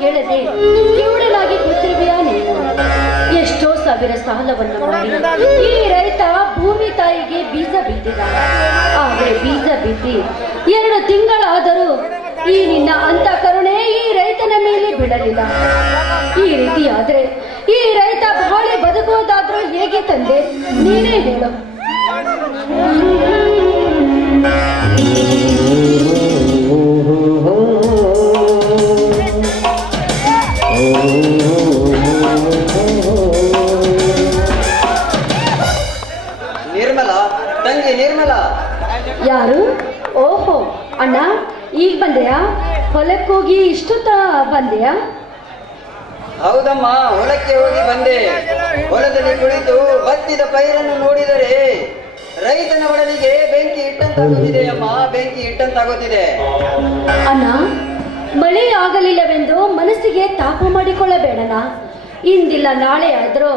ಕೇಳದೆ ಕಿವುಡನಾಗಿ ಕೂತಿರುವೆಯಾ ನೀನು? ಎಷ್ಟೋ ಸಾವಿರ ಸಾಲವನ್ನು ಮಾಡಿ ಈ ರೈತ ಭೂಮಿ ತಾಯಿಗೆ ಬೀಜ ಬಿತ್ತಿದ. ಆದರೆ ಬೀಜ ಬಿತ್ತಿ 2 ತಿಂಗಳಾದರೂ ಈ ನಿನ್ನ ಅಂತ ಕರುಣೆ ಈ ರೈತನ ಮೇಲೆ ಬೀಳಲಿಲ್ಲ. ಈ ರೀತಿ ಆದ್ರೆ ಈ ರೈತ ಬಾಳೆ ಬದುಕೋದಾದ್ರೂ ಹೇಗೆ ತಂದೆ, ನೀನೇ ಹೇಳು. ನಿರ್ಮಲಾ, ತಂಗಿ ನಿರ್ಮಲಾ. ಯಾರು? ಓಹೋ ಅಣ್ಣ, ಈಗ ಬಂದೆಯಾ? ಹೊಲಕ್ಕೋಗಿ ಇಷ್ಟೊತ್ತ ಬಂದೆಯಾ? ಹೌದಮ್ಮ, ಹೊಲಕ್ಕೆ ಹೋಗಿ ಬಂದೆ. ಹೊಲದಲ್ಲಿ ಕುಳಿತು ಬತ್ತಿದ ಪೈರನ್ನು ನೋಡಿದರೆ ರೈತನ ಒಡಲಿಗೆ ಬೆಂಕಿ ಇಟ್ಟಂತಾಗುತ್ತಿದೆ ಅಮ್ಮ, ಬೆಂಕಿ ಇಟ್ಟಂತಾಗುತ್ತಿದೆ. ಅಣ್ಣ, ಮಳೆ ಆಗಲಿಲ್ಲವೆಂದು ಮನಸ್ಸಿಗೆ ತಾಪ ಮಾಡಿಕೊಳ್ಳಬೇಡಣ. ಇಂದಿಲ್ಲ ನಾಳೆ ಆದ್ರೂ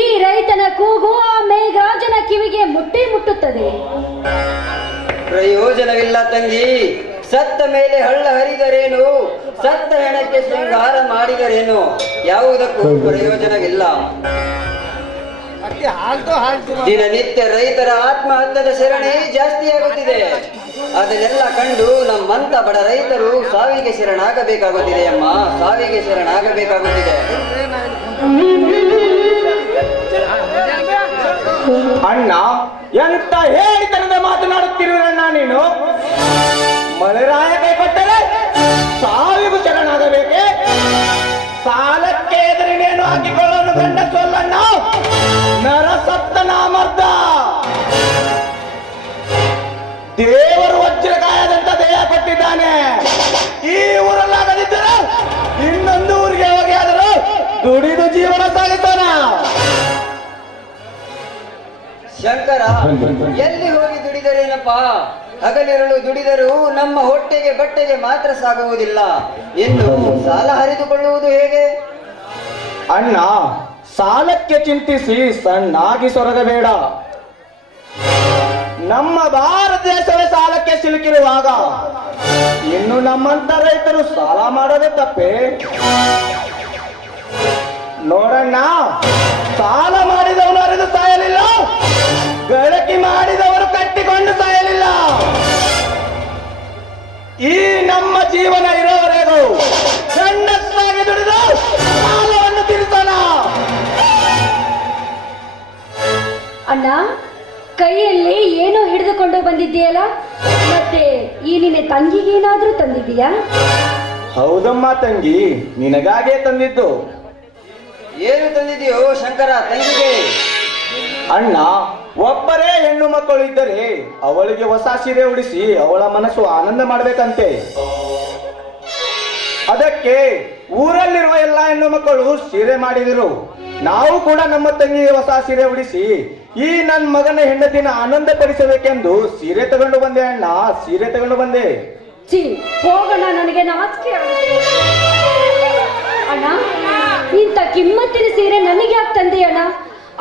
ಈ ರೈತನ ಕೂಗು ಆ ಮೇಘರಾಜನ ಕಿವಿಗೆ ಮುಟ್ಟುತ್ತದೆ. ಪ್ರಯೋಜನವಿಲ್ಲ ತಂಗಿ. ಸತ್ತ ಮೇಲೆ ಹಳ್ಳ ಹರಿದರೇನು, ಸತ್ತ ಹೆಣಕ್ಕೆ ಶೃಂಗಾರ ಮಾಡಿದರೇನು, ಯಾವುದಕ್ಕೂ ಪ್ರಯೋಜನವಿಲ್ಲ. ದಿನನಿತ್ಯ ರೈತರ ಆತ್ಮಹತ್ಯದ ಶರಣೆ ಜಾಸ್ತಿಯಾಗುತ್ತಿದೆ. ಅದನ್ನೆಲ್ಲ ಕಂಡು ನಮ್ಮಂತ ಬಡ ರೈತರು ಸಾವಿಗೆ ಶರಣಾಗಬೇಕಾಗುತ್ತಿದೆ ಅಮ್ಮ, ಸಾವಿಗೆ ಶರಣಾಗಬೇಕಾಗುತ್ತಿದೆ. ಅಣ್ಣ, ಎಂತ ಹೇಳಿತನದ ಮಾತನಾಡುತ್ತಿರುವಣ್ಣ ನೀನು? ಮಳೆರಾಯ ಕೈ ಕೊಟ್ಟರೆ ಸಾವಿಗೂ ಶರಣಾಗಬೇಕೆ? ಸಾಲಕ್ಕೆ ಎದುರಿನೇನು ಹಾಕಿಕೊಳ್ಳಲು ಗಂಡಸಲ್ಲಣ್ಣ, ನರಸತ್ತ ನಾಮರ್ದ. ದೇವರು ವಜ್ರಕಾಯದಂತ ದೇಹ ಕೊಟ್ಟಿದ್ದಾನೆ. ಈ ಊರಲ್ಲಾಗದಿದ್ದರೆ ಇನ್ನೊಂದು ಊರಿಗೆ ಹೋಗಿ ಆದರೂ ದುಡಿದು ಜೀವನ ಸಾಗಿತಾನ. ಶಂಕರ, ಎಲ್ಲಿ ಹೋಗಿ ದುಡಿದರೇನಪ್ಪ? ಹಗಲಿರುಳು ದುಡಿದರೂ ನಮ್ಮ ಹೊಟ್ಟೆಗೆ ಬಟ್ಟೆಗೆ ಮಾತ್ರ ಸಾಗುವುದಿಲ್ಲ, ಇನ್ನು ಸಾಲ ಹರಿದುಕೊಳ್ಳುವುದು ಹೇಗೆ? ಅಣ್ಣ, ಸಾಲಕ್ಕೆ ಚಿಂತಿಸಿ ಸಣ್ಣಾಗಿ ಸೊರಗಬೇಡ. ನಮ್ಮ ಭಾರತ ದೇಶವೇ ಸಾಲಕ್ಕೆ ಸಿಲುಕಿರುವಾಗ ಇನ್ನು ನಮ್ಮಂತ ರೈತರು ಸಾಲ ಮಾಡೋದೇ ತಪ್ಪೇ? ನೋಡಣ್ಣ, ಸಾಲ ಮಾಡಿದವನು ಅರಿದು ಸಾಯಲಿಲ್ಲ, ಗಳಕಿ ಮಾಡಿದವರು ಕಟ್ಟಿಕೊಂಡು ಸಾಯಲಿಲ್ಲ. ಈ ನಮ್ಮ ಜೀವನ ಇರೋವರೆಗೂ ಸಣ್ಣಸ್ಸಾಗಿ ದುಡಿದು ಸಾಲವನ್ನು ತೀರಿಸೋಣ. ಅಣ್ಣ, ಕೈಯಲ್ಲಿ ಏನೋ ಹಿಡಿದುಕೊಂಡು ಬಂದಿದ್ದೀಯಲ್ಲ, ಮತ್ತೆ ಈ ನಿನ್ನ ತಂಗಿಗೆ ಏನಾದ್ರೂ ತಂದಿದ್ದೀಯಾ? ಹೌದಮ್ಮ ತಂಗಿ, ನಿನಗಾಗೆ ತಂದಿದ್ದು. ಏನು ತಂದಿದೆಯೋ ಶಂಕರ ತಂಗಿಗೆ? ಅಣ್ಣ, ಒಬ್ಬರೇ ಹೆಣ್ಣು ಮಕ್ಕಳು ಇದ್ದರೆ ಅವಳಿಗೆ ಹೊಸ ಸೀರೆ ಉಡಿಸಿ ಅವಳ ಮನಸ್ಸು ಆನಂದ ಮಾಡ್ಬೇಕಂತೆ. ಅದಕ್ಕೆ ಊರಲ್ಲಿರುವ ಎಲ್ಲ ಹೆಣ್ಣು ಮಕ್ಕಳು ಸೀರೆ ಮಾಡಿದರು. ನಾವು ಕೂಡ ನಮ್ಮ ತಂಗಿಗೆ ಹೊಸ ಸೀರೆ ಉಡಿಸಿ ಈ ನನ್ನ ಮಗನ ಹೆಂಡತಿನ ಆನಂದ ಪಡಿಸಬೇಕೆಂದು ಸೀರೆ ತಗೊಂಡು ಬಂದೆ ಅಣ್ಣ, ಸೀರೆ ತಗೊಂಡು ಬಂದೆ. ಚಿ, ಹೋಗೋಣ, ನನಗೆ ನಾಚಿಕೆ ಆಗುತ್ತೆ. ಅಣ್ಣ, ಇಂಥ ಕಿಮ್ಮತ್ತಿನ ಸೀರೆ ನನಗೆ ಯಾಕೆ ತಂದೆ ಅಣ್ಣ?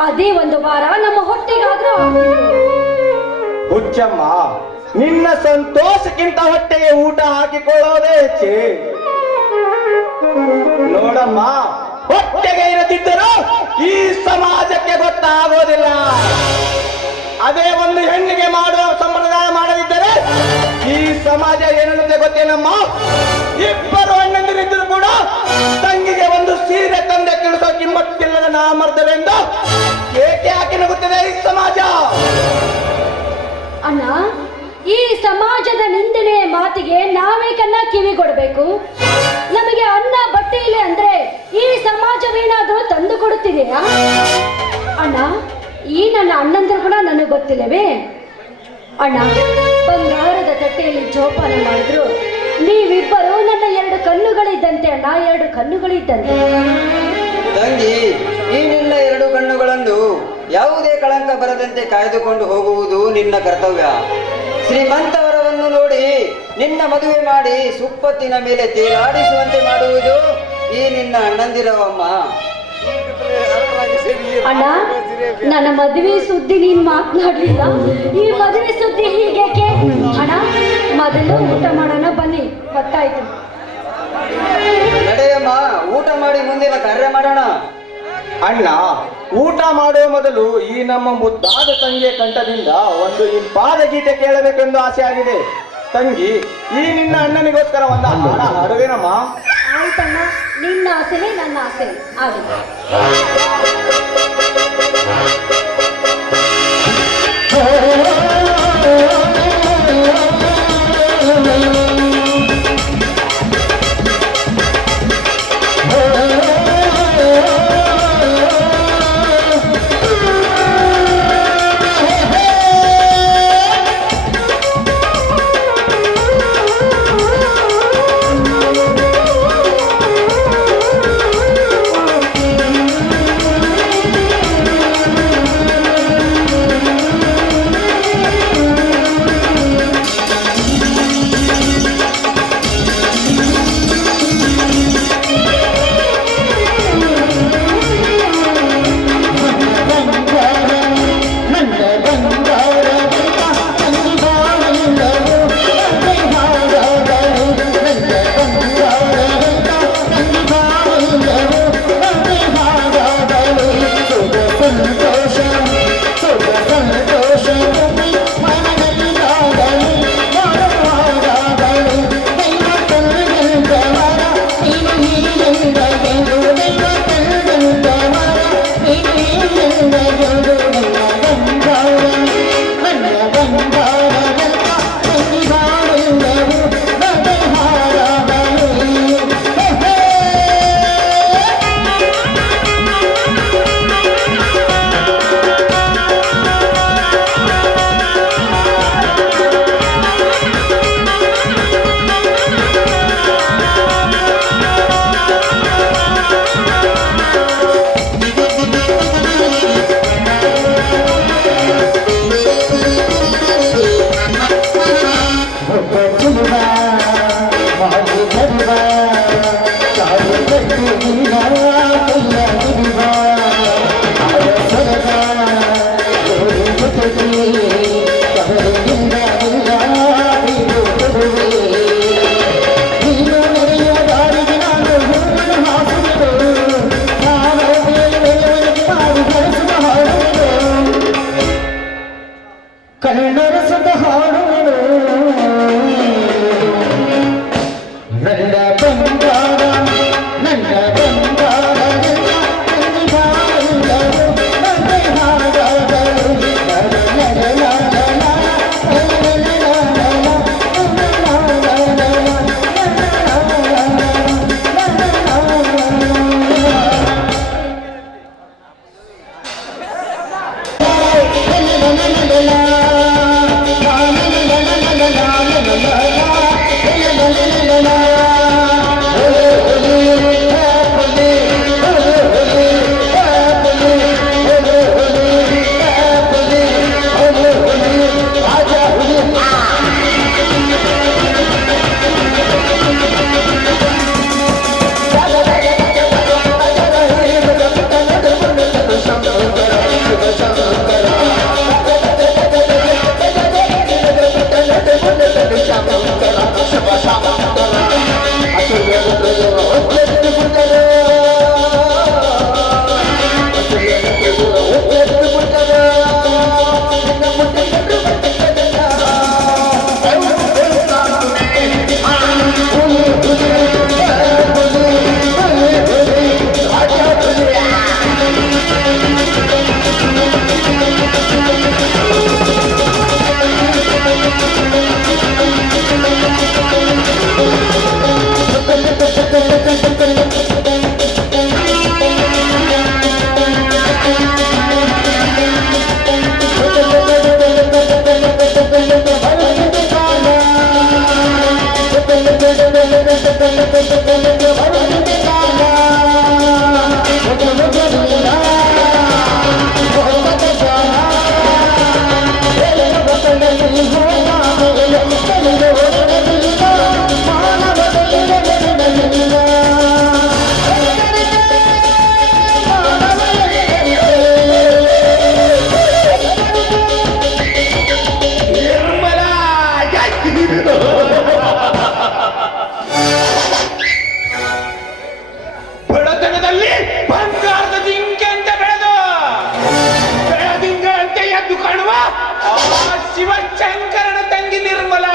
ಅದೇ ಒಂದು ವಾರ ನಮ್ಮ ಹೊಟ್ಟೆಗಾದ್ರೂ ಹುಚ್ಚಮ್ಮ, ನಿನ್ನ ಸಂತೋಷಕ್ಕಿಂತ ಹೊಟ್ಟೆಗೆ ಊಟ ಹಾಕಿಕೊಳ್ಳೋದೇ ಹೆಚ್ಚೆ. ನೋಡಮ್ಮ, ಹೊಟ್ಟೆಗೆ ಇರದಿದ್ದರೂ ಈ ಸಮಾಜಕ್ಕೆ ಗೊತ್ತಾಗೋದಿಲ್ಲ. ಅದೇ ಒಂದು ಹೆಣ್ಣಿಗೆ ಮಾಡುವ ಸಂಪ್ರದಾಯ ಮಾಡದಿದ್ದರೆ ಈ ಸಮಾಜ ಏನನ್ನುತ್ತೆ ಗೊತ್ತೇನಮ್ಮ? ಇಬ್ಬರು ಅಣ್ಣಂದಿರಿದ್ದರೂ ಕೂಡ ತಂಗಿಗೆ ಒಂದು ಸೀರೆ ತಂದೆ ತಿಳಿಸೋ ಕಿಮ್ಮತ್ತಿಲ್ಲದ ನಾಮರ್ದವೆಂದು ಏಕೆ ಹಾಕಿ ನಗುತ್ತದೆ ಈ ಸಮಾಜ? ಅಣ್ಣ, ಈ ಸಮಾಜದ ನಿಂದನೆ ಮಾತಿಗೆ ನಾವೇ ಕನ್ನ ಕಿವಿ ಕೊಡಬೇಕು? ನಮಗೆ ಅನ್ನ ಬಟ್ಟೆ ಇಲ್ಲ ಅಂದ್ರೆ ಈ ಸಮಾಜವೇನಾದ್ರೂ ತಂದು ಕೊಡುತ್ತಿದೆಯಾ? ಅಣ್ಣ, ಈ ನನ್ನ ಅಣ್ಣಂದ್ರು ಕೂಡ ನನಗೆ ಗೊತ್ತಿಲ್ಲವೇ? ಅಣ್ಣ, ಬಂಗಾರದ ತಟ್ಟೆಯಲ್ಲಿ ಜೋಪಾನ ಮಾಡಿದ್ರು ನೀವಿಬ್ಬರು ನನ್ನ ಎರಡು ಕಣ್ಣುಗಳಿದ್ದಂತೆ ಅಣ್ಣ, ಎರಡು ಕಣ್ಣುಗಳಿದ್ದಂತೆ. ತಂಗಿ, ಈ ನಿನ್ನ ಎರಡು ಕಣ್ಣುಗಳನ್ನು ಯಾವುದೇ ಕಳಂಕ ಬರದಂತೆ ಕಾಯ್ದುಕೊಂಡು ಹೋಗುವುದು ನಿನ್ನ ಕರ್ತವ್ಯ. ಶ್ರೀಮಂತವರವನ್ನು ನೋಡಿ ನಿನ್ನ ಮದುವೆ ಮಾಡಿ ಸುಪ್ಪತ್ತಿನ ಮೇಲೆ ತೇಲಾಡಿಸುವಂತೆ ಮಾಡುವುದು ಈ ನಿನ್ನ ಅಣ್ಣಂದಿರವಮ್ಮ. ಅಣ್ಣ, ನನ್ನ ಮದುವೆ ಸುದ್ದಿ ನೀನ್ ಮಾತನಾಡ್ಲಿಲ್ಲ, ಈ ಮದುವೆ ಸುದ್ದಿ ಹೀಗೇಕೆ? ಅಣ್ಣ, ಮೊದಲು ಊಟ ಮಾಡೋಣ ಬನ್ನಿ, ಗೊತ್ತಾಯ್ತು. ನಡೆಯಮ್ಮ, ಊಟ ಮಾಡಿ ಮುಂದಿನ ಕಾರ್ಯ ಮಾಡೋಣ. ಅಣ್ಣ, ಊಟ ಮಾಡುವ ಮೊದಲು ಈ ನಮ್ಮ ಮುದ್ದಾದ ತಂಗಿಯ ಕಂಠದಿಂದ ಒಂದು ಇಂಪಾದ ಗೀತೆ ಕೇಳಬೇಕೆಂದು ಆಸೆ ಆಗಿದೆ. ತಂಗಿ, ಈ ನಿನ್ನ ಅಣ್ಣನಿಗೋಸ್ಕರ ಒಂದು ಹಾಡ ಹಾಡುವೇನಮ್ಮ? ಆಯ್ತಣ್ಣ, ನಿನ್ನ ಆಸೆನೇ ನನ್ನ ಆಸೆ ಆಗಿದೆ. ಬಡತನದಲ್ಲಿ ಬಂಗಾರದ ಜಿಂಕೆಯಂತೆ ಬೆಳೆದು ಬೆಳದಿಂಗಳಂತೆ ಎದ್ದು ಕಾಣುವ ಆ ಶಿವಶಂಕರನ ತಂಗಿ ನಿರ್ಮಲ.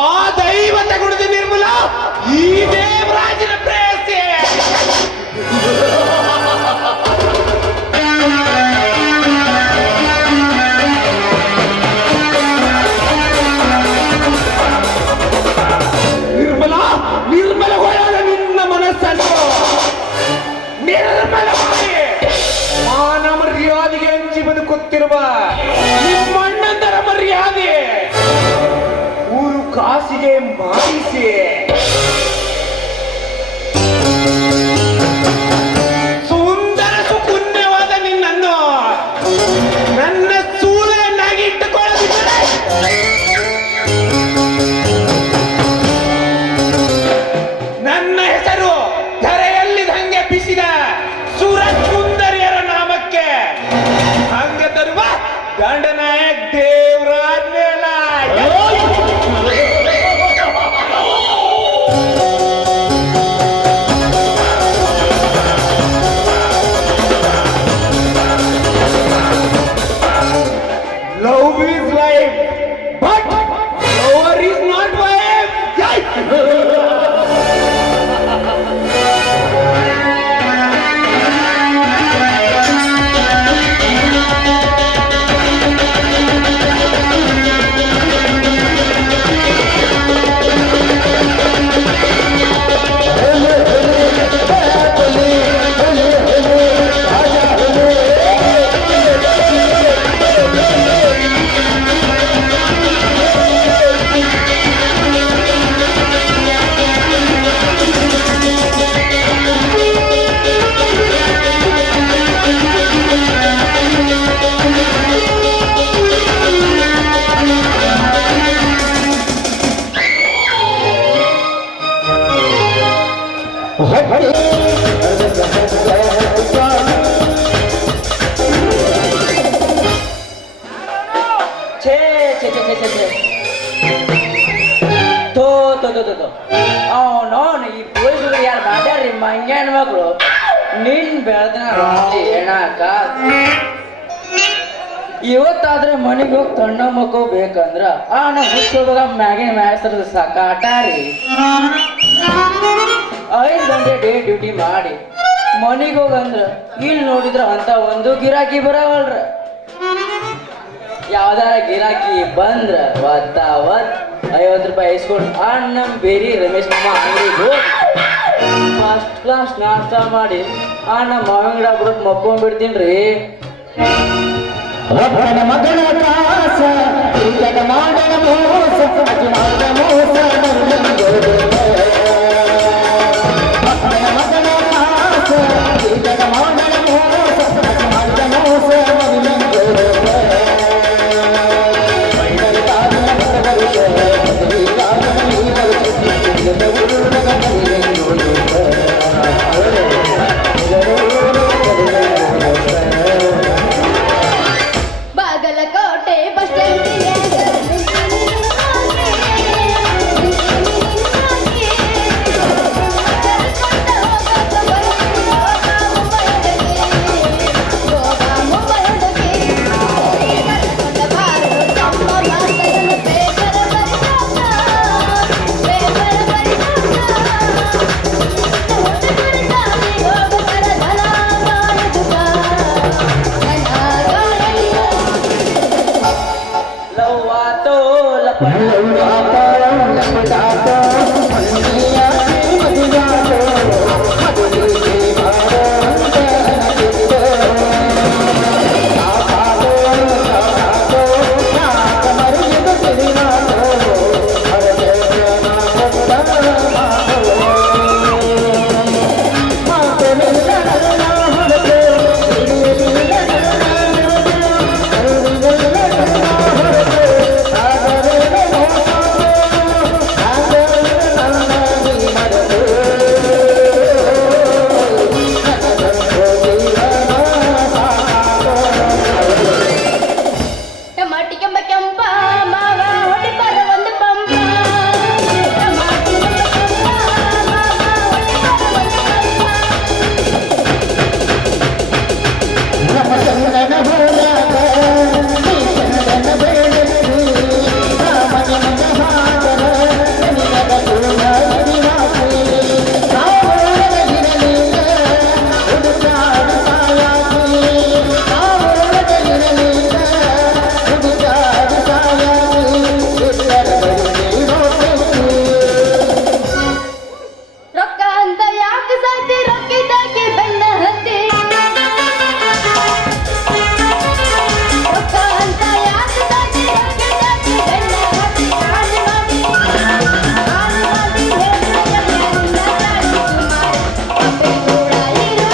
ಆ ದೈವತೆ ಗುಣದ ನಿರ್ಮಲ ಈ ದೇವರಾಜನ ಪ್ರೇಯಸಿ. ನಿರ್ಮಲಗೊಳ್ಳದ ನಿನ್ನ ಮನಸ್ಸನ್ನು ನಿರ್ಮಲವಾಗಿ ಮಾನ ಮರ್ಯಾದೆಗೆ ಹಂಚಿ ಬದುಕುತ್ತಿರುವ ನಿಮ್ಮಣ್ಣಂದರ ಮರ್ಯಾದೆ ಊರು ಕಾಸಿಗೆ ಮಾಡಿಸಿ ಸುಂದರ ಸುಪುಣ್ಯವಾದ ನಿನ್ನನ್ನು ನನ್ನ ಸೂಳೆಯನ್ನಾಗಿ ಇಟ್ಟುಕೊಳ್ಳದಿದ್ದರೆ ನನ್ನ ಹೆಸರು ಧರೆಯಲ್ಲಿ ಹಂಗೆ ಬಿಸಿದ ಸುರಸುಂದರಿಯರ ನಾಮಕ್ಕೆ ಹಂಗ ತರುವ ದಂಡನಾಯಕ್ ದೇವರಾಜ್ ಮೇಲ. Love is life, but lover is not wife. ಛೇ ಛೇ ಛೇ ಛೇ ಛೇ ಛೇ ತೋ ತೋ ತೋ ತೋ ತೋ ಅವನವನು ಈ ಪೊಲೀಸರು ಯಾರು ಮಾತಾಡ್ರಿ ಮಂಗ್ಯ ಹೆಣ್ಮಕ್ಳು ನಿನ್ ಬೆಳೆದನ ರಾತ್ರಿ ಹೇಳಾಕ ಇವತ್ತಾದ್ರೆ ಮನೆಗೆ ಹೋಗಿ ತಣ್ಣ ಮಕ್ಕೋಬೇಕಂದ್ರ ನಾ ಹುಟ್ಟೋದಾಗ ಮ್ಯಾಗಿನ ಮ್ಯಾಸರದ ಸಾಕಾಟಾರಿ 5 ಗಂಟೆ ಡೇ ಡ್ಯೂಟಿ ಮಾಡಿ ಮನೆಗೆ ಹೋಗಂದ್ರ ಇಲ್ಲಿ ನೋಡಿದ್ರ ಅಂತ ಒಂದು ಗಿರಾಕಿ ಬರವಲ್ರ. ಯಾವ್ದಾರ ಗಿರಾಕಿ ಬಂದ್ರ ಒತ್ತ 50 ರೂಪಾಯಿ ಇಸ್ಕೊಂಡು ನಮ್ ಬೇರಿ ರಮೇಶ್ ಮಾಮ ಅಂಗಡಿಗೆ ಹೋಗಿ ಫಸ್ಟ್ ಕ್ಲಾಸ್ ನಾಷ್ಟ ಮಾಡಿ ನಮ್ಮ ಮಾವಿನ ಗಿಡ ಮಕ್ಕೊಂಡ್ಬಿಡ್ತೀನ್ರಿ. ಮಗನ ಕಾಸ ಮಾಡನ ಮೋಸ ಮೋಸ ಬಾಗಲಕೋಟೆ ಬಸ್ ಸ್ಟ್ಯಾಂಡ್ ಟಮಾಟಿ ಕೆಂಪ ಕೆಂಪ ಮಾವ ಹೊಡಿಬಾರ ಒಂದು ಪಂಪ ಟಮಾಟಿ ಕೆಂಪ ಕೆಂಪ ಮಾವ ಹೊಡಿಬಾರ ಒಂದು ಪಂಪ ರೊಕ್ಕ ಅಂತ ಯಾಕೆ ಸಾಧ್ಯ ರೊಕ್ಕಿದ್ದಾಗಿ ಬೆನ್ನ ಹತ್ತಿ ರೊಕ್ಕ ಅಂತ ಯಾಕೆ ಸಾಧ್ಯ ರೊಕ್ಕಿದ್ದಾಗಿ ಬೆನ್ನ ಹತ್ತಿ ಆನೆ ಮಾಡಿ ಹೇಳ್ತಿಲ್ಲ ಸುಮಾರು ಅಪ್ಪೆ ಕೂಡ ಇರೋ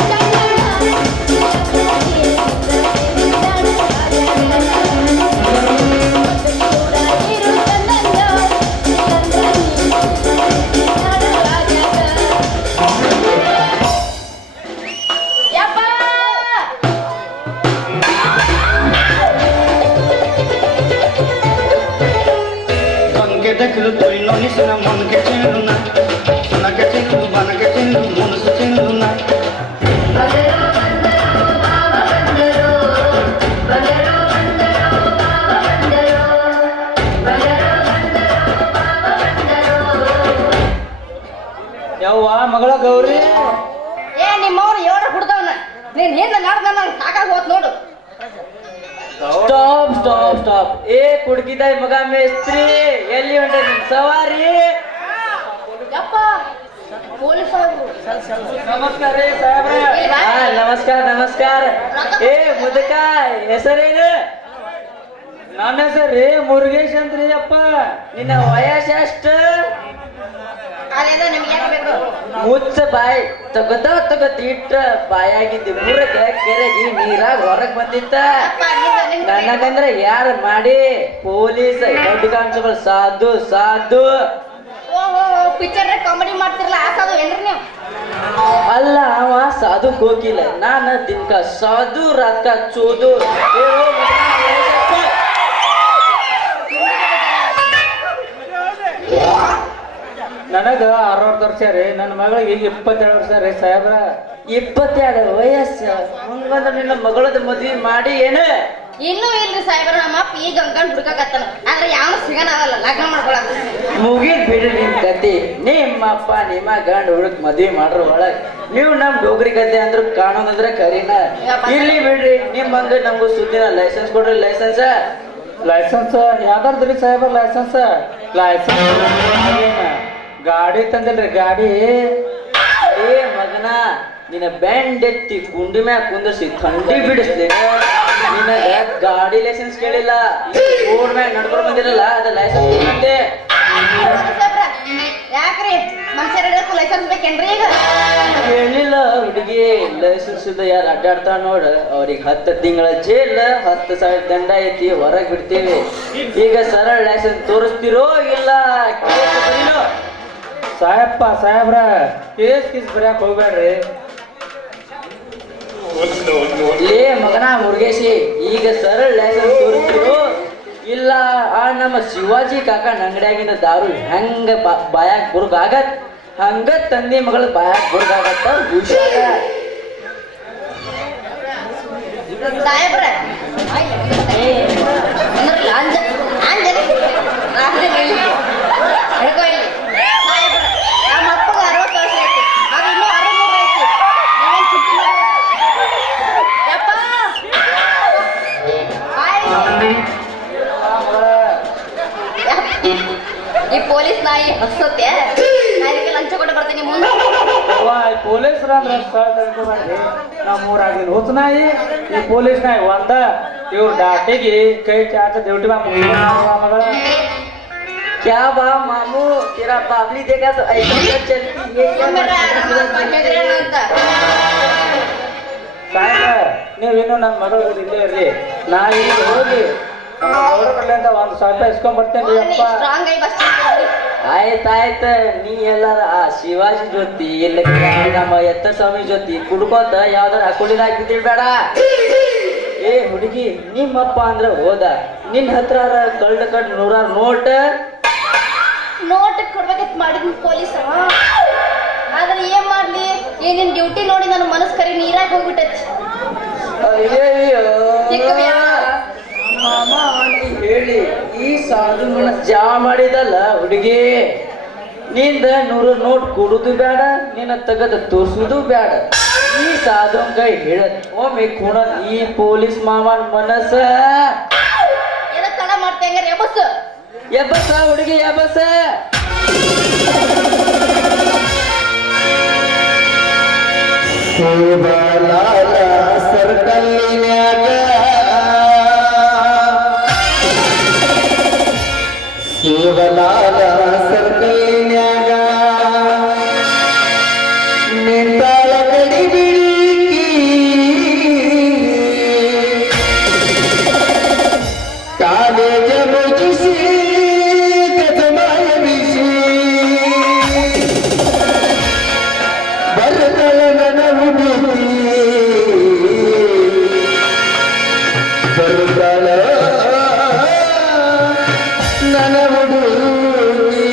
মনকে দেখলু তুই ননিস না মনকে চিনলু না সোনাকে চিনলু বানাকে চিনলু মনসে চিনলু না ಯವ್ವ ಮಗಳ ಗೌರಿ ಏ ನಿಮ್ಮವ್ರು ಏಳ ಹುಡ್ದವನ ನೀನ್ ಹಿಂದೆ ನಾಡ್ದ ನಂಗೆ ಸಾಕಾಗಿ ಹೋತ್ ನೋಡು ಸ್ಟಾಪ್ ಸ್ಟಾಪ್ ಸ್ಟಾಪ್ ಏ ಕುಡ್ಕಿದಾಯ್ ಮಗ ಮೇಸ್ತ್ರಿ ಎಲ್ಲಿ ಹೊಂಟ ನಿನ್ ಸವಾರಿ ಯಪ್ಪ ಪೊಲೀಸ್ ಅವರು ನಮಸ್ಕಾರ ರೀ ಸಾಹೇಬ್ರ ನಮಸ್ಕಾರ ನಮಸ್ಕಾರ ಏ ಮುದಕ ಹೆಸರೇನು ನನ್ನ ಹೆಸರು ರೀ ಮುರುಗೇಶ್ ಅಂತ್ರಿ ಅಪ್ಪ ನಿನ್ನ ವಯಸ್ಸು ಎಷ್ಟು ಅದೇದ ನಿಮ್ಗೆ ಯಾಕೆ ಬೇಕು ಮುಚ್ಚ ಬಾಯ್ ತಗತ್ ಇಟ್ಟ ಬಾಯಾಗಿದ್ದಿ ಮುರಕ ಕೆರೆಗಿ ನೀರಾಗ ಹೊರಗ್ ಬಂದಿತ್ತ ನನಗಂದ್ರೆ ಯಾರು ಮಾಡಿ ಪೊಲೀಸ್ ಹೆಡ್ ಕಾನ್ಸ್ಟೇಬಲ್ ಸಾಧು ಸಾಧು ಓಹೋ ಪಿಕ್ಚರ್ ಕಾಮಿಡಿ ಮಾಡ್ತಿರಲ್ಲ ಆಸಾದು ಏನ್ರಿ ನೀವು ಅಲ್ಲ ಅವ ಸಾಧು ಹೋಗಿಲ್ಲ ನಾನು ದಿನಕ ಸಾಧು ರಾತ್ಕ ಚೋದು ನನಗ 60 ವರ್ಷ ರೀ ನನ್ನ ಮಗಳಿಗೆ 22 ವರ್ಷ ರೀ ಸಾಹೇಬ್ರ 22 ವಯಸ್ಸು ಹಂಗಂದ್ರ ನಿನ್ನ ಮಗಳದ ಮದ್ವಿ ಮಾಡಿ ಏನು ಇನ್ನೂ ಇಲ್ರಿ ಸಾಹೇಬ್ರ ನಮ್ಮ ಅಪ್ಪ ಈಗ ಗಂಗನ್ ಹುಡುಕಾಕತ್ತಾನ ಆದ್ರೆ ಯಾವ ಸಿಗನವಲ್ಲ ಲಗ್ನ ಮಾಡ್ಕೊಳಕ ಮುಗಿದ್ ಬಿಡ್ರಿ ನಿಮ್ ಕತಿ ನಿಮ್ಮಪ್ಪ ನಿಮ್ಮ ಗಂಡ ಹುಡುಕ್ ಮದ್ವಿ ಮಾಡ್ರ ಒಳಗ್ ನೀವು ನಮ್ ಡೋಗ್ರಿ ಗದ್ದೆ ಅಂದ್ರ ಕಾಣೋದಂದ್ರ ಕರಿನ ಇಲ್ಲಿ ಬಿಡ್ರಿ ನಿಮ್ ಹಂಗ ನಮ್ಗೂ ಸುದ್ದಿನ ಲೈಸೆನ್ಸ್ ಕೊಡ್ರಿ ಲೈಸೆನ್ಸ್ ಯಾವ್ದಾರ್ದ್ರಿ ಸಾಹೇಬ್ರ ಲೈಸೆನ್ಸ್ ಗಾಡಿ ತಂದಿಲ್ರಿ ಗಾಡಿ ಏ ಮಗನ ನಿನ್ನ ಬ್ಯಾಂಡ್ ಎತ್ತಿ ಕುಂಡಿ ಮ್ಯಾಗ ಕುಂದರ್ಸಿ ಥಂಡಿ ಬಿಡಿಸ್ಲಿ ನಿನಗ ಗಾಡಿ ಲೈಸೆನ್ಸ್ ಕೇಳಿಲ್ಲ ರೋಡ್ ಮ್ಯಾಗ ನಡ್ಕೊಂಡು ಬಂದಿರಲ್ಲ ಅದ ಲೈಸೆನ್ಸ್ ಮತ್ತೆ ಯಾಕ್ರಿ ಮನುಷ್ಯರ ಲೈಸೆನ್ಸ್ ಬೇಕೇನ್ರಿ ಈಗ ಕೇಳಿಲ್ಲ ಹುಡುಗಿ ಲೈಸೆನ್ಸ್ ಇದ್ದ ಯಾರು ಅಡ್ಡಾಡ್ತಾರ ನೋಡ ಅವ್ರಿಗೆ 10 ತಿಂಗಳ ಜೈಲ್ 10,000 ದಂಡ ಐತಿ ಹೊರಗ್ ಬಿಡ್ತೀವಿ ಈಗ ಸರಳ ಲೈಸೆನ್ಸ್ ತೋರಿಸ್ತಿರೋ ಇಲ್ಲ ಕೇಸ್ ಬರೀಲೋ ಸಾಹೇಬ್ರ ಕೇಸ್ ಬರೆಯಕ್ ಹೋಗ್ಬೇಡ್ರಿ ಲೇ ಮಗನ ಮುರುಗೇಶಿ ಈಗ ಸರಳ ಲೈಸೆನ್ಸ್ ತೋರಿಸ್ತಿರೋ ಇಲ್ಲ ಆ ನಮ್ಮ ಶಿವಾಜಿ ಕಾಕನ ಅಂಗಡಿಯಾಗಿನ ದಾರು ಹೆಂಗ ಬಾಯಾಗ ಬುರ್ಗ ಆಗತ್ ಹಂಗ ತಂದೆ ಮಗಳ ಬಾಯಾಗ ಬುರ್ಗ ಆಗತ್ತ ಹುಷಾರ ಸಾಹೇಬ್ರ ನಮ್ಮ ಅಪ್ಪಗ 60 ವರ್ಷ ಐತಿ ಅದು ಇನ್ನೂ 63 ಐತಿ ನೀವೇನ್ ಚಿಂತೆ ಯಪ್ಪ ಈ ಪೊಲೀಸ್ ನಾಯಿ ಹಸತ್ತೆ ನಾಯಿಗೆ ಲಂಚ ಕೊಟ್ಟು ಬರ್ತೀನಿ ಮುಂದೆ. ಪೊಲೀಸರು ಅಂದ್ರೆ ಸ್ಥಳ ತಿಳ್ಕೊಬಾರ್ರಿ. ನಮ್ಮೂರಾಗಿ ಹುಚ್ಚನಾಯಿ ಈ ಪೊಲೀಸ್ ನಾಯಿ ಒಂದ ಇವ್ರ ಡಾಟಿಗೆ ಕೈ ಚಾಚ ಡ್ಯೂಟಿ ಮಗಳ. क्या बा मामू तेरा बाबली देखा तो ऐसा चलती है ಅಂತ ಸಾಯಂಕಾಲ ನೀವಿನ್ನು ನನ್ನ ಮಗಳು ಇಲ್ಲೇ ಇರ್ರಿ. ನಾ ಈಗ ಹೋಗಿ ಅವ್ರ ಕಡೆ ಅಂತ ಒಂದು ಸ್ವಲ್ಪ ಇಸ್ಕೊಂಡ್ ಬರ್ತೇನೆ ಅಪ್ಪ. ಸ್ಟ್ರಾಂಗ್ ಆಗಿ ಬಸ್ ಆಯ್ತಾಯ್ತ ನೀ ಎಲ್ಲಾರ ಆ ಶಿವಾಜಿ ಜೊತೆ ಇಲ್ಲ ನಮ್ಮ ಎತ್ತ ಸ್ವಾಮಿ ಜೊತೆ ಕುಡ್ಕೋತ ಯಾವ್ದಾರ ಅಕುಳಿನ ಹಾಕಿದ್ದೀವಿ ಬೇಡ. ಏ ಹುಡುಗಿ ನಿಮ್ಮಪ್ಪ ಅಂದ್ರೆ ಹೋದ ನಿನ್ ಹತ್ರ ಕಳ್ಳ ಕಡ್ 100 ನೋಟ್ ಕೊಡ್ಬೇಕಂತ ಮಾಡಿದ್ನಿ ಪೊಲೀಸ್. ಆದ್ರೆ ಏನ್ ಮಾಡ್ಲಿ, ಏನಿನ್ ಡ್ಯೂಟಿ ನೋಡಿ ನನ್ನ ಮನಸ್ಸು ಕರಿ ನೀರಾಗ ಹೋಗ್ಬಿಟ್ಟೈತಿ. ಅಯ್ಯಯ್ಯೋ ಮಾಮ ನೀ ಹೇಳಿ ಈ ಸಾಧು ಮನ ಜಾ ಮಾಡಿದಲ್ಲ ಹುಡುಗಿ. ನಿಂದ 100 ನೋಟ್ ಕೊಡುದು ಬೇಡ, ನಿನ್ನ ತೆಗದ ತೋರ್ಸುದು ಬೇಡ. ಈ ಸಾಧು ಕೈ ಹೇಳತ್ ಒಮ್ಮೆ ಕುಣ ಈ ಪೊಲೀಸ್ ಮಾಮನ ಮನಸ್ಸ ಏನೋ ತಡ ಮಾಡ್ತೇಂಗಾರ ಎಬಸ್ ಎಬ್ಬಸ ಹುಡುಗಿ ಎಬ್ಬಸ. ಸರ್ಕಲ್ಲಿನ್ಯಾಗ ಶಿವಲಾಲ ಸರ್ಕಲ್ಲಿನ್ಯಾಗ ನಿಂತಾಳ ಕಡಿ ಬಿಳಿಕಿ ಕಾಲೇಜ ಮುಗಿಸಿ ಕಸಮಾಯ ಬಿಸಿ ಬರದಳ ನನ್ನ ಹುಡುಗಿ ಬರುತ್ತಳ ನನ್ನ ಹುಡುಗಿ.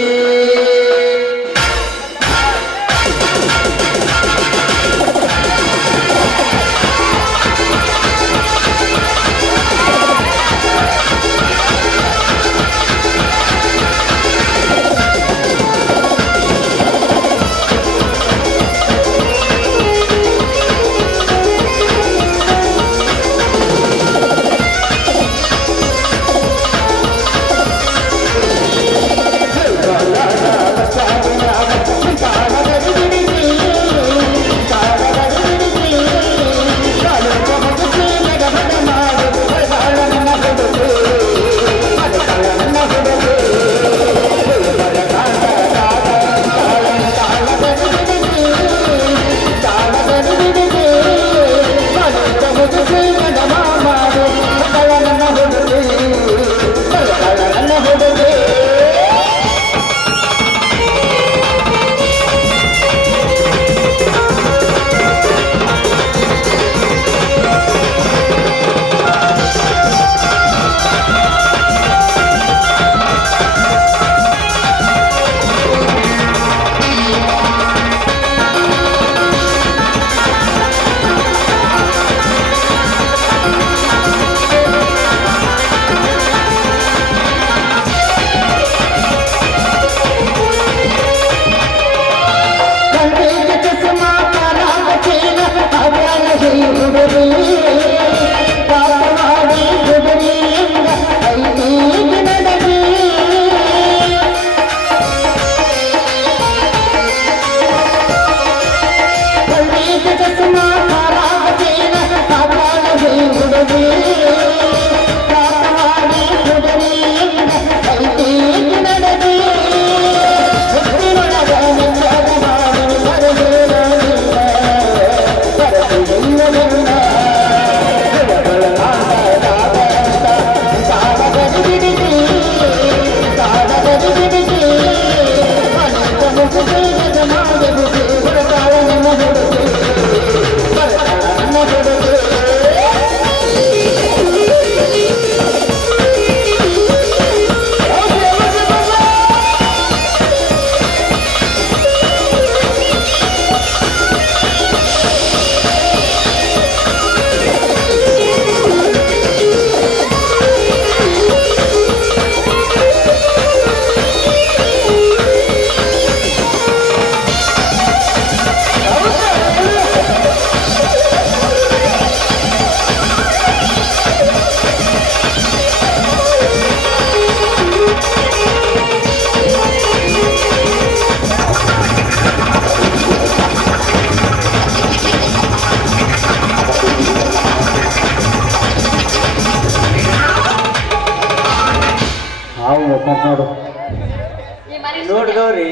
ನೋಡ್ದವ್ರಿ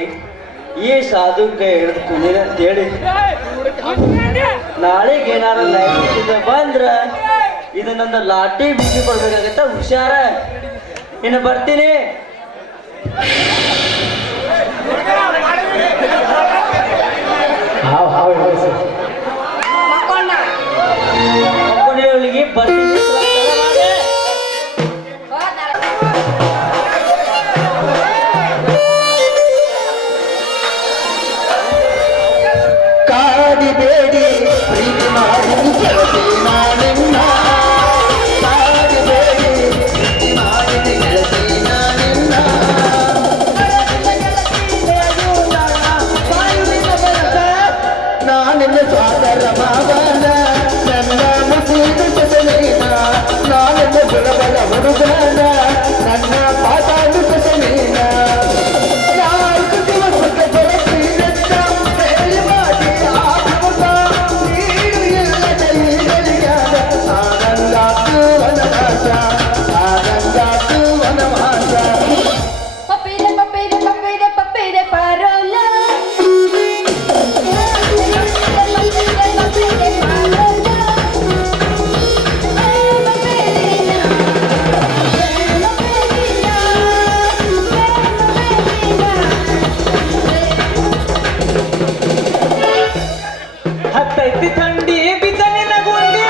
ಈ ಸಾಧು ಕೈ ಹಿಡಿದು ಕುಣಿದ ಅಂತೇಳಿ ನಾಳೆಗೆ ಏನಾರ ಲೈಫ್ ಬಂದ್ರ ಇದನ್ನೊಂದು ಲಾಟಿ ಬಿಸಿ ಕೊಡ್ಬೇಕಾಗತ್ತ. ಹುಷಾರ, ಇನ್ನು ಬರ್ತೀನಿ. ಮಕ್ಕಳಿಗೆ ಬರ್ತೀನಿ. ಕಾಡಿಬೇಡಿ ಪ್ರೀತಿ ಮಾಡಿ ಗೆಳತಿ ನಾನಿನ್ನ ಕಾಡಿಬೇಡಿ ಪ್ರೀತಿ ಮಾಡಿ ಗೆಳತಿ ನಾನಿನ್ನ ನಾನಿನ್ನ ಸಾದರ ಮಾವನ ನನ್ನ ಮುಸಿದು ಸಸನೇನ ನಾನಿನ್ನ ಸುಲಭದ ಹುಡುಗನ ನನ್ನ ಪಾತಾಡು ಸಸನೇನ ನಾಲ್ಕು ದಿವಸಕ್ಕೆ ಬರುತ್ತೀನಂತ ಹೇಳಿ ಮಾಡಿ ನೀನು ಇಲ್ಲದ ಈಗಲಿಗಾದ ಆನಂದಾತು ವನವಾಸ ಆನಂದಾತು ವನವಾಸ ಪಪ್ಪೀರೆ ಪಪ್ಪೀರೆ ಪಪ್ಪೀರೆ ಪಪ್ಪೀರೆ ಪಾರೋಲ ಹತ್ತೈತಿ ಥಂಡಿ ಬಿದ್ದ ನಿನ್ನ ಗುಂಡಿ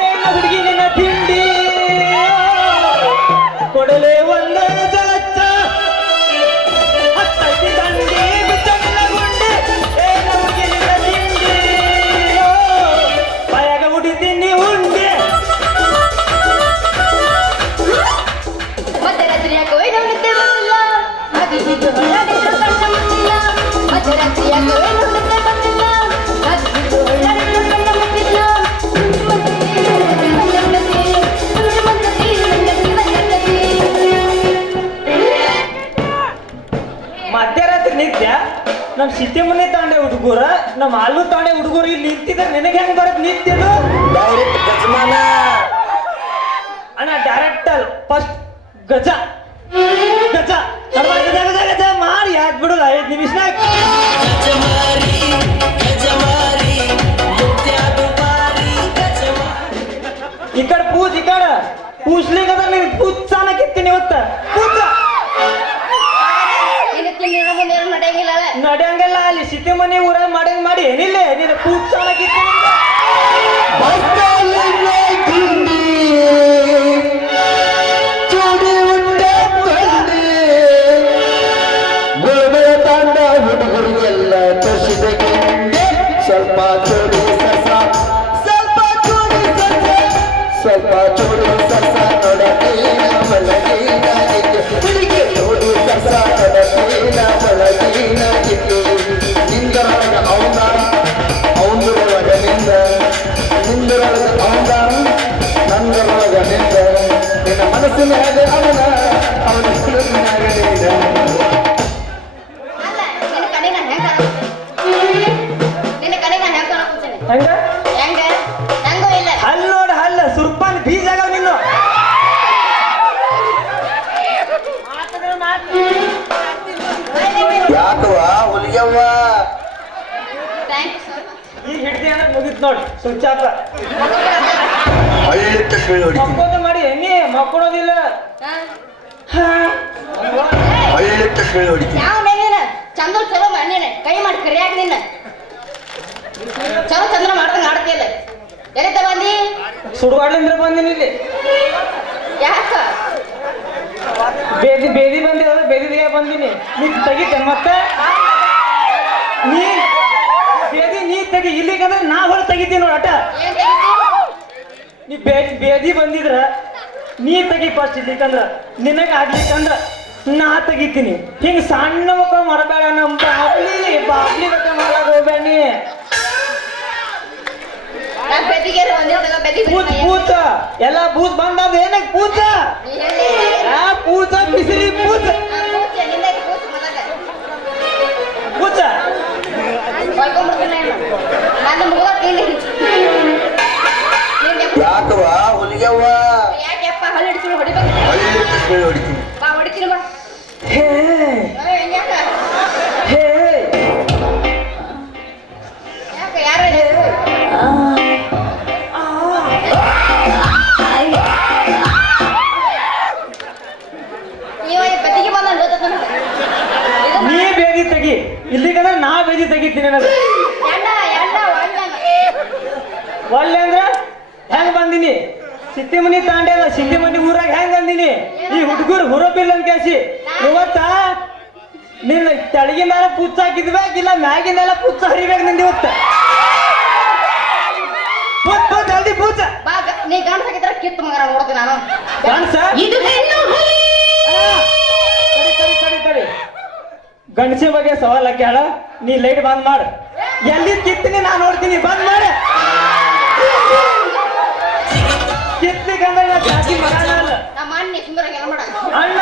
ಏನ ಹುಡುಗಿ ನಿನ್ನ ತಿಂಡಿ ಕೊಡಲೆ ಒಂದು ಜಲಚ್ಚ. ಹತ್ತೈತಿ ಥಂಡಿ ಬಿದ್ದ ನಿನ್ನ ಗುಂಡಿ ಏನ ಹುಡುಗಿ ನಿನ್ನ ತಿಂಡಿ ಬಾಯಾಗ ಹುಡಿತೀನಿ ಉಂಡಿ. ಮಧ್ಯರಾತ್ರಿಯ ಕೋಯಿನ ನಿದ್ದೆ ಬಂದಿಲ್ಲ ಅದು ಬಿದ್ದು ಹೊರಡಿದ್ರು ಕಣ್ಣ ಮುಚ್ಚಿಲ್ಲ. ಮಧ್ಯರಾತ್ರಿಯ ಕೋಯಿನ ನಿದ್ದೆ ಬಂದಿಲ್ಲ ಅದು ಬಿದ್ದು ಹೊರಡಿದ್ರು ಕಣ್ಣ ಮುಚ್ಚಿಲ್ಲ. ಮಧ್ಯರಾತ್ರಿ ನಿತ್ಯ ನಮ್ ಸಿಟಿ ಮನೆ ತಾಂಡೆ ಹುಡುಗರ ನಮ್ ಹಾಲು ತಾಂಡೆ ಹುಡುಗರು ಇಲ್ಲಿ ನಿಂತಿದ್ರೆ ನಿನಗೆ ಹೆಂಗ್ ಬರತ್ ನಿತ್ಯದು ಡೈರೆಕ್ಟ್ ಗಜಮಾನ ಅಣ್ಣ ಡೈರೆಕ್ಟರ್ ಫಸ್ಟ್ ಗಜ ಗಜ ಗಜ ಗಜ ಗಜ ಮಾರಿ ಹಾಕ್ಬಿಡಲ್ಲ 5 ನಿಮಿಷನಾಗ. ಈ ಕಡೆ ಪೂಜ್ ಈ ಕಡೆ ಪೂಜ್ಲಿಕ್ಕದ ನೀನು ಪೂಜ್ ಚಾನ ಕಿತ್ತೀನಿ ಇವತ್ತ ಪೂಜ ನಡೆಯಂಗಿಲ್ಲ. ಅಲ್ಲಿ ಸಿಟಿ ಮನೆ ಊರಾಗ ಮಾಡಂಗ್ ಮಾಡಿ ಏನಿಲ್ಲ ನೀನು ಪೂಜ್ ಚಾನ ಕಿತ್ತೀನಿ. ಚೂಡಿ ಉಂಡೆ ಬಂಡಿ ಗುರುಗಳ ತಾಂಡ ಹುಡುಗರಿಗೆಲ್ಲ ತೋರಿಸಿದ ಗಿಂಡಿ ಸ್ವಲ್ಪ ಚೂಡಿ ಸಸ ಸ್ವಲ್ಪ ಚೂಡಿ ಸಸ ಸ್ವಲ್ಪ ಚೂಡಿ ಸಸ ನೊಡಗಿನ ಮಲಗಿನ ಇದ್ದು ಹುಡುಗಿ ಚೂಡಿ ಸಸ ನೊಡಗಿನ ಮಲಗಿನ ಇದ್ದು ನಿಂದರೊಳಗ ಅವನ ಅವನರೊಳಗ ನಿಂದ ನಿಂದರೊಳಗ ಅವನ ನಂದರೊಳಗ ನಿಂದ ನಿನ್ನ ಮನಸ್ಸಿನಾಗ ಅವನ ಅವನ ಹುಡುಗಿನಾಗ ನೀನ ಅಲ್ಲ ನಿನ್ನ ಕಡೆ ನಾನು ಹೆಂಗ ನಿನ್ನ ಕಡೆ ನಾನು ಹೆಂಗ ಕಾಣಕತ್ತೀನಿ ಹಂಗ ಹೆಂಗ ನಂಗೂ ಇಲ್ಲ ಹಲ್ ನೋಡ ಹಲ್ಲ ಸುರ್ಪಾನ್ ಬೀಜ ಆಗವ್ ನಿನ್ನು. ಯಾಕವ್ವ ಹುಲಿಯವ್ವ ಥ್ಯಾಂಕ್ಸ್ ಈಗ ಹಿಡ್ದಿ ಅಂದ್ರೆ ಮುಗಿತ್ ನೋಡಿ ಸ್ವಿಚ್ ಆಫ್. ಹಳ್ಳಿಟ್ಟ ಸುಳ್ಳು ಹೊಡಿತೀನಿ ಮಕ್ಕೋದು ಮಾಡಿ ನೀ ಮಕ್ಕೊಳೋದಿಲ್ಲ. ಹಳ್ಳಿಟ್ಟ ಸುಳ್ಳು ಹೊಡಿತೀನಿ ಯಾವ ನೀನ ಚಂದ್ರ ಚಲೋ ನೀನೆ ಕೈ ಮಾಡಿ ಕರಿಯಾಗ ನಿನ್ನ ಚಲೋ ಚಂದ್ರ ಮಾಡ್ದಂಗ ಆಡ್ತಿಲ್ಲ. ಎಲ್ಲಿದ್ದ ಬಂದಿ ಸುಡುಗಾಡ್ಲಿಂದ್ರ ಬಂದಿನಿ ಇಲ್ಲಿ. ಯಾಕ ಬೇದಿ ಬೇದಿ ಬಂದಿರೋದು ಬೇದಿಗೆ ಬಂದಿನಿ. ನೀ ತೆಗಿತೇನೆ ಮತ್ತೆ ನೀ ಬೇದಿ ನೀ ತೆಗಿ ಇಲ್ಲಿಗಂದ್ರೆ ನಾ ಹೊರ ತೆಗಿತೀನಿ ನೋಡಿ ಅಟ. ಏನ್ ತೆಗಿತಿ? ನೀ ಬೇದಿ ಬಂದಿದ್ರ ನೀ ತೆಗಿ ಫಸ್ಟ್ ಇಲ್ಲಿಕಂದ್ರ ನಿನಗ ಆಗ್ಲಿಕ್ಕಂದ್ರ ನಾ ತೆಗಿತೀನಿ. ಹಿಂಗ ಸಣ್ಣ ಮಕ್ಕಳು ಮಾಡಬೇಡ. ನಮ್ಮ ಬಾಬ್ಲಿ ಗಟ್ಟ ಮಾಡಕ್ ಹೋಗ್ಬೇಡ ನೀ. ನಾನ್ ಬೆದಿಗೆ ಒಂದಿರ್ತಲ್ಲ ಬೆದಿ ಪೂಜ ಪೂಜ ಎಲ್ಲ ಬೂತ್ ಬಂದದ ಏನಕ್ಕೆ ಪೂಜ ಆ ಪೂಜ ಬಿಸಿಲಿ ಪೂಜ ಪೂಜ ಯಾಕವ್ವ ಹುಲಿಯವ್ವ ಯಾಕೆಪ್ಪ ಹಳ್ಳಿ ಹಿಡಿದು ಹೊಡಿಬೇಕು ಹಳ್ಳಿಟ್ಟ ಸುಳ್ಳು ಹೊಡಿತೀನಿ ಬಾ ಹೊಡಿತೀನಿ ಬಾ ಹೇ ಯಾಕ ಬೇದಿ ತೆಗಿ, ಇಲ್ಲಿಗಂದ್ರೆ ನಾ ಬೇದಿ ತೆಗಿತೀನಿ ನನಗೆ. ಒಳ್ಳೆ ಅಂದ್ರ ಹೆಂಗ್ ಬಂದಿನಿ? ಸಿಟ್ಟಿಮನಿ ತಾಂಡ್ಯದ ಸಿಂಧಿಮನಿ ಊರಾಗ ಹೆಂಗ್ ಅಂದಿನಿ? ಈ ಹುಡುಗರು ಹುರಬಿಲ್ಲ ಅಂತ ಕೇಸಿ ಇವತ್ತ ನಿನ್ನ ತೆಳಗಿನ ಪುಚ್ಚ ಹಾಕಿದ್ಬೇಕಿಲ್ಲ ಮ್ಯಾಗಿನೆಲ್ಲ ಪುಚ್ಚ ಹರಿಬೇಕು ನಿಂದ ಇವತ್ತ. ಜಲ್ದಿ ಪೂಜ ನೀ ಗಂಡ ಹಾಕಿದ್ರೆ ಕಿತ್ತು ಮಗನ ನೋಡ್ತೀನಿ ನಾನು. ತಡಿ ಗಣಸಿ ಬಗ್ಗೆ ಸವಾಲ್ ಹಾಕಿ ಹೇಳ. ನೀ ಲೈಟ್ ಬಂದ್ ಮಾಡ. ಎಲ್ಲಿ ಕಿತ್ತೀನಿ ನಾ ನೋಡ್ತೀನಿ. ಬಂದ್ ಮಾಡ. ಕಿತ್ತಿ ಗಂಡ ಜಾತಿ ಮಗನ ಅಲ್ಲ. ನಮ್ಮ ಅಣ್ಣ ಸುಮ್ಮನೆ ಮಾಡ ಅಣ್ಣ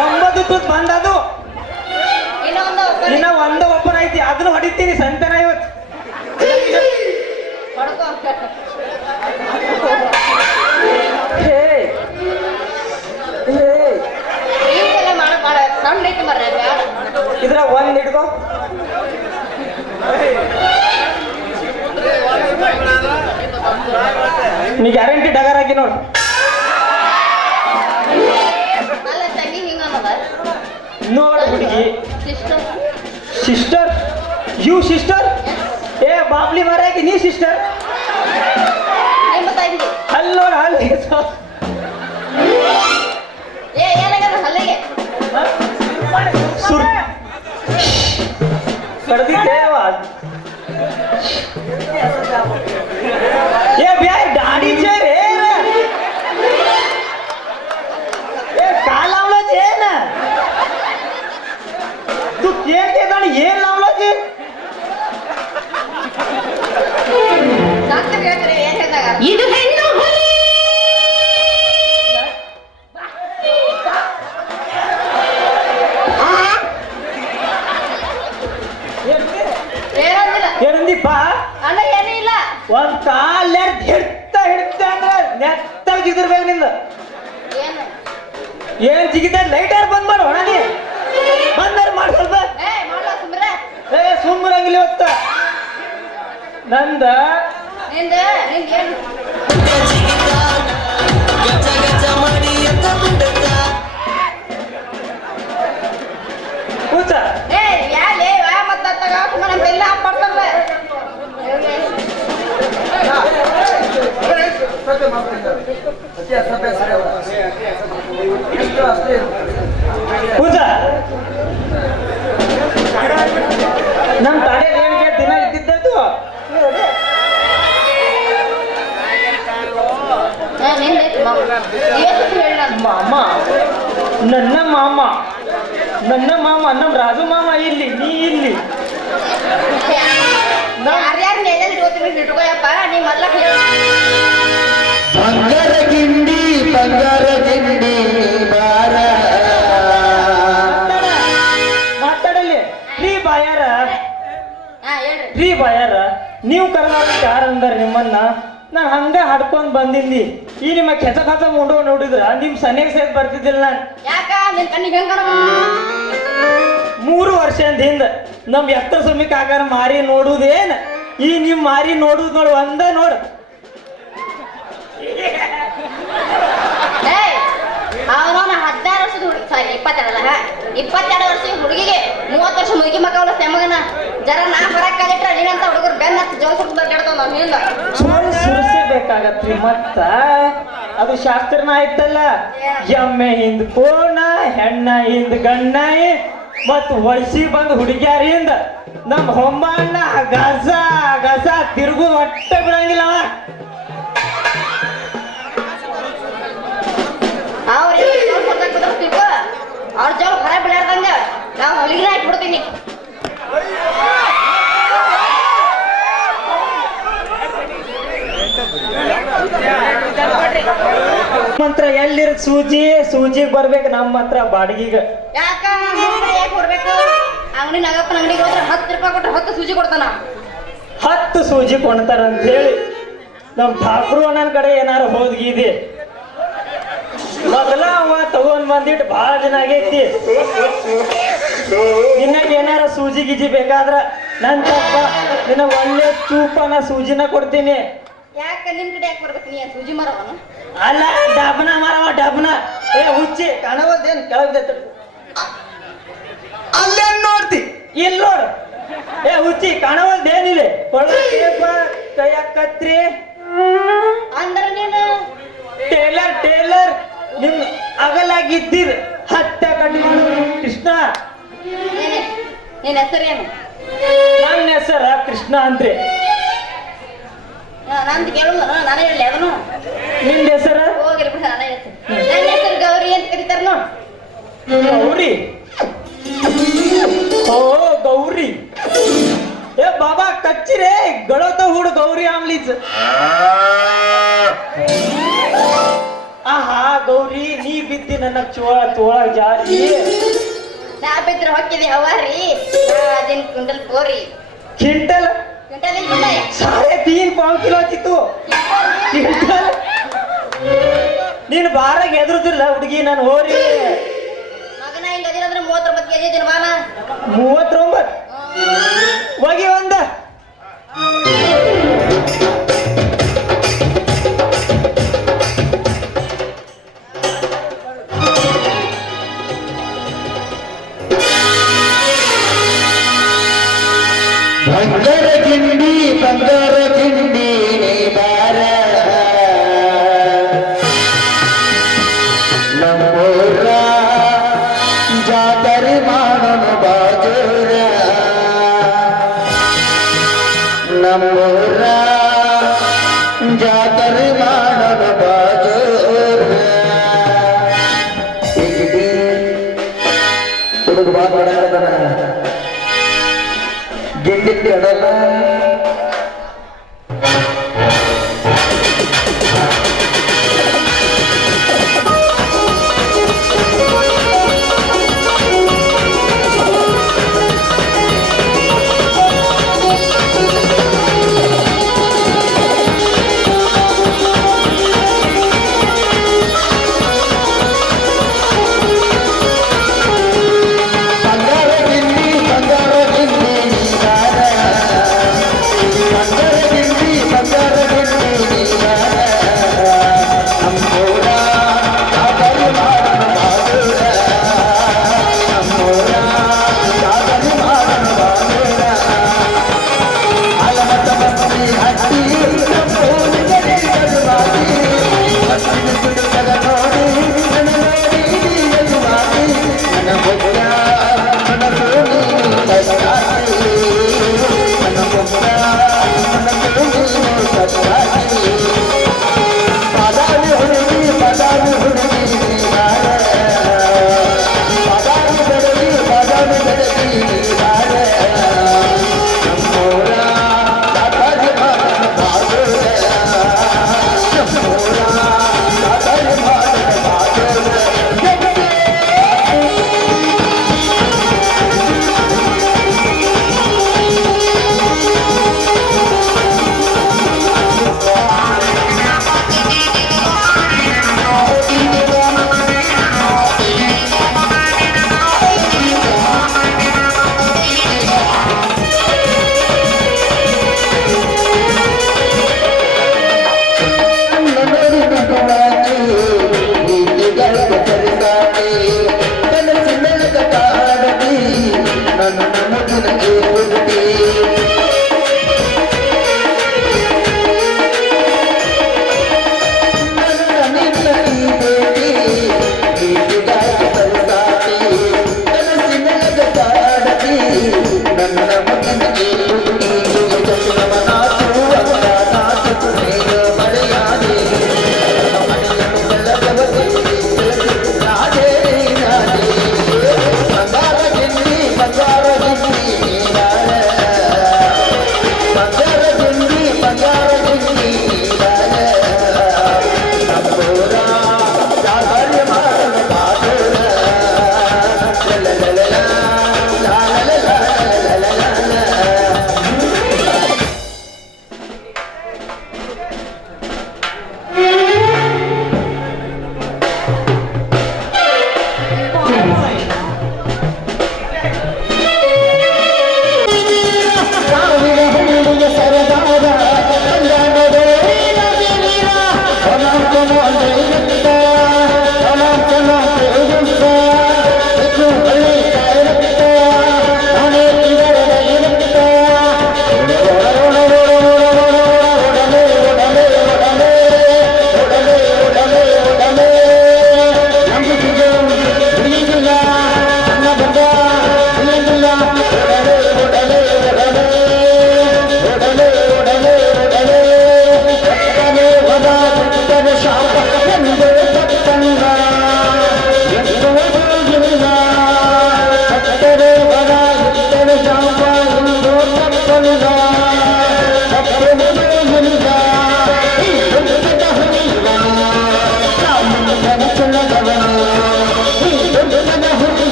ಒಂಬತ್ತು ತುತ್ ಬಂದದು. ಇನ್ನ ಒಂದು ಓಪನ್ ಐತಿ, ಅದನ್ನ ಹೊಡಿತೀನಿ ಸಂತನ ಇವತ್ತು. ಇದ್ರ ಒಂದ್ ಹಿಡ್ಕೋ. ನೀ ಗ್ಯಾರಂಟಿ ಡಗರ್ ಹಾಕಿ ನೋಡು. ನೋಡು ಹುಡುಗಿ. ಸಿಸ್ಟರ್ ಯು ಸಿಸ್ಟರ್ ಏ ಬಾಬ್ಲಿ ಮಾರಾಕಿ ನೀ ಸಿಸ್ಟರ್ ಅಲ್ಲಿ ನೋಡು ಅಲ್ಲಿ ಕಡ್ದಿದ್ದೇವ ಏ ಬ್ಯಾರ ದಾಡಿ ಚೇರೆ ಏ ಕಾಲ ಚೇನ तू केर के दाणी ये लावला जी ಸಾಕ್ತ ಹೇಳ್ತಾರೆ ಏನ್ ಹೇಳ್ದಾಗ ಇದು ಹೆಣ್ಣು ಹುಲಿ ಏನಂದಿಲ್ಲ ಏನಂದಿಪ್ಪ ಅಣ್ಣ ಏನೂ ಇಲ್ಲ. ಒಂದ್ ಕಾಲ್ ಹಿಡ್ತಾ ಅಂದ್ರೆ ನೆತ್ತಾಗ ಜಿಗಿರ್ಬೇಕು ನಿಂದ. ಏನು ಏನ್ ಜಿಗಿದ ಲೈಟರ್ ಬಂದ್ ಮಾಡು ಅಣ್ಣ. ನೀ ಬಂದಾರ ಮಾಡಿ ಸ್ವಲ್ಪ. ಮಾಡ್ಲಾ ಸುಮ್ರೆ ಏ ಸುಮ್ಮರಂಗಿಲ್ಲ ಇವತ್ತ ನಂದ ನಿಂದ ಏನು ಕೂತ ಯಾಲೇ ಮತ್ತ ಸುಮ್ಮನೆ ಬೆಲ್ಲ ಹಾಕ್ಬಾರ್ದಲ್ಲ. ಕೂತ ನಮ್ ತಲೆ ಏನ್ಗೆ ದಿನ ಇದ್ದಿದ್ದು ಮಾಮ ನನ್ನ ಮಾಮ ನಮ್ಮ ರಾಜು ಮಾಮ ಇಲ್ಲಿ ನೀ ಇಲ್ಲಿ ಯಾರ್ಯಾರು ನೆಲೆಯಲ್ಲಿ ಇಟ್ಕೋತೀನಿ ಇಟ್ಕೋಯಪ್ಪ ನೀವ್ ಮಲ್ಲ ಬಂಗಾರ ಗಿಂಡಿ ಬಾರ ಮಾತಾಡಲಿ ರೀ ಬಾಯಾರ ಹೇಳ್ರಿ ರೀ ಬಾಯಾರ ನೀವು ಕರ್ನಾಟಕ ಯಾರಂದಾರ ನಿಮ್ಮನ್ನ ನಾನು ಹಂಗ ಹಾಡ್ಕೊಂಡ್ ಬಂದಿದ್ದಿ. ಈ ನಿಮ್ಮ ಕೆಸ ಉಂಡು ನೋಡಿದ್ರ ನಿಮ್ ಸನಿಗೆ ಸೇದ್ ಬರ್ತಿದ್ದಿಲ್ಲ ನಾನು. ಯಾಕ ನಿನ್ ಕಣ್ಣಿಗೆ ಹೆಂಗ 3 ವರ್ಷದ ಹಿಂದ ನಮ್ ಎತ್ತರ ಸಮೀಕ ಆಕಾರ ಮಾರಿ ನೋಡುದೇನ್ ಈ ನಿಮ್ ಮಾರಿ ನೋಡುದ್ ನೋಡು ಒಂದ ನೋಡು. ಅವನ 16 ವರ್ಷದ ಹುಡುಗಿ ಸಾರಿ 22 ವರ್ಷದ ಹುಡುಗಿಗೆ 30 ವರ್ಷ ಮುಗಿ ಮಕ್ಕಳ ತೆಮ್ಮಗನ ಜರ ನಾ ಬರಕ್ಕಾಗಿಟ್ರ ನೀನಂತ ಹುಡುಗರು ಬೆನ್ನ ಜೋಸಕ್ ಬರ್ತಾಡ್ತಾವ ನಾವ್ ಹಿಂದ ಸುರಿಸಬೇಕಾಗತ್ರಿ. ಮತ್ತ ಅದು ಶಾಸ್ತ್ರನ ಆಯ್ತಲ್ಲ, ಎಮ್ಮೆ ಹಿಂದ್ ಕೋಣ ಹೆಣ್ಣ ಹಿಂದ್ ಗಣ್ಣಾಯಿ ಮತ್ ವಯಸ್ಸಿ ಬಂದ್ ಹುಡುಗ್ಯಾರಿಂದ ನಮ್ ಹೊಂಬಣ್ಣ ಗಸ ತಿರುಗು ಒಟ್ಟ ಬಿಡಂಗಿಲ್ಲ. ಅವ್ರ ಅವ್ರ ಜೋಳ ಹೊರ ಬಿಡಾರ್ದಂಗ ನಾವು ಹೊಲಿಗಿನ ಹಾಕ್ಬಿಡ್ತೀನಿ. ಮಂತ್ರ ಎಲ್ಲಿರ ಸೂಜಿ ಬರ್ಬೇಕು ನಮ್ಮ ಹತ್ರ ಬಾಡಿಗೆಗ. ಯಾಕ ಯಾಕೆ ಕೊಡ್ಬೇಕು? ಅಂಗಡಿ ನಗಪ್ಪನ ಅಂಗಡಿಗೆ ಹೋದ್ರೆ 10 ರೂಪಾಯಿ ಕೊಟ್ರೆ 10 ಸೂಜಿ ಕೊಡ್ತಾನ. 10 ಸೂಜಿ ಕೊಡ್ತಾರ ಅಂತ ಹೇಳಿ ನಮ್ ಠಾಕ್ರು ಅಣ್ಣನ ಕಡೆ ಏನಾರು ಹೋದ್ಗಿದೆ ಮೊದಲ ಅವ ತಗೊಂಡ್ ಬಂದಿಟ್ಟು ಬಹಳ ದಿನ ಆಗೈತಿ. ನಿನ್ನಾಗ ಏನಾರ ಸೂಜಿ ಗೀಜಿ ಬೇಕಾದ್ರ ನನ್ ತಪ್ಪ. ನಿನ್ನ ಒಳ್ಳೆ ಚೂಪನ ಸೂಜಿನ ಕೊಡ್ತೀನಿ. ಯಾಕ ನಿಮ್ ಕಡೆ ಯಾಕೆ ಬರ್ಬೇಕು ನೀ ಸೂಜಿ ಮರವನು? ಅಲ್ಲ ಡಬ್ನ ಮರವ ಡಬ್ನ. ಏ ಹುಚ್ಚಿ ಕಾಣವಲ್ದೇನ್ ಕೆಳಗ್ದೈತೆ ಅಲ್ಲೇನ್ ನೋಡ್ತಿ? ಇಲ್ಲಿ ನೋಡು. ಏ ಹುಚ್ಚಿ ಕಾಣವಲ್ದೇನಿದೆ ಕೈಯ ಕತ್ರಿ ಅಂದ್ರ ನೀನು ಟೇಲರ್ ಟೇಲರ್ ನಿಮ್ ಅಗಲಾಗಿದ್ದೀರ್ ಹತ್ತ ಕಟ್ಟಿ ಕೃಷ್ಣ. ನಿನ್ನ ಹೆಸರೇನು? ನನ್ನ ಹೆಸರ ಕೃಷ್ಣ ಅಂತ್ರಿ. ನಂದು ಕೇಳುವ ನಾನೇ ಹೇಳಿ ಅದನ್ನು. ನಿಂದ ಹೆಸರ? ಹೋಗಿರ್ಬಿಡ ನಾನೇ ಹೇಳ್ತೀನಿ. ನನ್ನ ಹೆಸರು ಗೌರಿ ಅಂತ ಕರೀತಾರ ನೋಡು. ಗೌರಿ. ಓ ಗೌರಿ. ಏ ಬಾಬಾ ಕಚ್ಚಿರೇ ಗಳತ ಹುಡು ಗೌರಿ ಆಮ್ಲೀಸ್. ಆಹಾ ಗೌರಿ ನೀ ಬಿದ್ದಿ ನನ್ನ ಚೋಳ ಜಾರಿ. ನಾ ಬಿದ್ರೆ ಹೊಕ್ಕಿದೆ ಹವಾರಿ ಅದೇನ್ ಕ್ವಿಂಟಲ್ ಪೋರಿ. ಕ್ವಿಂಟಲ್ ಕ್ವಿಂಟಲ್ ಇಲ್ಲ ಬಿಡ. 3.5 ಪಾವ್ ಕಿಲೋ ಆತಿತ್ತು ಕ್ವಿಂಟಲ್. ನೀನು ಬಾರಾಗ ಎದುರುದಿಲ್ಲ ಹುಡುಗಿ ನಾನು ಹೋರಿ. ಮಗನ ಹಿಂಗ ಅದಿರಂದ್ರೆ 39 kg ಇದೀನಿ ಬಾನ. 39 ಹೋಗಿ ಒಂದ. ಬಂಗಾರ ಗಿಂಡಿ ಬಂಗಾರ ಗಿಂಡಿ ನೀ ಬಾರ ನಮ್ಮೂರ ಜಾತರೆ ಮಾಡೋನು ಬಾಜೂರ ನಮ್ಮೂರ ಜಾತರೆ ಮಾಡೋನು ಬಾಜೂರ ಹುಡುಗ ಮಾತಾಡೋದನ್ನ ಗಿಂಡಿ ಕಡಲ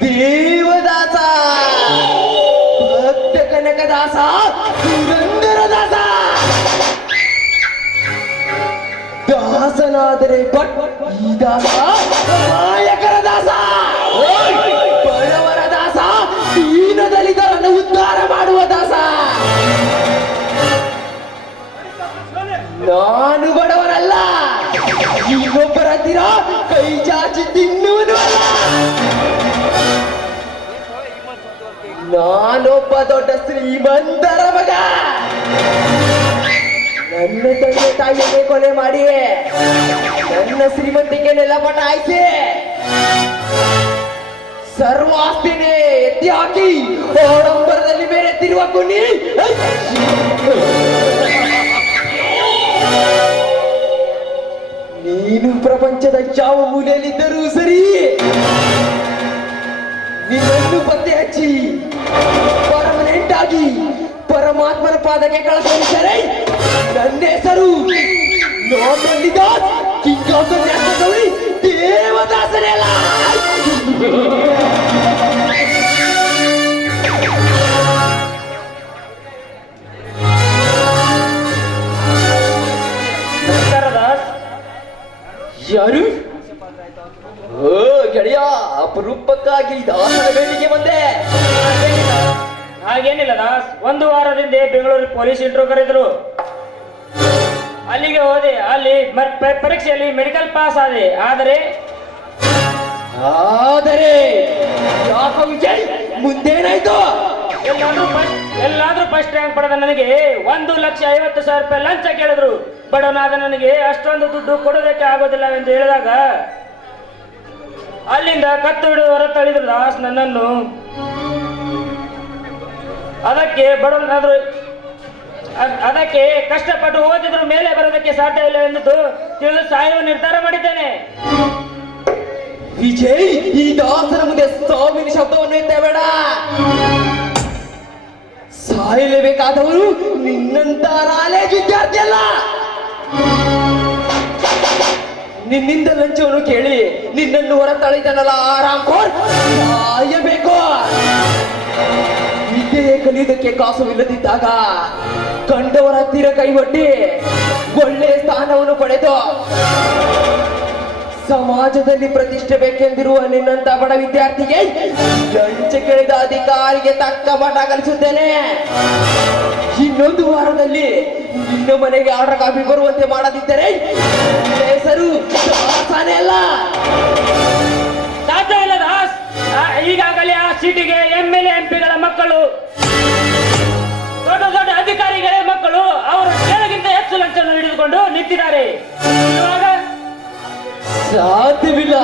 ದೇವದಾಸ ಭಕ್ತ ಕನಕದಾಸ ಪುರಂದರದಾಸ ದಾಸನಾದರೆ ಭಟ್ ಈ ದಾಸ ನಾಯಕರ ದಾಸ ಬಡವರ ದಾಸ ದೀನ ದಲಿತರನ್ನು ಉದ್ಧಾರ ಮಾಡುವ ದಾಸ ನಾನು ಬಡವರಲ್ಲ ಇನ್ನೊಬ್ಬರ ಹತ್ತಿರ ಕೈ ಚಾಚಿ ತಿನ್ನುವುದು ಅಲ್ಲ ನಾನೊಬ್ಬ ದೊಡ್ಡ ಶ್ರೀಮಂತರ ಮಗ ನನ್ನ ತಂದೆ ತಾಯಿಗೆ ಕೊಲೆ ಮಾಡಿ ನನ್ನ ಶ್ರೀಮಂತಿಗೆ ನೆಲಪಟ ಆಯ್ಸಿ ಸರ್ವಾಸ್ತಿನೇ ಎತ್ತಿ ಹಾಕಿ ಓಡಂಬರದಲ್ಲಿ ಬೇರೆ ತಿರುವ ಕುನಿ ನೀನು ಪ್ರಪಂಚದ ಯಾವ ಮೂಲೆಯಲ್ಲಿದ್ದರೂ ಸರಿ ನಿನ್ನನ್ನು ಪತ್ತೆ ಹಚ್ಚಿ ಪರ್ಮನೆಂಟ್ ಆಗಿ ಪರಮಾತ್ಮನ ಪಾದಕ್ಕೆ ಕಳಿಸಿದರೆ ನನ್ನ ಹೆಸರು ಕಿಂಗ್ ಆಫ್ ದ ನ್ಯಾಷನಲ್ ದೇವದಾಸನೇ ಅಲ್ಲ. ಯಾರು? ಓ ಗೆಳೆಯ, ಅಪರೂಪಕ್ಕಾಗಿ ದಾಸನ ಭೇಟಿಗೆ ಬಂದೆ. ಹಾಗೇನಿಲ್ಲ ದಾಸ್, ಒಂದು ವಾರದಿಂದ ಬೆಂಗಳೂರು ಪೊಲೀಸ್ ಇಂಟರ್ವ್ಯೂ ಕರೆದ್ರು. ಅಲ್ಲಿಗೆ ಹೋದೆ. ಅಲ್ಲಿ ಪರೀಕ್ಷೆಯಲ್ಲಿ ಮೆಡಿಕಲ್ ಪಾಸ್ ಆದೆ. ಆದರೆ ಯಾಕೋ ವಿಜಯ್, ಮುಂದೇನಾಯ್ತು? ಎಲ್ಲಾದ್ರೂ ಫಸ್ಟ್ ರ್ಯಾಂಕ್ ಪಡೆದ ನನಗೆ 1,50,000 ರೂಪಾಯಿ ಲಂಚ ಕೇಳಿದ್ರು. ಬಡವನಾದ ನನಗೆ ಅಷ್ಟೊಂದು ದುಡ್ಡು ಕೊಡೋದಕ್ಕೆ ಆಗೋದಿಲ್ಲ ಎಂದು ಹೇಳಿದಾಗ ಅಲ್ಲಿಂದ ಕತ್ತು ಹಿಡಿದು ಹೊರ ತಳ್ಳಿದ್ರು ದಾಸ್ ನನ್ನನ್ನು. ಅದಕ್ಕೆ ಕಷ್ಟಪಟ್ಟು ಓದಿದ್ರು ಮೇಲೆ ಬರೋದಕ್ಕೆ ಸಾಧ್ಯ ಇಲ್ಲ ಎಂದು ತಿಳಿದು ಸಾಯುವ ನಿರ್ಧಾರ ಮಾಡಿದ್ದೇನೆ. ವಿಜಯ್, ಈ ದಾಸನ ಮುಂದೆ ಸಾವಿನ ಶಬ್ದವನ್ನು ಎತ್ತಬೇಡ. ಸಾಯಲೇಬೇಕಾದವರು ನಿನ್ನಂತ ನಾಲೇಜ್ ವಿದ್ಯಾರ್ಥಿ ಅಲ್ಲ. ನಿನ್ನಿಂದ ಲಂಚವನ್ನು ಕೇಳಿ ನಿನ್ನನ್ನು ಹೊರ ತಳಿದನಲ್ಲ ಆರಾಮ್ ಕೋರ್, ಸಾಯಬೇಕು. ವಿದ್ಯೆ ಕಲಿಯುವುದಕ್ಕೆ ಕಾಸುವಿಲ್ಲದಿದ್ದಾಗ ಕಂಡವರ ಹತ್ತಿರ ಕೈಗೊಟ್ಟಿ ಒಳ್ಳೆಯ ಸ್ಥಾನವನ್ನು ಪಡೆದು ಸಮಾಜದಲ್ಲಿ ಪ್ರತಿಷ್ಠೆ ಬೇಕೆಂದಿರುವ ನಿನ್ನಂತ ಬಡ ವಿದ್ಯಾರ್ಥಿಗೆ ಲಂಚ ಕೇಳಿದ ಅಧಿಕಾರಿಗೆ ತಕ್ಕ ಪಾಠ ಕಲಿಸುತ್ತೇನೆ. ಇನ್ನೊಂದು ವಾರದಲ್ಲಿ ನಿನ್ನ ಮನೆಗೆ ಆರ್ಡರ್ ಕಾಪಿ ಬರುವಂತೆ ಮಾಡದಿದ್ದರೆ ಹೆಸರು ದಾಸನೇ ಅಲ್ಲ. ಸಾಧ್ಯ ಇಲ್ಲ ದಾಸ್. ಈಗಾಗಲೇ ಆ ಸಿಟಿಗೆ MLA MP ಗಳ ಮಕ್ಕಳು, ದೊಡ್ಡ ದೊಡ್ಡ ಅಧಿಕಾರಿಗಳ ಮಕ್ಕಳು ಅವರು ಕೇಳಗಿಂತ ಹೆಚ್ಚು ಲಂಚವನ್ನು ಹಿಡಿದುಕೊಂಡು ನಿಂತಿದ್ದಾರೆ. ಇವಾಗ ಸಾಧ್ಯವಿಲ್ಲ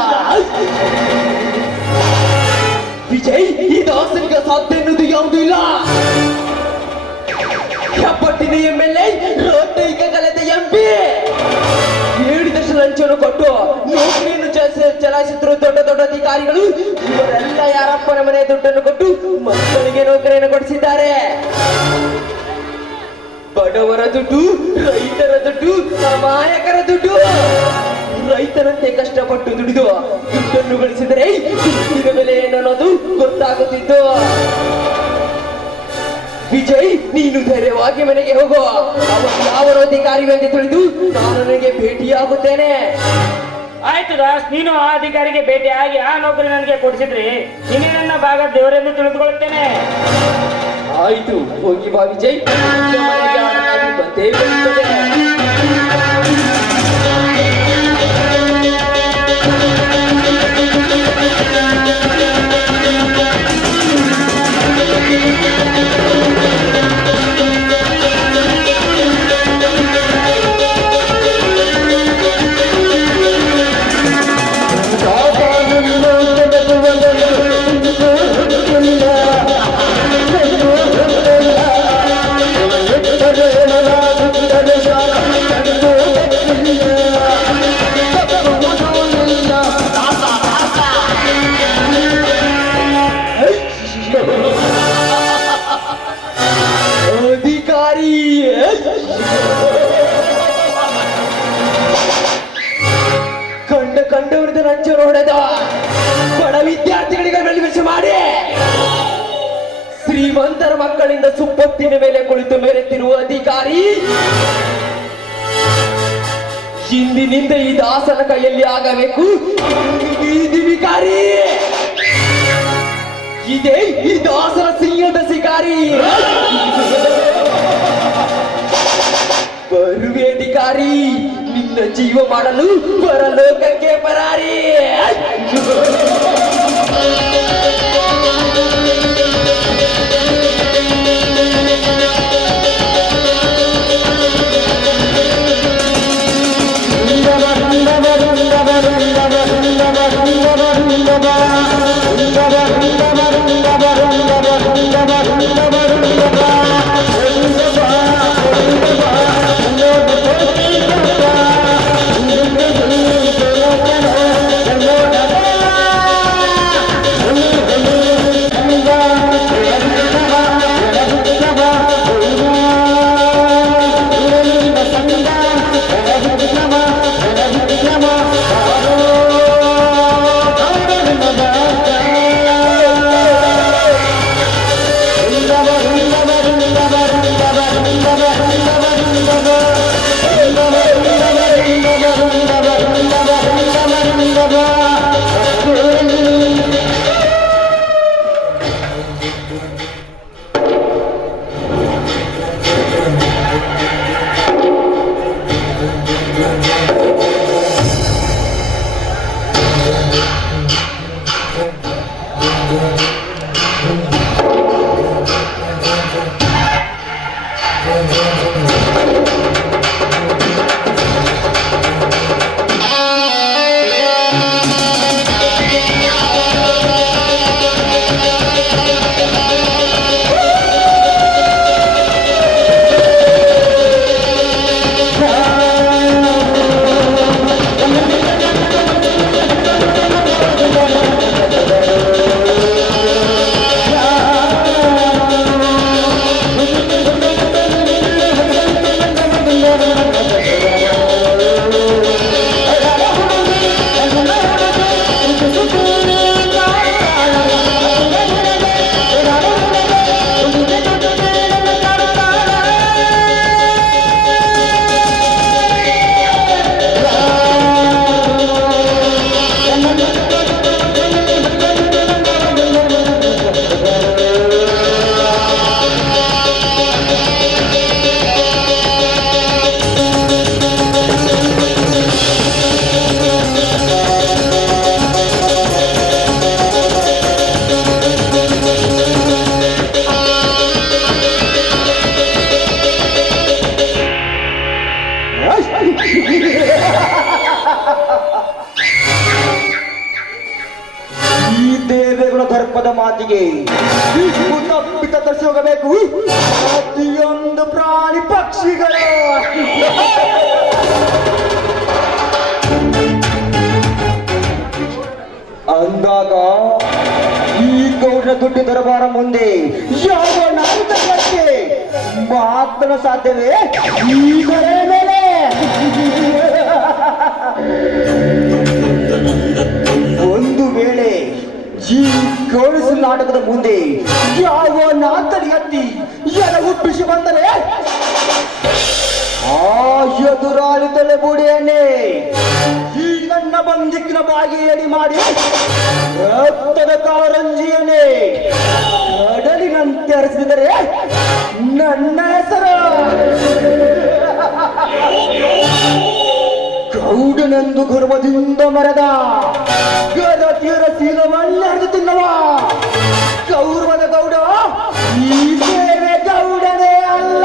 ವಿಜಯ್, ಈ ದಾಸನಿಗೆ ಸಾಧ್ಯ ಎನ್ನುವುದು ಯಾವುದೂ ಇಲ್ಲ. ಹೆಬ್ಬಟ್ಟಿನ MLA, ರೋಟೈಕ ಕಲೆದ MP ಹೇಳಿದಷ್ಟು ಲಂಚವನ್ನು ಕೊಟ್ಟು ನೌಕರಿಯನ್ನು ಚಲಾಯಿಸುತ್ತಿರುವ ದೊಡ್ಡ ದೊಡ್ಡ ಅಧಿಕಾರಿಗಳು ಇವರೆಲ್ಲ ಯಾರಪ್ಪನ ಮನೆ ದುಡ್ಡನ್ನು ಕೊಟ್ಟು ಮಕ್ಕಳಿಗೆ ನೌಕರಿಯನ್ನು ಕೊಡಿಸಿದ್ದಾರೆ. ಬಡವರ ದುಡ್ಡು, ರೈತರ ದುಡ್ಡು, ಅಮಾಯಕರ ದುಡ್ಡು. ರೈತರಂತೆ ಕಷ್ಟಪಟ್ಟು ದುಡಿದು ದುಡ್ಡನ್ನು ಗಳಿಸಿದರೆ ದುಡ್ಡಿನ ಬೆಲೆ ಏನನ್ನೋದು ಗೊತ್ತಾಗುತ್ತಿತ್ತು. ವಿಜಯ್, ನೀನು ಧೈರ್ಯವಾಗಿ ಮನೆಗೆ ಹೋಗು. ಅವರು ಯಾವ ಅಧಿಕಾರಿ ಎಂದು ತಿಳಿದು ನಾನು ನನಗೆ ಭೇಟಿಯಾಗುತ್ತೇನೆ. ಆಯ್ತು ದಾಸ್, ನೀನು ಆ ಅಧಿಕಾರಿಗೆ ಭೇಟಿಯಾಗಿ ಆ ನೌಕರಿ ನನಗೆ ಕೊಡಿಸಿದ್ರಿ ಇನ್ನೇ ನನ್ನ ಭಾಗ ದೇವರೆಂದು ತಿಳಿದುಕೊಳ್ಳುತ್ತೇನೆ. ಆಯ್ತು, ಹೋಗಿ ಬಾ ವಿಜಯ್. ನಿನ್ನ ಮನೆಗೆ ಹಣಕ್ಕಾಗಿ ಬಂದೇ ಬರುತ್ತದೆ. ಅಧಿಕಾರಿ ಕಂಡವರದ್ದು ರಂಚು ನೋಡದ ಬಡ ವಿದ್ಯಾರ್ಥಿಗಳಿಗೆ ಬೆಳವಣಿಗೆ ಮಾಡಿ ಶ್ರೀಮಂತರ ಮಕ್ಕಳಿಂದ ಸುಪ್ಪತ್ತಿನ ಮೇಲೆ ಕುಳಿತು ಮೆರೆತಿರುವ ಅಧಿಕಾರಿ ಇಂದಿನಿಂದ ಈ ದಾಸನ ಕೈಯಲ್ಲಿ ಆಗಬೇಕು ಈ ವಿಕಾರಿ. ಇದೇ ಈ ದಾಸನ ಸಿಂಹದ ಶಿಕಾರಿ. ಬರುವೆ ಅಧಿಕಾರಿ, ನಿನ್ನ ಜೀವ ಮಾಡಲು ಪರಲೋಕಕ್ಕೆ ಪರಾರಿ. ಮಾತಿಗೆ ತಪ್ಪಿತ ತರಿಸಿ ಹೋಗಬೇಕು ಪ್ರತಿಯೊಂದು ಪ್ರಾಣಿ ಪಕ್ಷಿಗಳು. ಅಂದಾಗ ಈ ಗೌಡ ದುಡ್ಡು ದರಬಾರ ಮುಂದೆ ಯಾವ ನಾಯಕಕ್ಕೆ ಮಾತನ ಸಾಧ್ಯವೇ ಈ ಮೇಲೆ? ಒಂದು ವೇಳೆ ಈ ಗೌಡಿಸು ನಾಟಕದ ಮುಂದೆ ಯಾವ ನಾತಡಿ ಎತ್ತಿ ಹುಟ್ಟಿಸಿ ಬಂದರೆ ಆ ಎದುರಾಳಿ ತಲೆ ಬುಡಿಯನ್ನೇ ಈ ನನ್ನ ಬಂದಿಕ್ಕಿನ ಬಾಗಿ ಎಡಿ ಮಾಡಿ ರಕ್ತದ ಕಾರಂಜಿಯನ್ನೇ ಕಡಲಿನ ಗೌಡನಂತೆ ಅರಸಿದರೆ ನನ್ನ ಹೆಸರು ಗೌಡನೆಂದು ಗರ್ವದಿಂದ ಮರದ ಗರತಿಯರ ಶೀಲವನ್ನೆರೆದು ತಿನ್ನವ ಗೌರವದ ಗೌಡ ಈ ಸೇವೆ ಗೌಡನೇ ಅಲ್ಲ.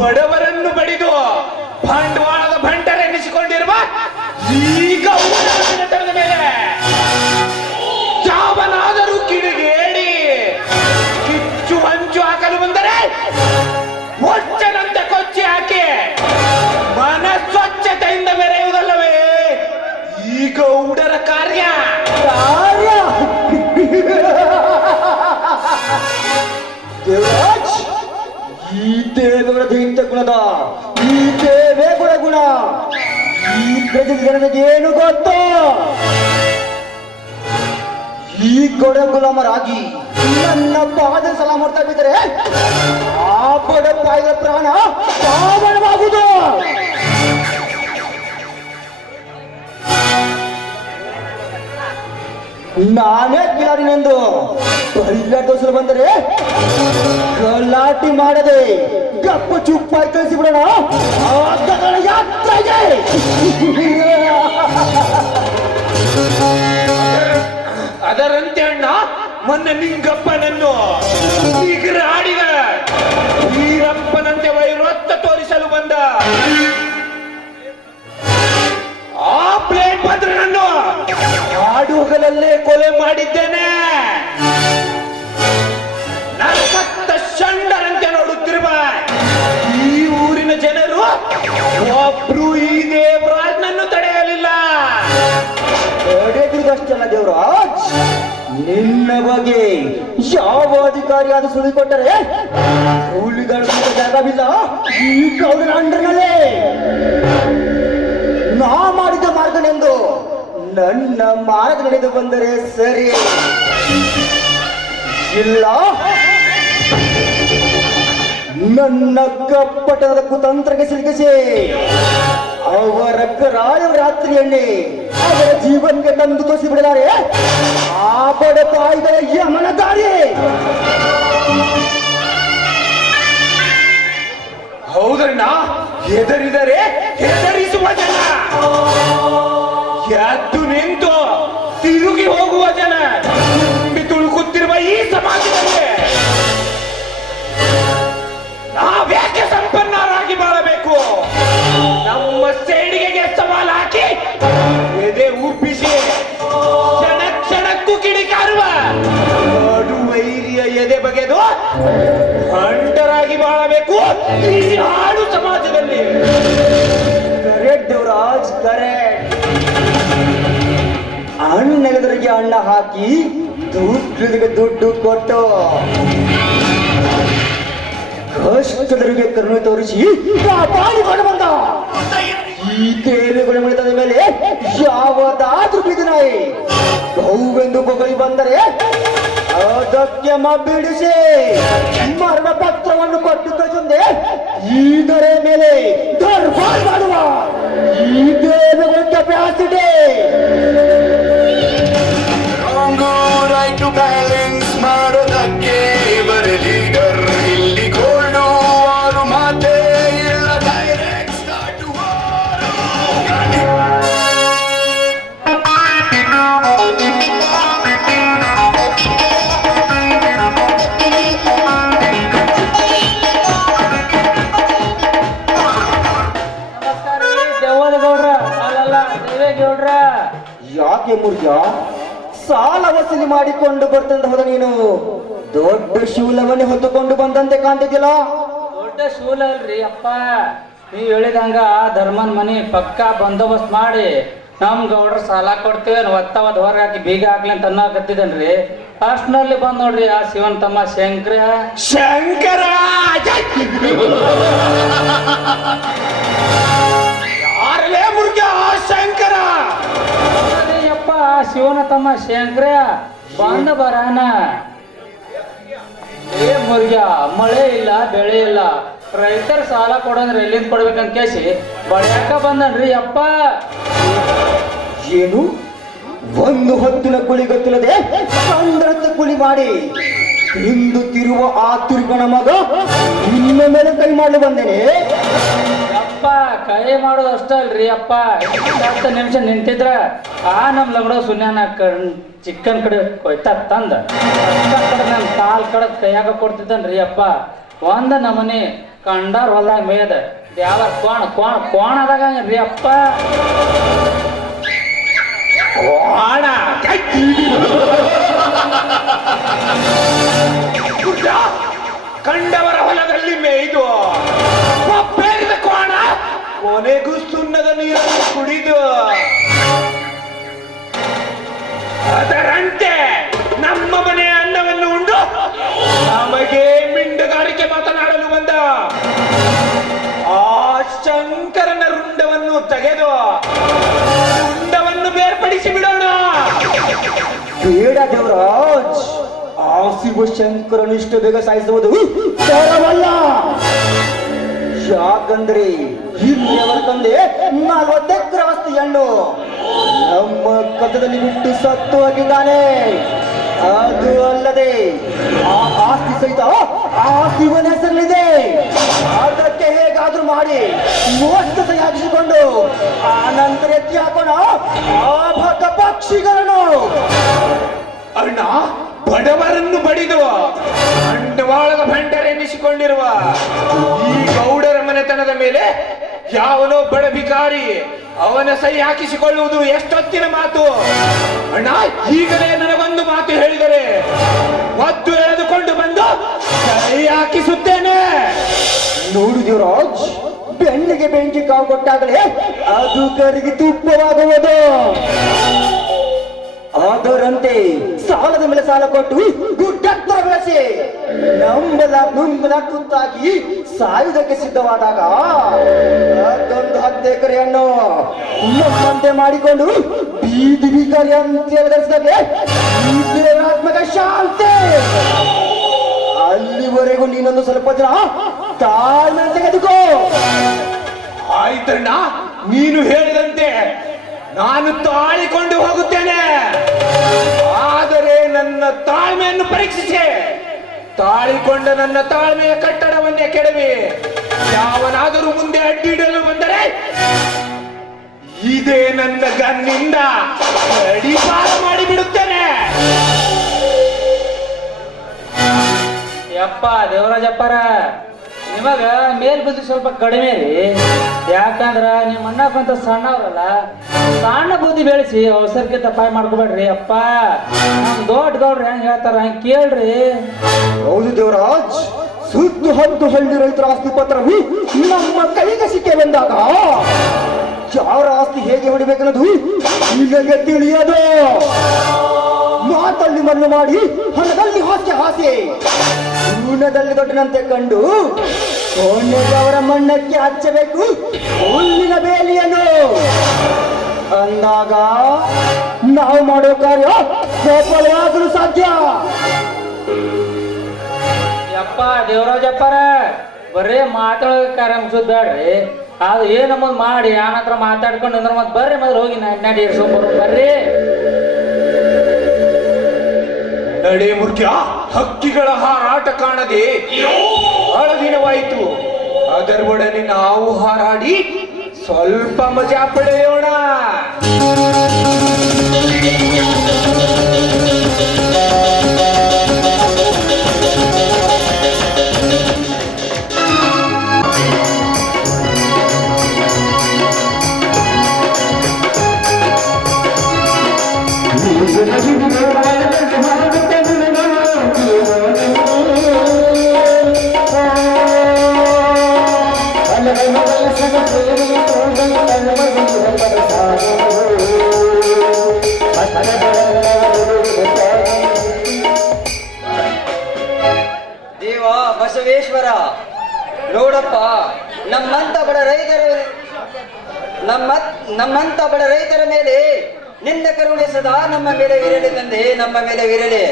ಬಡವರನ್ನು ಬಡಿದು ಬಂಡವಾಳದ ಭಂಡರೆನ್ನಿಸಿಕೊಂಡಿರುವ ಈಗ ತರದ ಮೇಲೆ ಯಾವನಾದರೂ ಕಿಡಿಗೇಡಿ ಕಿಚ್ಚು ಹಂಚು ಹಾಕಲು ಬಂದರೆ ಒಚ್ಚನಂತೆ ಕೊಚ್ಚಿ ಹಾಕಿ ಮನಸ್ವಚ್ಛತೆಯಿಂದ ಮೆರೆಯುವುದಲ್ಲವೇ ಈ ಗೌಡರ ಕಾರ್ಯ. ದೇವರಾಜ್, ಈ ದೇವರ ದೈತ್ಯ ಗುಣದ ಈ ದೇವೇ ಗುಣ ಈ ಪ್ರಜೆಗಳಿಗೆ ಏನು ಗೊತ್ತು? ಈ ಕೊಡ ಗುಲಾಮರಾಗಿ ನನ್ನ ಪಾದ ಸಲ ಮಾಡ್ತಾ ಬಿದ್ದರೆ ಆ ಬಡ ತಾಯಿಯ ಪ್ರಾಣ ಪಾವನವಾಗುವುದು. ನಾನೇ ಕಿಲಾಡಿನೆಂದು ಬರಿಯ ದೋಸಲು ಬಂದರೆ ಗಲಾಟಿ ಮಾಡದೆ ಗಪ್ಪ ಚುಪ್ಪಾಗಿ ಕಳಿಸಿಬಿಡೋಣ ಯಾತ್ರೆಗೆ. ಅದರಂತೆ ಅಣ್ಣ, ಮೊನ್ನೆ ನಿಂಗಪ್ಪನನ್ನು ಆಡಿದ ವೀರಪ್ಪನಂತೆ ವೈರತ್ವ ತೋರಿಸಲು ಬಂದ ಆ ಪ್ಲೇಟ್ ಭದ್ರನನ್ನು ಆಡುಗಲಲ್ಲೇ ಕೊಲೆ ಮಾಡಿದ್ದೇನೆ. ನರಸತ್ತ ಷಂಡರಂತೆ ನೋಡುತ್ತಿರುವ ಈ ಊರಿನ ಜನರು ಒಬ್ರು ಈ ದೇವರಾಜ್ನನ್ನು ತಡೆಯಲಿಲ್ಲ. ತಡೆದಿರುವುದಷ್ಟಲ್ಲ ದೇವರಾಜ್, ನಿನ್ನ ಬಗ್ಗೆ ಯಾವ ಅಧಿಕಾರಿಯಾದ ಸುಳಿ ಕೊಟ್ಟರೆ ಹುಲಿಗಳ ಜಾಗವಿಲ್ಲ ಈ ಗೌಡನ ಅಂಡರ್ನಲ್ಲೇ. ನಾ ಮಾಡಿದ ಮಾರ್ಗನೆಂದು ನನ್ನ ಮಾರ್ಗ ನಡೆದು ಬಂದರೆ ಸರಿ, ಇಲ್ಲ ನನ್ನ ಕಪ್ಪಟದ ಕುತಂತ್ರಕ್ಕೆ ಸಿಲುಕಿಸಿ ಅವರ ರಾತ್ರಿಯಲ್ಲಿ ಅದರ ಜೀವನಕ್ಕೆ ತಂದು ತೋರಿಸಿ ಬಿಡಲಾರೆ ಆ ಬಡ ತಾಯಿಗಳ ಯಮನ ದಾರಿ. ಹೌದಣ್ಣ, ಹೆದರಿದರೆ ಹೆದರಿಸುವ ಜನ, ಎದ್ದು ನಿಂತು ತಿರುಗಿ ಹೋಗುವ ಜನ ತುಂಬಿ ತುಳುಕುತ್ತಿರುವ ಈ ಸಮಾಜದಲ್ಲಿ ನಾವ್ಯಾಕೆ ಸಂಪನ್ನರಾಗಿ ಬಾಳಬೇಕು? ನಮ್ಮ ಸೇಡಿಗೆಗೆ ಸವಾಲು ಹಾಕಿ ಎದೆ ಉಬ್ಬಿಸಿ ಕ್ಷಣ ಕ್ಷಣಕ್ಕೂ ಕಿಡಿಕಾರುವ ವೈರಿಯ ಎದೆ ಬಗೆದು ಹಂಟರಾಗಿ ಬಾಳಬೇಕು ಈ ಹಾಡು ಸಮಾಜದಲ್ಲಿ. Correct Devaraj, correct. ಅಣ್ಣೆಲ್ಲದರಿಗೆ ಅಣ್ಣ ಹಾಕಿ ದುಡ್ಡಿಗೆ ದುಡ್ಡು ಕೊಟ್ಟು ಕಷ್ಟದರಿಗೆ ಕರುಣೆ ತೋರಿಸಿ ಕಾಪಾಡಿಕೊಂಡು ಬಂದ. ಈ ದೇವಿಗಳ ಮಿಳಿತದ ಮೇಲೆ ಯಾವುದಾದ್ರೂ ಬೀದಿ ನಾಯಿ ಬಹುವೆಂದು ಬೊಗಳಿ ಬಂದರೆ ಅದಕ್ಕೆ ಮಬ್ಬಿಡಿಸಿ ಮರಣ ಪತ್ರವನ್ನು ಕೊಟ್ಟು ಕಳಿಸುತ್ತೆ. ಇದರ ಮೇಲೆ ದರ್ಬಾರ್ ಮಾಡುವ ಈ ದೇವಿಗಳ ಕೆಪಾಸಿಟಿ. ರೈಟು ಬ್ಯಾಲೆನ್ಸ್ ಮಾಡೋದಕ್ಕೆ ಬರೀ ಲೀಡರ್ ಇಲ್ಲಿ ಗೋಲ್ಡು ಅವರು ಮಾತೇ ಇಲ್ಲ. ಡೈರೆಕ್ಟ್ ಸ್ಟಾರ್ಟ್ ದೇವದ ಗೌಡ್ರ, ಅಲ್ಲಲ್ಲ ದೇವೇಗೌಡ್ರ. ಯಾಕೆ ಮುರ್ಜ ಸಾಲ ವಸೂಲಿ ಮಾಡಿಕೊಂಡು ಬರ್ತಂತ ಹೋದ ನೀನು ದೊಡ್ಡ ಶೂಲವನ್ನೇ ಹೊತ್ತುಕೊಂಡು ಬಂದಂತೆ ಕಾಣ್ತಿದ್ದಿಲ್ಲ. ದೊಡ್ಡ ಶೂಲ ಅಲ್ರಿ ಅಪ್ಪ, ನೀವ್ ಹೇಳಿದಂಗ ಧರ್ಮನ್ ಮನಿ ಪಕ್ಕಾ ಬಂದೋಬಸ್ತ್ ಮಾಡಿ ನಮ್ ಗೌಡ್ರ ಸಾಲ ಕೊಡ್ತೇವೆ ಒತ್ತವದ್ ಹೊರಗೆ ಹಾಕಿ ಬೀಗ ಹಾಕ್ಲಿ ಅಂತ ಅನ್ನಕತ್ತಿದನ್ರಿ. ಅಷ್ಟನಲ್ಲಿ ಬಂದ್ ನೋಡ್ರಿ ಆ ಶಿವನ್ ತಮ್ಮ ಶಂಕರ. ಯಾರಲೇ ಮುರುಗ ಶಂಕರ? ಅಪ್ಪ ಶಿವನ ತಮ್ಮ ಶಂಕರ ಬಂದ ಬರಾನ. ಏ ಮುರ್ಗ, ಮಳೆ ಇಲ್ಲ ಬೆಳೆ ಇಲ್ಲ, ರೈತರ ಸಾಲ ಕೊಡಂದ್ರೆ ಎಲ್ಲಿಂದ ಕೊಡ್ಬೇಕಂತ ಕೇಸಿ ಬಡ್ಯಾಕ ಬಂದನ್ರಿ ಅಪ್ಪ. ಏನು ಒಂದು ಹೊತ್ತಿನ ಕುಳಿ ಗೊತ್ತಿಲ್ಲದೆ ಸಂದರ್ಭ ಕುಳಿ ಮಾಡಿ ಇಂದು ತಿರುವ ಆ ತಿರುಗಣ ಮಗ ನಿನ್ನ ಮೇಲೆ ಕೈ ಮಾಡಲು ಬಂದೇನೆ. ಅಪ್ಪ ಕೈ ಮಾಡೋದು ಅಷ್ಟ ಅಲ್ರಿ ಅಪ್ಪ, 10 ನಿಮಿಷ ನಿಂತಿದ್ರ ಆ ನಮ್ ಲಗಡ ಸುನ್ಯಾನ ಚಿಕ್ಕನ್ ಕಡೆ ಕೊಯ್ತಾ ತಂದ ನನ್ ಕಾಲ್ ಕಡದ್ ಕೈಯಾಗ ಕೊಡ್ತಿದ್ದನ್ರಿ ಅಪ್ಪ. ಒಂದ ನಮನಿ ಕಂಡಾರ್ ಹೊಲ್ದಾಗ ಮೇದ ಯಾವ ಕೋಣ ಕೋಣ ಕೋಣದಾಗ ರೀ ಅಪ್ಪ. ಕೋಣ ಕಂಡವರ ಹೊಲದಲ್ಲಿ ಮೇಯ್ದು ಒಪ್ಪೇರಿದ ಕೋಣ ಕೊನೆಗೂ ಸುಣ್ಣದ ನೀರನ್ನು ಕುಡಿದು ಅದರಂತೆ ನಮ್ಮ ಮನೆಯ ಅನ್ನವನ್ನು ಉಂಡು ನಮಗೆ ಮಿಂಡುಗಾರಿಕೆ ಮಾತನಾಡಲು ಬಂದ ಆ ಶಂಕರನ ರುಂಡವನ್ನು ತೆಗೆದು ರುಂಡವನ್ನು ಬೇರ್ಪಡಿಸಿ ಬಿಡೋಣ. ಬೇಡ ದೇವರಾಜ್, ಆ ಶಿವಶಂಕರನು ಇಷ್ಟು ಬೇಗ ಸಾಯಿಸುವುದು ತರವಲ್ಲ. ಯಾಕಂದ್ರೆ ಇಲ್ಲಿಯವರ ತಂದೆ 40 ಎಕರೆ ಆಸ್ತಿ ಹೆಣ್ಣು ನಮ್ಮ ಕಥದಲ್ಲಿ ಬಿಟ್ಟು ಸತ್ತು ಹೋಗಿದ್ದಾನೆ. ಅದು ಅಲ್ಲದೆ ಆ ಆಸ್ತಿ ಸಹಿತ ಆ ಶಿವನ ಹೆಸರಲ್ಲಿದೆ. ಅದಕ್ಕೆ ಹೇಗಾದ್ರೂ ಮಾಡಿ ಮೋಷ್ಟ ಸಹಿಸಿಕೊಂಡು ಆ ನಂತರ ಎತ್ತಿ ಹಾಕೋಣ ಆ ಭಕ್ತ ಪಕ್ಷಿಗಳನ್ನು. ಅಣ್ಣ, ಬಡವರನ್ನು ಬಡಿದು ಬಂಡವಾಳದ ಭಂಡರೆನ್ನಿಸಿಕೊಂಡಿರುವ ಈ ಗೌಡರ ಮನೆತನದ ಮೇಲೆ ಯಾವನೋ ಬಡ ಭಿಕಾರಿ ಅವನ ಸಹಿ ಹಾಕಿಸಿಕೊಳ್ಳುವುದು ಎಷ್ಟೊತ್ತಿನ ಮಾತು? ಅಣ್ಣ, ಈಗಲೇ ನನಗೊಂದು ಮಾತು ಹೇಳಿದರೆ ಒದ್ದು ಎಳೆದುಕೊಂಡು ಬಂದು ಸಹಿ ಹಾಕಿಸುತ್ತೇನೆ. ನೋಡು ದೇವರಾಜ್, ಬೆನ್ನಿಗೆ ಬೆಂಕಿ ಕಾವು ಕೊಟ್ಟಾಗಲೇ ಅದು ಕರಿಗೆ ತುಪ್ಪವಾಗುವುದು. ಅದರಂತೆ ಸಾಲದ ಮೇಲೆ ಸಾಲ ಕೊಟ್ಟು ಗುಡ್ಡತ್ರ ಬೆಳೆಸಿ ನಂಬಲ ತುತ್ತಾಗಿ ಸಾಯುವುದಕ್ಕೆ ಸಿದ್ಧವಾದಾಗ ಅದೊಂದು 10 ಎಕರೆಯನ್ನು ನಮ್ಮಂತೆ ಮಾಡಿಕೊಂಡು ಬೀದಿ ಬಿಕಾರಿ ಅಂತ ಹೇಳಿದಾಗ ಈ ದೇವರಾತ್ಮಕ ಶಾಂತಿ. ಅಲ್ಲಿವರೆಗೂ ನೀನೊಂದು ಸ್ವಲ್ಪ ಜನ ತಾಳ್ಮೆ ತೆಗೆದುಕೋ. ಆಯ್ತಣ್ಣ, ನೀನು ಹೇಳಿದಂತೆ ನಾನು ತಾಳಿಕೊಂಡು ಹೋಗುತ್ತೇನೆ. ಆದರೆ ನನ್ನ ತಾಳ್ಮೆಯನ್ನು ಪರೀಕ್ಷಿಸಿ, ತಾಳಿಕೊಂಡ ನನ್ನ ತಾಳ್ಮೆಯ ಕಟ್ಟಡವನ್ನೇ ಕೆಡವಿ ಯಾವನಾದರೂ ಮುಂದೆ ಅಡ್ಡಿಡಲು ಬಂದರೆ ಇದೇ ನನ್ನ ಗನ್ನಿಂದ ಅಡಿಪಾರ ಮಾಡಿಬಿಡುತ್ತೇನೆ. ಯಪ್ಪ ದೇವರಾಜಪ್ಪರ, ನಿಮಗ ಮೇಲ್ಬುದ್ಧಿ ಸ್ವಲ್ಪ ಕಡಿಮೆ ರೀ. ಯಾಕಂದ್ರ ನಿಮ್ಮ ಅಣ್ಣಕ್ಕಂತ ಸಣ್ಣವ್ರಲ್ಲ, ಸಣ್ಣ ಬುದ್ಧಿ ಬೆಳೆಸಿ ಅವಸರಕ್ಕೆ ತಪ್ಪಾಯಿ ಮಾಡ್ಕೋಬೇಡ್ರಿ ಅಪ್ಪ. ನಮ್ ದೊಡ್ಡ ಗೌಡ್ರಿ ಹೆಂಗ್ ಹೇಳ್ತಾರ ಹಂಗ ಕೇಳ್ರಿ. ಹೌದು ದೇವರಾಜ್, ಸುತ್ತು ಹತ್ತು ಹಳ್ಳಿ ರೈತರ ಆಸ್ತಿ ಪತ್ರವು ನಮ್ಮ ಕೈಗೆ ಸಿಕ್ಕೇ ಬಂದಾಗ ಯಾರ ಆಸ್ತಿ ಹೇಗೆ ಹೊಡಿಬೇಕನ್ನೋದು ನಿಮಗೆ ತಿಳಿಯದು. ಮಾತಲ್ಲಿ ಮಣ್ಣು ಮಾಡಿ ಹಣದಲ್ಲಿ ಹಾಸ್ಯ ಹಾಸೆ, ಹೂಣದಲ್ಲಿ ದೊಡ್ಡನಂತೆ ಕಂಡು ಅವರ ಮಣ್ಣಕ್ಕೆ ಹಚ್ಚಬೇಕು ಹುಲ್ಲಿನ ಬೇಲಿಯನ್ನು ಅಂದಾಗ ನಾವು ಮಾಡೋ ಕಾರ್ಯ ಸಫಲವಾಗಲು ಸಾಧ್ಯ. ಯಪ್ಪ ದೇವರಾಜಪ್ಪರ, ಬರೇ ಮಾತಾಡೋ ಕಾರ್ಯ ಮುಗಿಸೋದ್ ಬೇಡ್ರಿ. ಅದು ಏನಮ್ಮದ್ ಮಾಡಿ ಆನಂತರ ಮಾತಾಡ್ಕೊಂಡು ಅಂದ್ರೆ ಮತ್ತೆ ಬರ್ರಿ ಮೊದಲು ಹೋಗಿ ನಡಿ ಇರ್ಸ್ಕೊಂಬರು ಬರ್ರಿ. ನಡೆ ಮುಖ್ಯ, ಹಕ್ಕಿಗಳ ಹಾರಾಟ ಕಾಣದೆ ಬಹಳ ದಿನವಾಯಿತು. ಅದರೊಡನೆ ನಾವು ಹಾರಾಡಿ ಸ್ವಲ್ಪ ಮಜಾ ಪಡೆಯೋಣ. ದೇವ ಬಸವೇಶ್ವರ, ನೋಡಪ್ಪ, ನಮ್ಮಂತ ಬಡ ರೈತರ ಮೇಲೆ ನಿನ್ನ ಕರುಣೆ ಸದಾ ನಮ್ಮ ಮೇಲೆ ವಿರಲಿ ತಂದೆ, ನಮ್ಮ ಮೇಲೆ ವಿರಲಿ.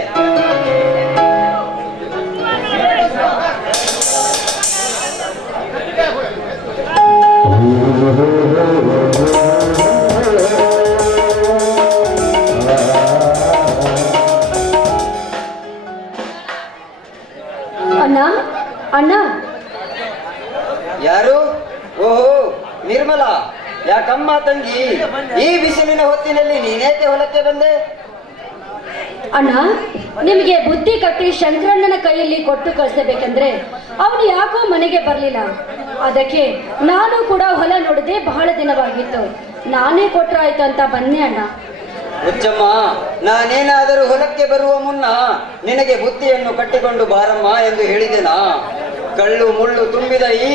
ಅಣ್ಣ ಅಣ್ಣ. ಯಾರು? ಓಹೋ ನಿರ್ಮಲಾ, ಯಾಕಮ್ಮ ತಂಗಿ, ಈ ಬಿಸಿಲಿನ ಹೊತ್ತಿನಲ್ಲಿ ನೀನೇಕೆ ಹೊಲಕ್ಕೆ ಬಂದೆ? ಅಣ್ಣ, ನಿಮಗೆ ಬುದ್ಧಿ ಕಟ್ಟಿ ಶಂಕರಣ್ಣನ ಕೈಯಲ್ಲಿ ಕೊಟ್ಟು ಕಳಿಸಬೇಕಂದ್ರೆ ಅವನು ಯಾಕೋ ಮನೆಗೆ ಬರಲಿಲ್ಲ. ಅದಕ್ಕೆ ನಾನು ಕೂಡ ಹೊಲ ನೋಡದೆ ಬಹಳ ದಿನವಾಗಿತ್ತು. ನಾನೇ ಕೊಟ್ರಾಯ್ತು ಅಂತ ಬನ್ನಿ ಅಣ್ಣ. ಹುಚ್ಚಮ್ಮ, ನಾನೇನಾದರೂ ಹೊಲಕ್ಕೆ ಬರುವ ಮುನ್ನ ನಿನಗೆ ಬುತ್ತಿಯನ್ನು ಕಟ್ಟಿಕೊಂಡು ಬಾರಮ್ಮ ಎಂದು ಹೇಳಿದೆನಾ? ಕಳ್ಳು ಮುಳ್ಳು ತುಂಬಿದ ಈ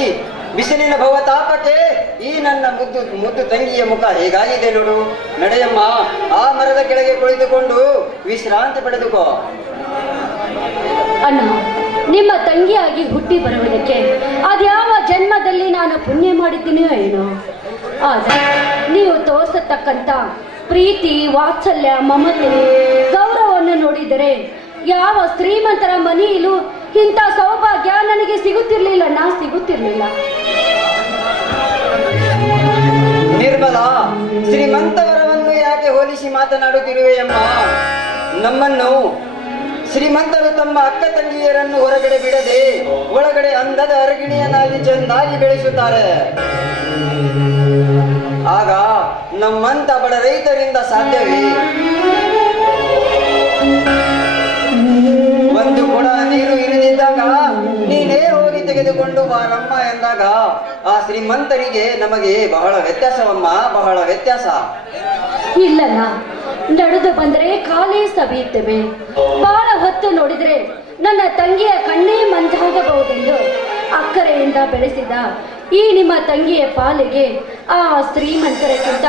ಬಿಸಿಲಿನ ಭವತಾಪಕ್ಕೆ ಈ ನನ್ನ ಮುದ್ದು ತಂಗಿಯ ಮುಖ ಹೇಗಾಗಿದೆ ನೋಡು. ನಡೆಯಮ್ಮ, ಆ ಮರದ ಕೆಳಗೆ ಕುಳಿತುಕೊಂಡು ವಿಶ್ರಾಂತಿ ಪಡೆದುಕೋ. ಅಣ್ಣ, ನಿಮ್ಮ ತಂಗಿಯಾಗಿ ಹುಟ್ಟಿ ಬರುವುದಕ್ಕೆ ಅದ್ಯಾವ ಜನ್ಮದಲ್ಲಿ ನಾನು ಪುಣ್ಯ ಮಾಡಿದ್ದೀನಿಯೋ ಏನೋ. ಆದರೆ ನೀವು ತೋರಿಸತಕ್ಕಂಥ ಪ್ರೀತಿ, ವಾತ್ಸಲ್ಯ, ಮಮತೆ, ಗೌರವವನ್ನು ನೋಡಿದರೆ ಯಾವ ಶ್ರೀಮಂತರ ಮನೆಯಲ್ಲೂ ಇಂಥ ಸೌಭಾಗ್ಯ ನನಗೆ ಸಿಗುತ್ತಿರ್ಲಿಲ್ಲ. ನಿರ್ಮಲಾ, ಶ್ರೀಮಂತವರವನ್ನು ಯಾಕೆ ಹೋಲಿಸಿ ಮಾತನಾಡುತ್ತಿರುವೆಯಮ್ಮ? ನಮ್ಮನ್ನು ಶ್ರೀಮಂತರು ತಮ್ಮ ಅಕ್ಕ ತಂಗಿಯರನ್ನು ಹೊರಗಡೆ ಬಿಡದೆ ಒಳಗಡೆ ಅಂದದ ಅರಗಿಣಿಯನ್ನಾಗಿ ಚೆಂದಾಗಿ ಬೆಳೆಸುತ್ತಾರೆ. ಆಗ ನಮ್ಮಂತ ಬಡ ರೈತರಿಂದ ಸಾಧ್ಯವೇ? ಒಂದು ಕೊಡ ನೀರು ಇರಿದಿದ್ದಾಗ ನೀನೇ ಹೋಗಿ ತೆಗೆದುಕೊಂಡು ಬಾರಮ್ಮ ಎಂದಾಗ ಆ ಶ್ರೀಮಂತರಿಗೆ ನಮಗೆ ಬಹಳ ವ್ಯತ್ಯಾಸವಮ್ಮ, ಬಹಳ ವ್ಯತ್ಯಾಸ. ಇಲ್ಲಣ್ಣ, ನಡೆದು ಬಂದರೆ ಕಾಲೇ ಸವಿಯುತ್ತವೆ. ಬಹಳ ಹೊತ್ತು ನೋಡಿದ್ರೆ ನನ್ನ ತಂಗಿಯ ಕಣ್ಣೇ ಮಂಜಾಗಬಹುದೆಂದು ಅಕ್ಕರೆಯಿಂದ ಬೆಳೆಸಿದ ಈ ನಿಮ್ಮ ತಂಗಿಯ ಪಾಲಿಗೆ ಆ ಶ್ರೀಮಂತರಕ್ಕಿಂತ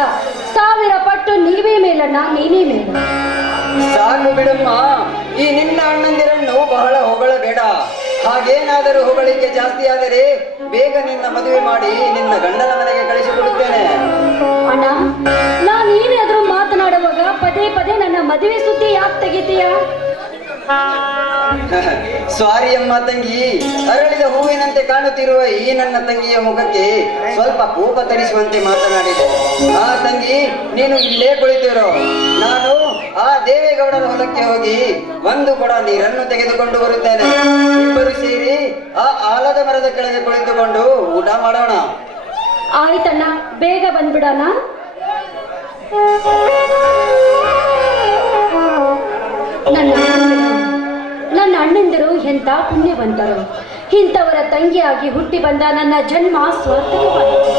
1000 ಪಟ್ಟು ನೀವೇ ಮೇಲಣ್ಣ, ನೀನೇ ಮೇಲ. ಸಾಕು ಬಿಡಮ್ಮ, ಈ ನಿನ್ನ ಅಣ್ಣಂದಿರನ್ನು ಬಹಳ ಹೊಗಳಬೇಡ. ಹಾಗೇನಾದರೂ ಹೊಗಳಿಕೆ ಜಾಸ್ತಿ ಆದರೆ ಬೇಗ ನಿನ್ನ ಮದುವೆ ಮಾಡಿ ನಿನ್ನ ಗಂಡನ ಮನೆಗೆ ಕಳಿಸಿಕೊಡುತ್ತೇನೆ. ಅಣ್ಣ, ನಾನೇನಾದ್ರೂ ಮಾತನಾಡುವಾಗ ಪದೇ ಪದೇ ನನ್ನ ಮದುವೆ ಸುದ್ದಿ ಯಾಕೆ ತೆಗಿತೀಯ? ಸಾರಿ ಅಮ್ಮ ತಂಗಿ, ಅರಳಿದ ಹೂವಿನಂತೆ ಕಾಣುತ್ತಿರುವ ಈ ನನ್ನ ತಂಗಿಯ ಮುಖಕ್ಕೆ ಸ್ವಲ್ಪ ಕೋಪ ತರಿಸುವಂತೆ ಮಾತನಾಡಿದೆ. ಆ ತಂಗಿ, ನೀನು ಇಲ್ಲೇ ಕುಳಿತಿರೋ, ನಾನು ಆ ದೇವೇಗೌಡರ ಹೊಲಕ್ಕೆ ಹೋಗಿ ಒಂದು ಕೊಡ ನೀರನ್ನು ತೆಗೆದುಕೊಂಡು ಬರುತ್ತೇನೆ. ಇಬ್ಬರು ಸೇರಿ ಆ ಆಲದ ಮರದ ಕೆಳಗೆ ಕುಳಿತುಕೊಂಡು ಊಟ ಮಾಡೋಣ. ಆಯ್ತಣ್ಣ, ಬೇಗ ಬಂದ್ಬಿಡೋಣ. ನನ್ನ ಅಣ್ಣಂದಿರು ಎಂಥ ಪುಣ್ಯವಂತರು. ಇಂಥವರ ತಂಗಿಯಾಗಿ ಹುಟ್ಟಿ ಬಂದ ನನ್ನ ಜನ್ಮ ಸ್ವಾರ್ಥಕವಾಯಿತು.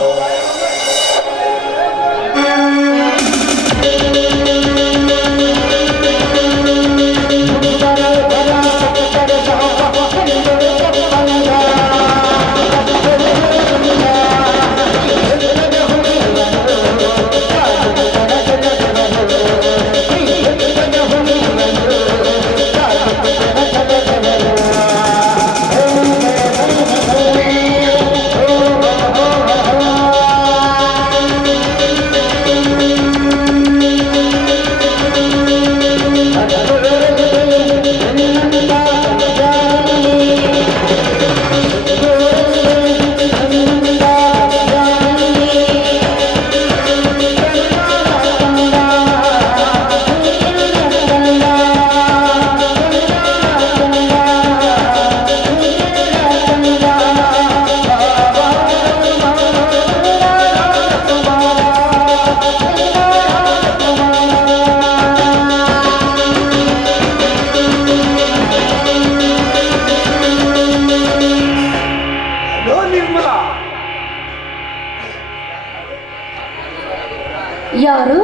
ಯಾರು?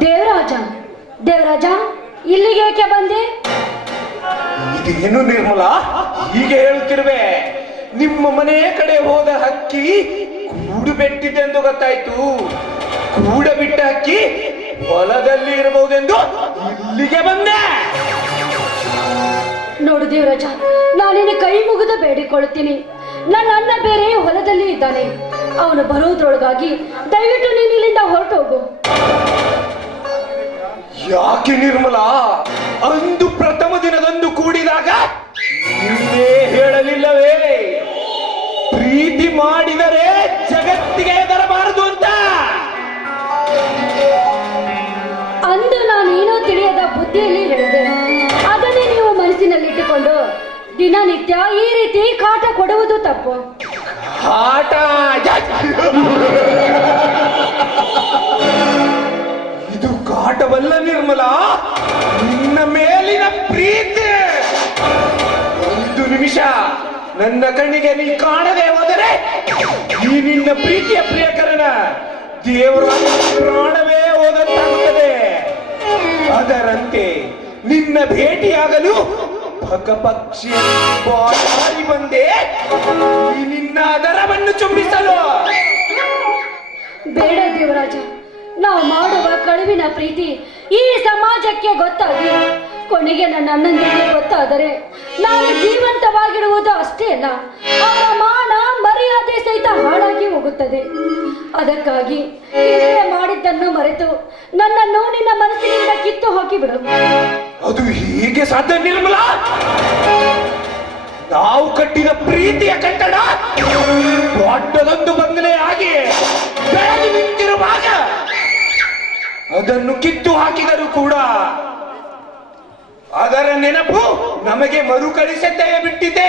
ದೇವರಾಜ. ದೇವರಾಜ, ಇಲ್ಲಿಗೆ ಏಕೆ ಬಂದೆ? ಇದೇನು ನಿರ್ಮಲಾ ಹೀಗೆ ಹೇಳುತ್ತಿರುವೆ? ನಿಮ್ಮ ಮನೆ ಕಡೆ ಹೋದ ಹಕ್ಕಿ ಕೂಡು ಬಿಟ್ಟಿದ್ದೆಂದು ಗೊತ್ತಾಯ್ತು. ಕೂಡ ಬಿಟ್ಟ ಹಕ್ಕಿ ಹೊಲದಲ್ಲಿ ಇರಬಹುದೆಂದು ಇಲ್ಲಿಗೆ ಬಂದೆ. ನೋಡು ದೇವರಾಜ, ನಾನಿನ್ನ ಕೈ ಮುಗಿದು ಬೇಡಿಕೊಳ್ಳುತ್ತೀನಿ. ನನ್ನ ಅಣ್ಣ ಬೇರೆ ಹೊಲದಲ್ಲಿ ಇದ್ದಾನೆ. ಅವನು ಬರೋದ್ರೊಳಗಾಗಿ ದಯವಿಟ್ಟು ನೀನು ಇಲ್ಲಿಂದ ಹೊರಟು ಹೋಗು. ಯಾಕೆ ನಿರ್ಮಲಾ? ಅಂದು ಪ್ರಥಮ ದಿನದಂದು ಕೂಡಿದಾಗ ನಿನ್ನೆ ಹೇಳಲಿಲ್ಲವೇ ಪ್ರೀತಿ ಮಾಡಿದರೆ ಜಗತ್ತಿಗೆ ಬರಬಾರದು ಅಂತ? ಅಂದು ನಾನೇನೋ ತಿಳಿಯದ ಬುದ್ಧಿಯಲ್ಲಿ ಹೇಳಿದೆ. ಅದನ್ನೇ ನೀವು ಮನಸ್ಸಿನಲ್ಲಿಟ್ಟುಕೊಂಡು ದಿನನಿತ್ಯ ಈ ರೀತಿ ಕಾಟ ಕೊಡುವುದು ತಪ್ಪು. ಆಟ ಇದು ಕಾಟವಲ್ಲ ನಿರ್ಮಲಾ, ನಿನ್ನ ಮೇಲಿನ ಪ್ರೀತಿ. ಒಂದು ನಿಮಿಷ ನನ್ನ ಕಣ್ಣಿಗೆ ನೀ ಕಾಣದೆ ಹೋದರೆ ಈ ನಿನ್ನ ಪ್ರೀತಿಯ ಪ್ರಿಯಕರನ ದೇವರ ಪ್ರಾಣವೇ ಹೋದಂತಾಗುತ್ತದೆ. ಅದರಂತೆ ನಿನ್ನ ಭೇಟಿಯಾಗಲು ಪಕ್ಷಿ ಬಾರಿ ಬಂದೆ ಈ ನಿನ್ನ ಅದರವನ್ನು ಚುಂಬಿಸಲು. ಬೇಡ ದೇವರಾಜ, ನಾವು ಮಾಡುವ ಕಳುವಿನ ಪ್ರೀತಿ ಈ ಸಮಾಜಕ್ಕೆ ಗೊತ್ತಾಗಿ ಕೊನೆಗೆ ನನ್ನ ಅಣ್ಣಂದಿರಿಗೆ ಗೊತ್ತಾದರೆ ನಾನು ಜೀವಂತವಾಗಿರುವುದು ಅಷ್ಟೇ ಅಲ್ಲ, ಅವರ ಮಾನ ಮರ್ಯಾದೆ ಸಹಿತ ಹಾಳಾಗಿ ಹೋಗುತ್ತದೆ. ಅದಕ್ಕಾಗಿ ಹಿಂದೆ ಮಾಡಿದ್ದನ್ನು ಮರೆತು ನನ್ನನ್ನು ನಿನ್ನ ಮನಸ್ಸಿನಿಂದ ಕಿತ್ತು ಹಾಕಿಬಿಡು. ಅದು ಹೀಗೆ ಸಾಧ್ಯ ನಿರ್ಮಲಾ? ನಾವು ಕಟ್ಟಿದ ಪ್ರೀತಿಯ ಕಟ್ಟಡ ದೊಡ್ಡದೊಂದು ಬಂಗಲೆ ಆಗಿ ಬೆಳಗಿ ನಿಂತಿರುವಾಗ ಅದನ್ನು ಕಿತ್ತು ಹಾಕಿದರೂ ಕೂಡ ಅದರ ನೆನಪು ನಮಗೆ ಮರುಕಳಿಸದೇ ಬಿಟ್ಟಿದೆ.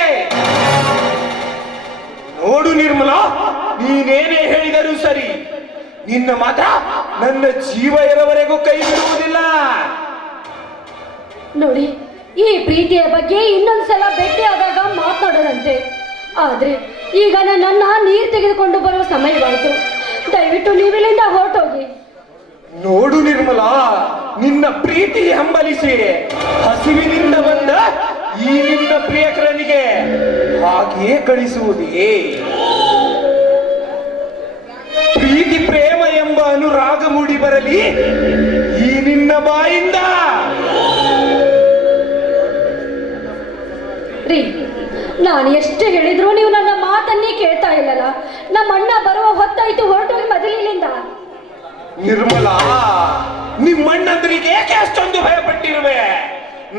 ನೋಡು ನಿರ್ಮಲಾ, ನೀನೇನೇ ಹೇಳಿದರೂ ಸರಿ, ನಿನ್ನ ಮಾತ್ರ ನನ್ನ ಜೀವ ಇರುವವರೆಗೂ ಕೈ ಬಿಡುವುದಿಲ್ಲ. ನೋಡಿ, ಈ ಪ್ರೀತಿಯ ಬಗ್ಗೆ ಇನ್ನೊಂದ್ಸಲ ಭೇಟಿ ಆದಾಗ ಮಾತನಾಡೋಣಂತೆ. ಆದ್ರೆ ಈಗ ನನ್ನ ನೀರು ತೆಗೆದುಕೊಂಡು ಬರುವ ಸಮಯವಾಯಿತು. ದಯವಿಟ್ಟು ನೀವಿಲ್ಲಿಂದ ಹೊರಟೋಗಿ. ನೋಡು ನಿರ್ಮಲಾ, ನಿನ್ನ ಪ್ರೀತಿ ಹಂಬಲಿಸಿ ಹಸಿವಿನಿಂದ ಬಂದ ಈ ನಿನ್ನ ಪ್ರಿಯಕರನಿಗೆ ಹಾಗೆಯೇ ಕಳಿಸುವುದೇ? ಪ್ರೀತಿ ಪ್ರೇಮ ಎಂಬ ಅನುರಾಗ ಮೂಡಿ ಬರಲಿ ಈ ನಿನ್ನ ಬಾಯಿಂದ. ರೀ, ನಾನು ಎಷ್ಟು ಹೇಳಿದ್ರು ನೀವು ನನ್ನ ಮಾತನ್ನೇ ಕೇಳ್ತಾ ಇಲ್ಲಲ್ಲ. ನಮ್ಮ ಅಣ್ಣ ಬರುವ ಹೊತ್ತಾಯ್ತು, ಹೊರಟೋಗಿ ಮೊದಲಿನಿಂದ. ನಿರ್ಮಲಾ, ನಿಮ್ಮಣ್ಣಂದ್ರಿಗೆ ಏಕೆ ಅಷ್ಟೊಂದು ಭಯಪಟ್ಟಿರುವೆ?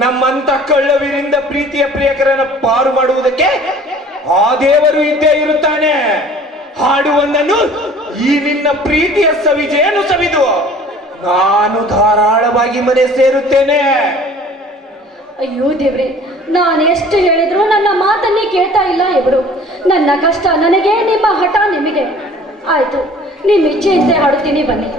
ನಮ್ಮಂತ ಕಳ್ಳವೀರಿಂದ ಪ್ರೀತಿಯ ಪ್ರಿಯಕರನ್ನ ಪಾರು ಮಾಡುವುದಕ್ಕೆ ಆ ದೇವರು ಇದ್ದೇ ಇರುತ್ತಾನೆ. ಹಾಡುವನ್ನನ್ನು ಈ ನಿನ್ನ ಪ್ರೀತಿಯ ಸವಿಜೆಯನ್ನು ಸವಿದು ನಾನು ಧಾರಾಳವಾಗಿ ಮನೆ ಸೇರುತ್ತೇನೆ. ಅಯ್ಯೋ ದೇವ್ರೆ, ನಾನು ಎಷ್ಟು ಹೇಳಿದ್ರು ನನ್ನ ಮಾತನ್ನೇ ಕೇಳ್ತಾ ಇಲ್ಲ ಇವರು. ನನ್ನ ಕಷ್ಟ ನನಗೆ, ನಿಮ್ಮ ಹಠ ನಿಮಗೆ. ಆಯ್ತು, ನಿಮ್ಮ ಇಚ್ಛೆಯಂತೆ ಹಾಡುತ್ತೀನಿ, ಬನ್ನಿ.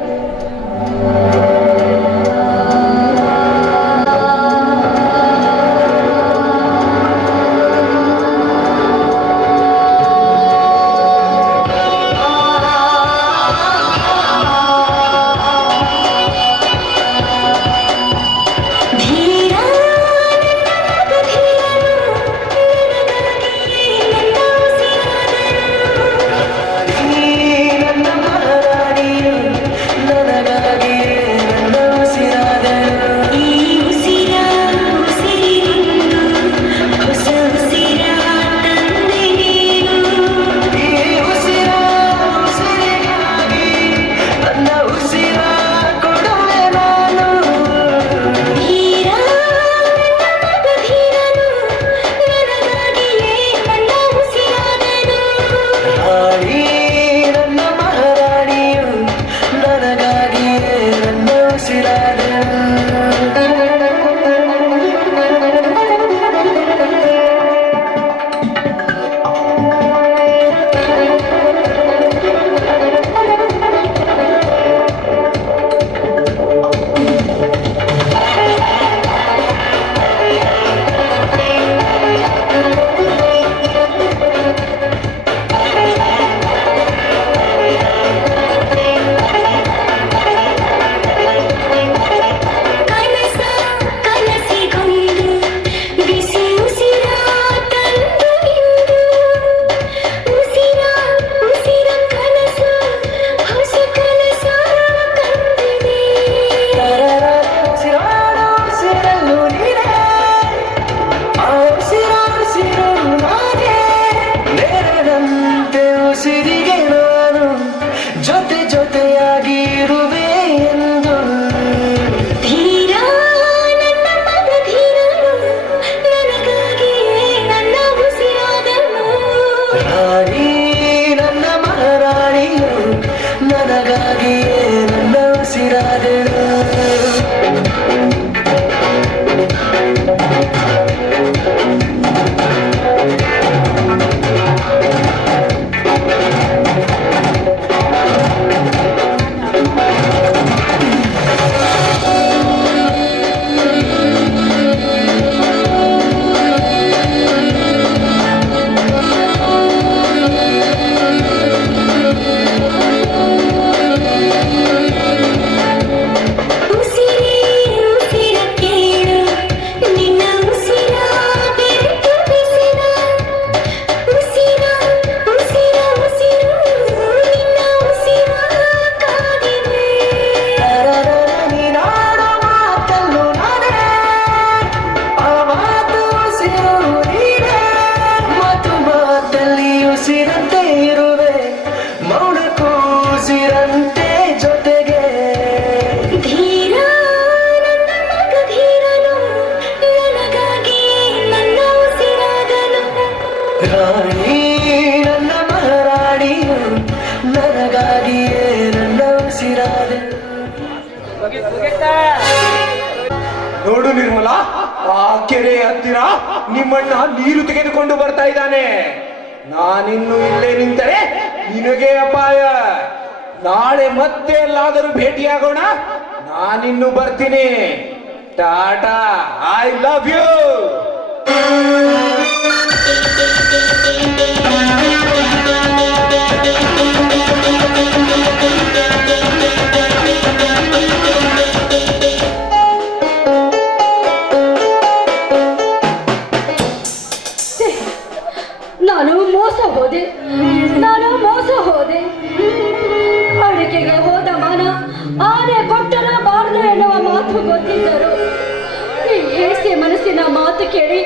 ನೋಡು ನಿರ್ಮಲ, ಆ ಕೆರೆ ಹತ್ತಿರ ನಿಮ್ಮಣ್ಣ ನೀರು ತೆಗೆದುಕೊಂಡು ಬರ್ತಾ ಇದ್ದಾನೆ. ನಾನಿನ್ನು ಇಲ್ಲೇ ನಿಂತರೆ ನಿನಗೆ ಅಪಾಯ. ನಾಳೆ ಮತ್ತೆ ಎಲ್ಲಾದರೂ ಭೇಟಿಯಾಗೋಣ. ನಾನಿನ್ನು ಬರ್ತೀನಿ. ಟಾಟಾ. I love you. ನಾನು ಮೋಸ ಹೋದೆ. ಅಡಿಕೆಗೆ ಹೋದ ಮನ ಆನೆ ಕೊಟ್ಟರಬಾರದು ಎನ್ನುವ ಮಾತು ಗೊತ್ತಿದ್ದರು. ಈ ಏಸೆ ಮನಸ್ಸಿನ ಮಾತು ಕೇಳಿ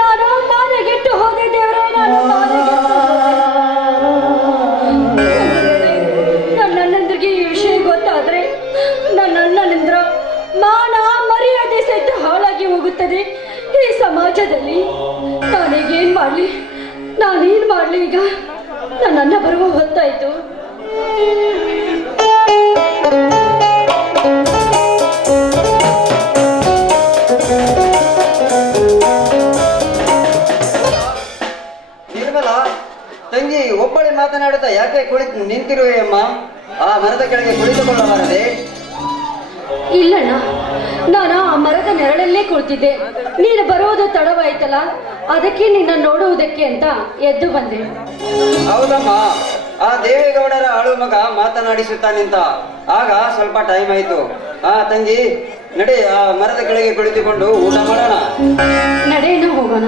ನಾನು ಮಾನೆಗೆಟ್ಟು ಹೋದೆ. ದೇವರೇ, ನಾನು ನನ್ನ ಅಣ್ಣಂದ್ರಿಗೆ ಈ ವಿಷಯ ಗೊತ್ತಾದ್ರೆ ನನ್ನ ಅಣ್ಣನಿಂದ್ರ ಮಾನ ಮರ್ಯಾದೆ ಸಹಿತ ಹಾಳಾಗಿ ಹೋಗುತ್ತದೆ ನಾನೇನ್ ಮಾಡ್ಲಿ ಈಗ? ನನ್ನ ಬರುವ ಹೊತ್ತಾಯ್ತು. ನಿರ್ಮಲಾ ತಂಗಿ ಒಬ್ಬಳೆ ಮಾತನಾಡುತ್ತಾ ಯಾಕೆ ನಿಂತಿರುವೆ ಅಮ್ಮ? ಆ ಮರದ ಕೆಳಗೆ ಕುಳಿತುಕೊಳ್ಳಬಾರದೆ? ಇಲ್ಲಣ್ಣ, ನಾನು ಆ ಮರದ ನೆರಳಲ್ಲೇ ಕುಳಿತಿದ್ದೆ. ನೀನು ಬರೋದು ತಡವಾಯ್ತಲ್ಲ, ಅದಕ್ಕೆ ನಿನ್ನ ನೋಡುವುದಕ್ಕೆ ಅಂತ ಎದ್ದು ಬಂದೆ. ಹೌದಮ್ಮ, ಆ ದೇವೇಗೌಡರ ಆಳು ಮಗ ಮಾತನಾಡಿಸುತ್ತಾ ನಿಂತ. ಆಗ ಸ್ವಲ್ಪ ಟೈಮ್ ಆಯ್ತು. ತಂಗಿ ನಡೆ, ಆ ಮರದ ಕೆಳಗೆ ಕುಳಿತುಕೊಂಡು ಊಟ ಮಾಡೋಣ. ನಡೆಯೋಣ, ಹೋಗೋಣ.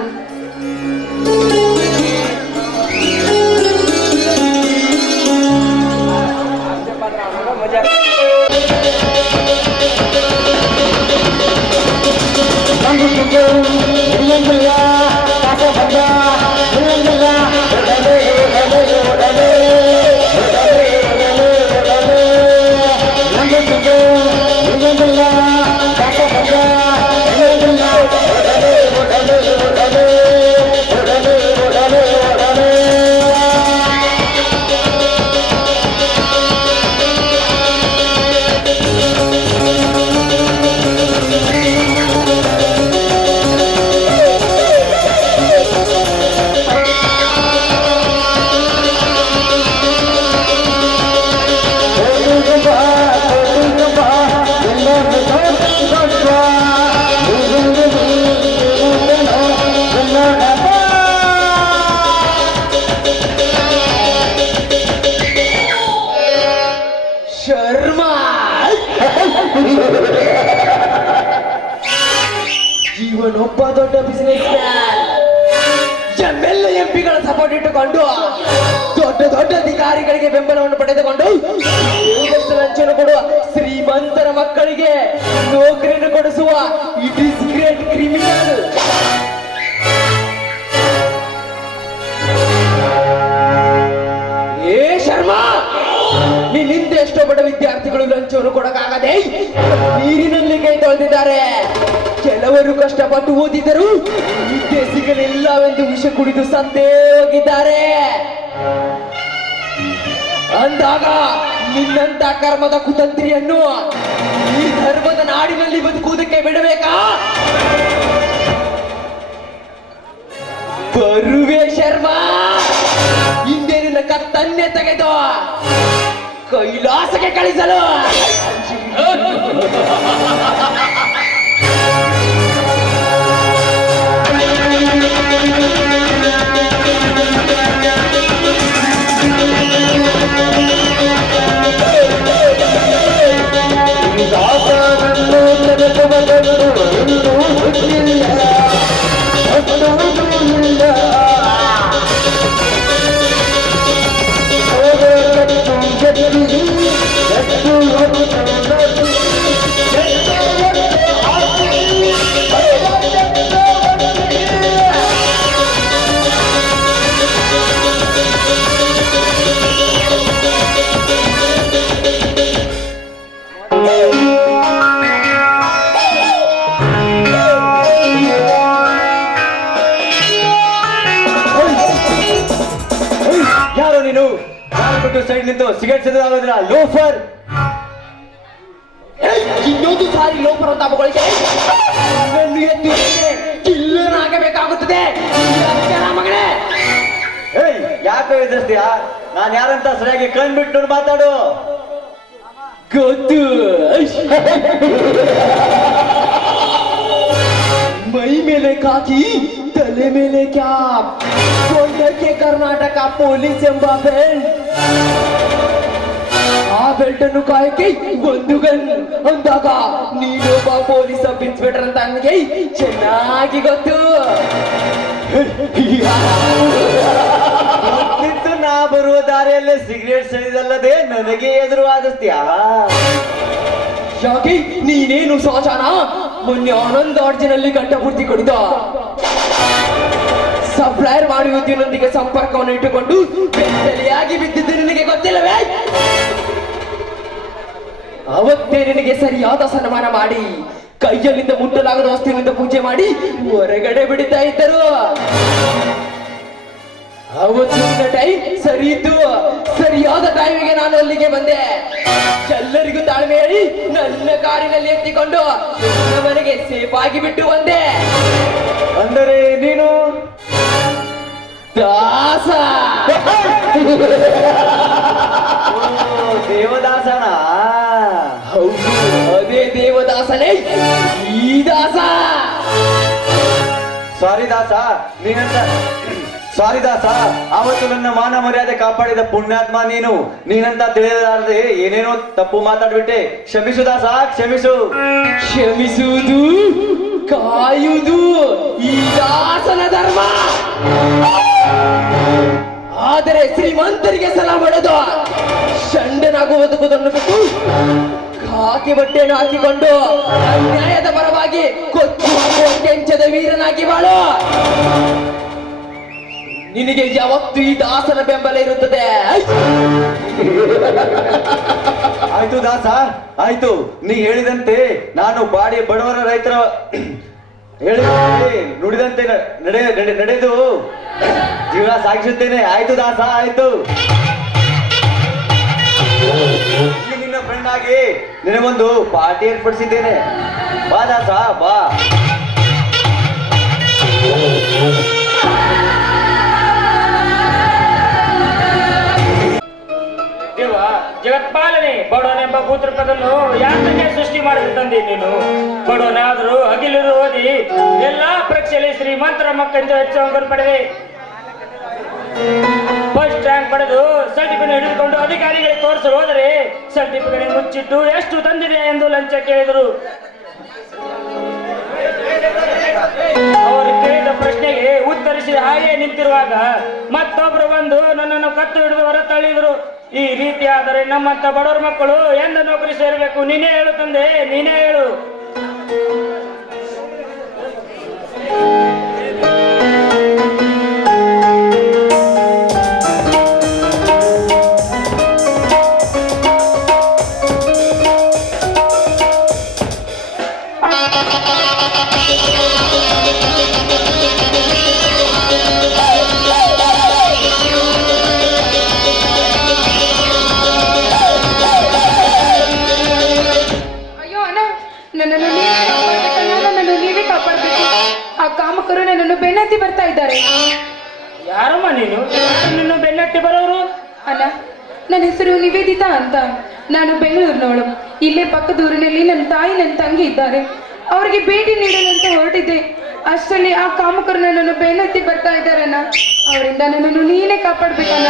ಇವನೊಬ್ಬ ದೊಡ್ಡ ಬಿಸಿನೆಸ್ ಮ್ಯಾನ್. ಎಂಪಿಗಳ ಸಪೋರ್ಟ್ ಇಟ್ಟುಕೊಂಡು ದೊಡ್ಡ ಅಧಿಕಾರಿಗಳಿಗೆ ಬೆಂಬಲವನ್ನು ಪಡೆದುಕೊಂಡು ಲಂಚವನ್ನು ಕೊಡುವ ಶ್ರೀಮಂತರ ಮಕ್ಕಳಿಗೆ ನೌಕರಿಯನ್ನು ಕೊಡಿಸುವ it is great criminal. Sharma, ನಿನ್ನಿಂದ ಎಷ್ಟೋ ಬಡ ವಿದ್ಯಾರ್ಥಿಗಳು ಲಂಚವನ್ನು ಕೊಡಕ್ಕಾಗದೆ ನೀರಿನಲ್ಲಿ ಕೈ ತೊಳೆದಿದ್ದಾರೆ. ಕೆಲವರು ಕಷ್ಟಪಟ್ಟು ಓದಿದರು, ವಿದ್ಯೆ ಸಿಗಲಿಲ್ಲವೆಂದು ವಿಷ ಕುಡಿದು ಸತ್ತೇ ಹೋಗಿದ್ದಾರೆ. ಅಂದಾಗ ನಿನ್ನಂತ ಕರ್ಮದ ಕುತಂತ್ರಿಯನ್ನು ಈ ಧರ್ಮದ ನಾಡಿನಲ್ಲಿ ಬದುಕುವುದಕ್ಕೆ ಬಿಡಬೇಕಾ? ಬರುವೆ ಶರ್ಮಾ, ಹಿಂದೆ ನಿನ್ನ ಕತ್ತನ್ನೇ ತೆಗೆದು ಕೈಲಾಸಕ್ಕೆ ಕಳಿಸಲು. ಯಾರು ನೀನು? ಸೈಡ್ ನಿಂತು ಸಿಗರೇಟ್ ಸೇದೋದ್ರ ಲೋಫರ್. ಇನ್ನೊಂದು ಸಾರಿ ಲೋಫರ್ ಅಂತ ಮಗಳಿಗೆ ಕಿಲ್ಲರ್ ಆಗಬೇಕಾಗುತ್ತದೆ. ಮಗನೇ, ಯಾಕೆ ಎದುರಿಸ್ತೀಯಾ? ನಾನು ಯಾರಂತ ಸರಿಯಾಗಿ ಕಂಡ್ಬಿಟ್ಟು ಮಾತಾಡು. ಗೊತ್ತು. ಮೈ ಮೇಲೆ ಕಾಕಿ, ತಲೆ ಮೇಲೆ ಕ್ಯಾಪ್, ಕೊಂಡಕ್ಕೆ ಕರ್ನಾಟಕ ಪೊಲೀಸ್ ಎಂಬ ಬೆಲ್ಟ್. ಆ ಬೆಲ್ಟ್ ಅನ್ನು ಕಾಯಕ್ಕೆ ಒಂದು ಗನ್ ಅಂದಾಗ ನೀನೊಬ್ಬ ಪೊಲೀಸ್ ಸಬ್ ಇನ್ಸ್ಪೆಕ್ಟರ್ ಅಂತ ನನಗೆ ಚೆನ್ನಾಗಿ ಗೊತ್ತು. ನಾ ಬರುವ ದಾರಿಯಲ್ಲೇ ಸಿಗರೇಟ್ ಸೇರಿದಲ್ಲದೆ ನನಗೆ ಎದುರು ವಾದಿಸ್ತೀಯಾ? ಯಾಕೆ ನೀನೇನು ಸಮಾಚಾರ? ಮೊನ್ನೆ ಆನಂದ್ ಆರ್ಜಿನಲ್ಲಿ ಗಂಟಪೂರ್ತಿ ಕೊಡಿದ ಸಪ್ಲೈರ್ ಮಾಡುವುದರೊಂದಿಗೆ ಸಂಪರ್ಕವನ್ನು ಇಟ್ಟುಕೊಂಡು ಬೆತ್ತಲೆಯಾಗಿ ಬಿದ್ದಿದ್ದು ನಿನಗೆ ಗೊತ್ತಿಲ್ಲವೇ? ಅವತ್ತೇ ನಿನಗೆ ಸರಿಯಾದ ಸನ್ಮಾನ ಮಾಡಿ ಕೈಯಲ್ಲಿಂದ ಮುಟ್ಟಲಾಗದ ವಸ್ತುವಿನಿಂದ ಪೂಜೆ ಮಾಡಿ ಹೊರಗಡೆ ಬಿಡುತ್ತಾ ಇದ್ದರು. ಅವತ್ತಿನ ಟೈಮ್ ಸರಿ ಇತ್ತು. ಸರಿಯಾದ ಟೈಮಿಗೆ ನಾನು ಅಲ್ಲಿಗೆ ಬಂದೆ. ಎಲ್ಲರಿಗೂ ತಾಳ್ಮೆ ಹೇಳಿ ನನ್ನ ಕಾರಿನಲ್ಲಿ ಎತ್ತಿಕೊಂಡು ನನ್ನ ಮನೆಗೆ ಸೇಫ್ ಆಗಿ ಬಿಟ್ಟು ಬಂದೆ. ಅಂದರೆ ನೀನು ದಾಸ. ದೇವದಾಸನ? ಹೌದು, ಅದೇ ದೇವದಾಸನೇ ಈ ದಾಸ. ಸಾರಿ ದಾಸ, ಸಾರಿ ದಾಸ, ಅವತ್ತು ನನ್ನ ಮಾನ ಮರ್ಯಾದೆ ಕಾಪಾಡಿದ ಪುಣ್ಯಾತ್ಮ ನೀನಂತ ತಿಳಿಯಲಾರದೆ ಏನೇನೋ ತಪ್ಪು ಮಾತಾಡ್ಬಿಟ್ಟೆ. ಕ್ಷಮಿಸು ದಾಸ, ಕ್ಷಮಿಸು. ಕ್ಷಮಿಸುವುದು ಕಾಯುವುದು ಈ ದಾಸನ ಧರ್ಮ. ಆದರೆ ಶ್ರೀಮಂತರಿಗೆ ಸಲ ಮಾಡೋದು ಷಂಡನಾಗುವ ಬದುಕುವುದನ್ನು ಬಿಟ್ಟು ಖಾಕಿ ಬಟ್ಟೆಯನ್ನು ಹಾಕಿಕೊಂಡು ಅನ್ಯಾಯದ ಪರವಾಗಿ ಕೊಚ್ಚು ಹಾಕುವ ಕೆಂಚದ ವೀರನಾಗಿ ಬಾಳು. ನಿನಗೆ ಯಾವತ್ತು ಈ ದಾಸನ ಬೆಂಬಲ ಇರುತ್ತದೆ. ಆಯ್ತು ದಾಸ, ಆಯ್ತು. ನೀ ಹೇಳಿದಂತೆ ನಾನು ಬಾಡಿ ಬಡವರ ರೈತರ ನುಡಿದಂತೆ ನಡೆದು ಜೀವನ ಸಾಗಿಸುತ್ತೇನೆ. ಆಯ್ತು ದಾಸ, ಆಯ್ತು. ಈ ನಿನ್ನ ಫ್ರೆಂಡ್ ಆಗಿ ನಿನಗೊಂದು ಪಾರ್ಟಿ ಏರ್ಪಡಿಸಿದ್ದೇನೆ. ಬಾ ದಾಸ, ಬಾ. ದೇವ ಜಗತ್ಪಾಲನೆ, ಬಡವನೆಂಬ ಭೂತೃಪದನ್ನು ಯಾತಕ್ಕೆ ಸೃಷ್ಟಿ ಮಾಡಿದ ತಂದೆ ನೀನು? ಬಡವನಾದರೂ ಹಗಿಲಿರು ಓದಿ ಎಲ್ಲಾ ಪರೀಕ್ಷೆಯಲ್ಲಿ ಶ್ರೀಮಂತರ ಮಕ್ಕಳಿಂದ ಹೆಚ್ಚು ಅಂಕ ಪಡೆದೆ. ಫಸ್ಟ್ ರ್ಯಾಂಕ್ ಪಡೆದು ಸರ್ಟಿಫಿಕೇಟ್ ಹಿಡಿದುಕೊಂಡು ಅಧಿಕಾರಿಗಳಿಗೆ ತೋರಿಸಲು ಹೋದರೆ ಸರ್ಟಿಫಿಕೇಟ್ ಮುಚ್ಚಿಟ್ಟು ಎಷ್ಟು ತಂದಿದೆ ಎಂದು ಲಂಚ ಕೇಳಿದರು. ಅವರು ಕೇಳಿದ ಪ್ರಶ್ನೆಗೆ ಉತ್ತರಿಸಿ ಹಾಗೆ ನಿಂತಿರುವಾಗ ಮತ್ತೊಬ್ರು ಬಂದು ನನ್ನನ್ನು ಕತ್ತು ಹಿಡಿದು ಹೊರ ತಳ್ಳಿದರು. ಈ ರೀತಿ ಆದರೆ ನಮ್ಮಂತ ಬಡವರ ಮಕ್ಕಳು ಎಂದ ನೌಕರಿ ಸೇರಬೇಕು? ನೀನೇ ಹೇಳು ತಂದೆ, ನೀನೇ ಹೇಳು. ನನ್ನನ್ನು ನೀವೇ ಕಾಪಾಡಬೇಕು. ಆ ಕಾಮಕರು ನನ್ನನ್ನು ಬೆನ್ನತ್ತಿ ಬರ್ತಾ ಇದ್ದಾರೆ. ಯಾರಮ್ಮ ನೀನು? ನಿನ್ನ ಬೆನ್ನಟ್ಟಿ ಬರೋರು? ಅಣ್ಣ, ನನ್ನ ಹೆಸರು ನಿವೇದಿತಾ ಅಂತ. ನಾನು ಬೆಂಗಳೂರಿನವಳು. ಇಲ್ಲೇ ಪಕ್ಕದ ಊರಿನಲ್ಲಿ ನನ್ನ ತಾಯಿ ನನ್ನ ತಂಗಿ ಇದ್ದಾರೆ. ಅವರಿಗೆ ಭೇಟಿ ನೀಡಲಂತ ಹೊರಟಿದ್ದೆ. ಅಷ್ಟರಲ್ಲಿ ಆ ಕಾಮಕರು ನನ್ನನ್ನು ಬೆನ್ನತ್ತಿ ಬರ್ತಾ ಇದ್ದಾರಣ್ಣ. ಅವರಿಂದ ನನ್ನನ್ನು ನೀನೇ ಕಾಪಾಡ್ಬೇಕಣ್ಣ.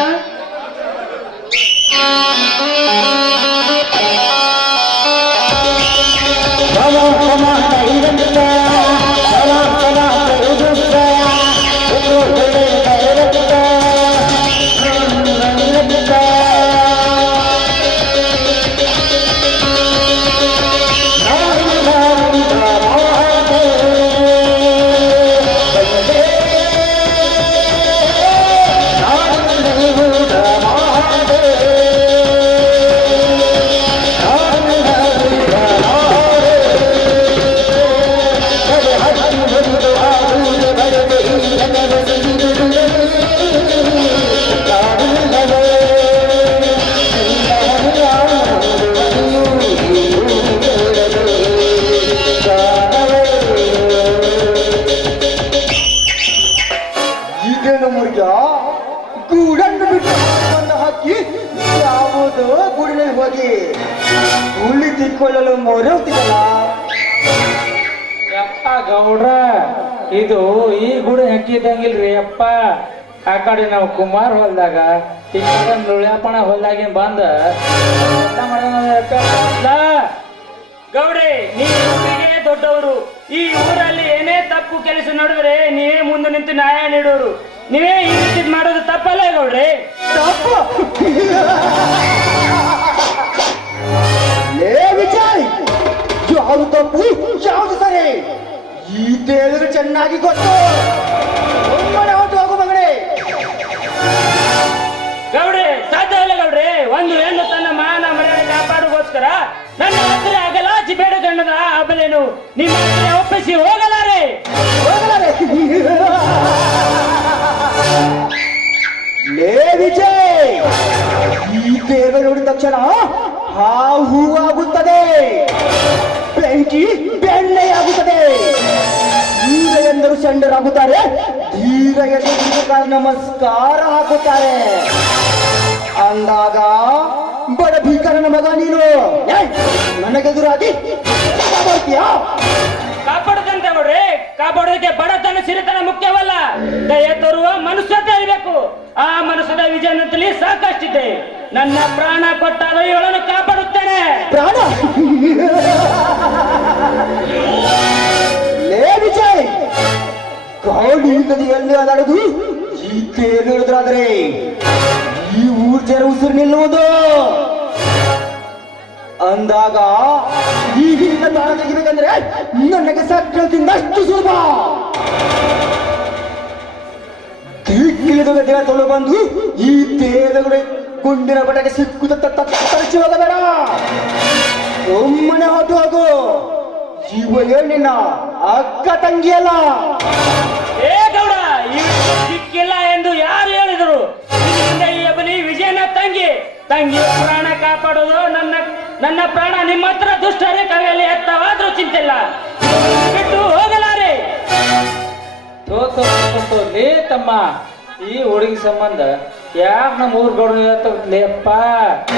ಗೂಡನ್ನು ಬಿಟ್ಟು ಬಂದು ಹಾಕಿ ಯಾವುದೋ ಗೂಡಿನಲ್ಲಿ ಹೋಗಿ ಉಳ್ಳಿ ತಿಕ್ಕೊಳ್ಳಲು ಮೊರೆಯುತ್ತಿದ್ದಲ್ಲ. ಯಪ್ಪ ಗೌಡ್ರ, ಇದು ಈ ಗುಡಿ ಹಾಕಿದಂಗಿಲ್ರಿ ಅಪ್ಪ. ಆ ಕಡೆ ನಾವು ಕುಮಾರ್ ಹೊಲ್ದಾಗ, ಈ ಕಡೆ ನುಳ್ಯಪ್ಪಣ ಹೊಲ್ದಾಗಿನ ಬಂದ ಗೌಡ್ರೆ, ನೀವೇ ದೊಡ್ಡವರು. ಈ ಊರಲ್ಲಿ ಏನೇ ತಪ್ಪು ಕೆಲಸ ನೋಡಿದ್ರೆ ನೀವೇ ಮುಂದೆ ನಿಂತು ನ್ಯಾಯ ನೀಡೋರು. ನೀವೇ ಈ ರೀತಿ ಮಾಡೋದು ತಪ್ಪಲ್ಲ ಗೌಡ್ರೆ? ತಪ್ಪು ವಿಜಯ್, ಯಾವುದು ತಪ್ಪು ಯಾವುದು ಸರಿ ಈ ದೇವರು ಚೆನ್ನಾಗಿ ಗೊತ್ತು. ಒಮ್ಮನೆ ಹೊಟ್ಟು ಹೋಗು ಮಗನೇ. ಗೌಡ್ರೆ, ಸಾಧ್ಯವಿಲ್ಲ ಗೌಡ್ರೆ. ಒಂದು ಹೆಣ್ಣು ತನ್ನ ಮಾನ ಮರ್ಯಾದೆ ಕಾಪಾಡುಗೋಸ್ಕರ ನನ್ನ ಹತ್ತಿರ ಆಗಲಾಚಿ ಬೇಡ ಗಣ್ಣದ ಅಬಲೆ ಕೇಳಿದೆನು, ನಿಮ್ಮ ಹತ್ರ ಒಪ್ಪಿಸಿ ಹೋಗಲಾರೆ. ಲೇ ವಿಜಯ್, ಈ ದೇವ ನೋಡಿದ ತಕ್ಷಣ ಹೂ ಆಗುತ್ತದೆ, ಬೆಂಕಿ ಬೆಣ್ಣೆಯಾಗುತ್ತದೆ. ಧೀರ ಎಂದರು ಚಂಡರಾಗುತ್ತಾರೆ, ಧೀರ ಎಂದರು ನಮಸ್ಕಾರ ಹಾಕುತ್ತಾರೆ. ಅಂದಾಗ ಬಡ ಭೀಕರನ ಮಗ ನೀನು ನನಗೆದುರಾಗಿ ಮಾಡ್ತೀಯಾ? ಕಾಪಾಡುದಂತೆ ನೋಡ್ರಿ, ಕಾಪಾಡೋದಕ್ಕೆ ಬಡತನ ಸಿರಿತನ ಮುಖ್ಯವಲ್ಲ, ದಯ ತೋರುವ ಮನುಷ್ಯತೆ ಇರಬೇಕು. ಆ ಮನುಷ್ಯದ ವಿಜಯನಂತಲಿ ಸಾಕಷ್ಟಿದೆ. ನನ್ನ ಪ್ರಾಣ ಕೊಟ್ಟಾದರೂ ಇವಳನ್ನು ಕಾಪಾಡುತ್ತೇನೆ. ಪ್ರಾಣ? ಲೇ ವಿಜಯ್, ಕಾಡು ನದಿಯಲ್ಲಿ ಅದಾಡುದು ಈ ತೇರು ಹಿಡಿದ್ರಾದ್ರೆ ಈ ಊರ್ ಜನ ಉಸಿರು ನಿಲ್ಲುವುದು. ಅಂದಾಗ ಈಗಿನ ತಾಣ ತೆಗಿಬೇಕಂದ್ರೆ ನನಗೆ ಸಕ್ಕರೆ ತಿಂದಷ್ಟು ಸುಲಭ. ಕಿಳಿದು ಗದ್ದೆಗಳ ತೊಳು ಬಂದು ಈ ತೇರುಗಳ ಗುಂಡಿನ ಬಟಕ್ಕೆ ಸಿಕ್ಕುತ್ತ ತರಿಸಿ ಹೋಗಬೇಡ. ಒಮ್ಮನೆ ಹೊತ್ತು ಹೋಗು. ಜೀವ ನಿನ್ನ ಅಕ್ಕ ತಂಗಿಯಲ್ಲ. ಏ ಗೌಡ, ಇವಳಿಗೆ ಸಿಕ್ಕಿಲ್ಲ ಎಂದು ಯಾರು ಹೇಳಿದರು? ಇದರಿಂದ ಈ ಬಲಿ ವಿಜಯನ ತಂಗಿ ಪ್ರಾಣ ಕಾಪಾಡೋದು. ನನ್ನ ಪ್ರಾಣ ನಿಮ್ಮ ಹತ್ರ ದುಷ್ಟರೇ ಕೈಯಲ್ಲಿ ಎತ್ತವಾದ್ರೂ ಚಿಂತಿಲ್ಲ, ಬಿಟ್ಟು ಹೋಗಲಾರೆ. ಲೇ ತಮ್ಮ, ಈ ಹುಡುಗಿ ಸಂಬಂಧ ಯಾಕೆ ನಮ್ಮ ಊರ್ ಗೌಡ ಲೇಪ್ಪ? ಈ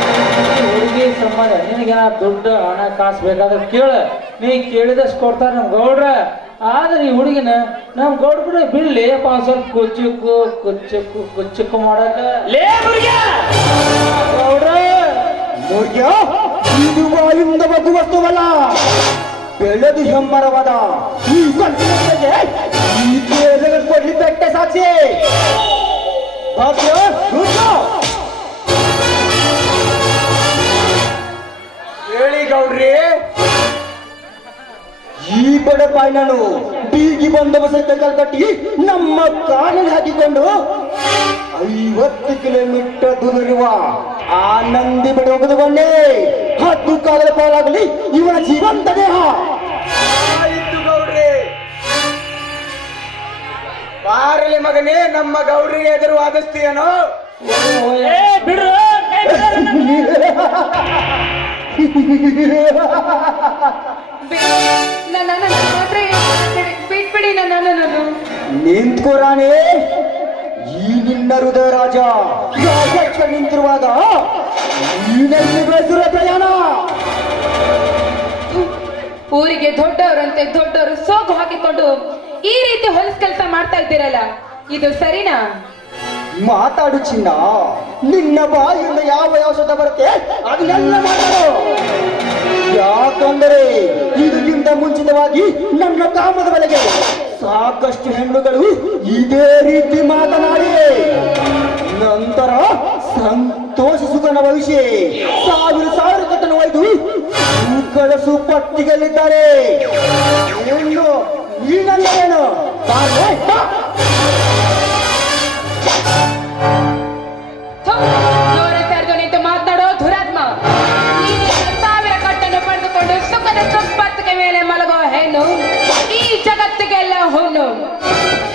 ಹುಡುಗಿ ಸಂಬಂಧ ನಿನಗೆ ದುಡ್ಡು ಹಣ ಕಾಸು ಬೇಕಾದ್ರೆ ಕೇಳ, ನೀ ಕೇಳಿದಷ್ಟು ಕೊಡ್ತಾರ ನಮ್ ಗೌಡ್ರ. ಆದ್ರೆ ಈ ಹುಡುಗಿನ ನಮ್ ಗೌಡ್ರ ಕೂಡ ಬಿಡ್ಲಿ ಅಪ್ಪ, ಸ್ವಲ್ಪ ಕುಚ್ಚುಕ್ಕು ಮಾಡಲ್ಲ. ಲೇ ಗೌಡ್ರ, ಇದು ಬಾಯಿಂದ ಬಗ್ಗು ವಸ್ತುವಲ್ಲ, ಬೆಳೆದು ಹೆಮ್ಮರವಾದ ಈ ಗಂಟೆಗೆ ಈ ತೇರುಗಳ ಕೊಡ್ಲಿ ಬೆಟ್ಟ ಸಾಕ್ಷಿ. ಹೇಳಿ ಗೌಡ್ರಿ, ಈ ಬಡ ಪಾಯ್ನನು ಬೀಗಿ ಬಂದೋಬಸ್ತ ಕಲ್ಕಟ್ಟಿ ನಮ್ಮ ಕಾಲಿಗೆ ಹಾಕಿಕೊಂಡು 50 ಕಿಲೋಮೀಟರ್ ದೂರವಿರುವ ಆ ನಂದಿ ಬಡ ಹೋಗದು ಬಂಡೆ 10 ಕಾಲದ ಪಾಲಾಗಲಿ ಇವನ ಜೀವಂತ ದೇಹ. ಆಯಿತು ಗೌಡ್ರಿ, ಬಾರಲಿ ಮಗನೇ, ನಮ್ಮ ಗೌಡ್ರಿಗೆ ಎದುರು ವಾದಿಸ್ತೀಯನೋ? ಬಿಡು, ಬಿಟ್ಬಿಡಿ ನನ್ನನ್ನು. ನಿಂತ್ಕೋರಾಣೆ, ಈ ನಿನ್ನ ಹೃದಯ ರಾಜ ನಿಂತಿರುವಾಗ ನೀನಲ್ಲಿ ಬೆಳೆಸಿರುವ ಪ್ರಯಾಣ. ಊರಿಗೆ ದೊಡ್ಡವರಂತೆ ದೊಡ್ಡವರು ಸೋಗು ಹಾಕಿಕೊಂಡು ಈ ರೀತಿ ಹೊಲಸು ಕೆಲಸ ಮಾಡ್ತಾ ಇದ್ದೀರಲ್ಲ, ಇದು ಸರಿನಾ? ಮಾತಾಡು ಚಿನ್ನ, ನಿನ್ನ ಬಾಯಿಯಿಂದ ಯಾವ ಶಬ್ದ ಬರುತ್ತೆ ಅದನ್ನೆಲ್ಲ ಮಾತಾಡು. ಯಾಕಂದರೆ ಇದಕ್ಕಿಂತ ಮುಂಚಿತವಾಗಿ ನನ್ನ ಕಾಮದ ಬೆಲೆಗೆ ಸಾಕಷ್ಟು ಹೆಣ್ಣುಗಳು ಇದೇ ರೀತಿ ಮಾತನಾಡಿ ನಂತರ ಸಂತೋಷ ಸುಖನ ಭವಿಷ್ಯ ಸಾವಿರ ಕಟ್ಟನ್ನು ಒಯ್ದು ಕಳಸು ಪಟ್ಟಿಗೆಲ್ಲಿದ್ದಾರೆ. ಹೆಣ್ಣು ನೀನಲ್ಲ ಏನು? ನಿಂತು ಮಾತನಾಡೋ ದುರಾತ್ಮ, 1000 ಕಟ್ಟನ್ನು ಪಡೆದುಕೊಂಡು ಸುಖದ ಸಂಪತ್ತಿಗೆ ಮೇಲೆ ಮಲಗುವ ಹೆಣ್ಣು ಈ ಜಗತ್ತಿಗೆಲ್ಲ ಹುಣ್ಣು.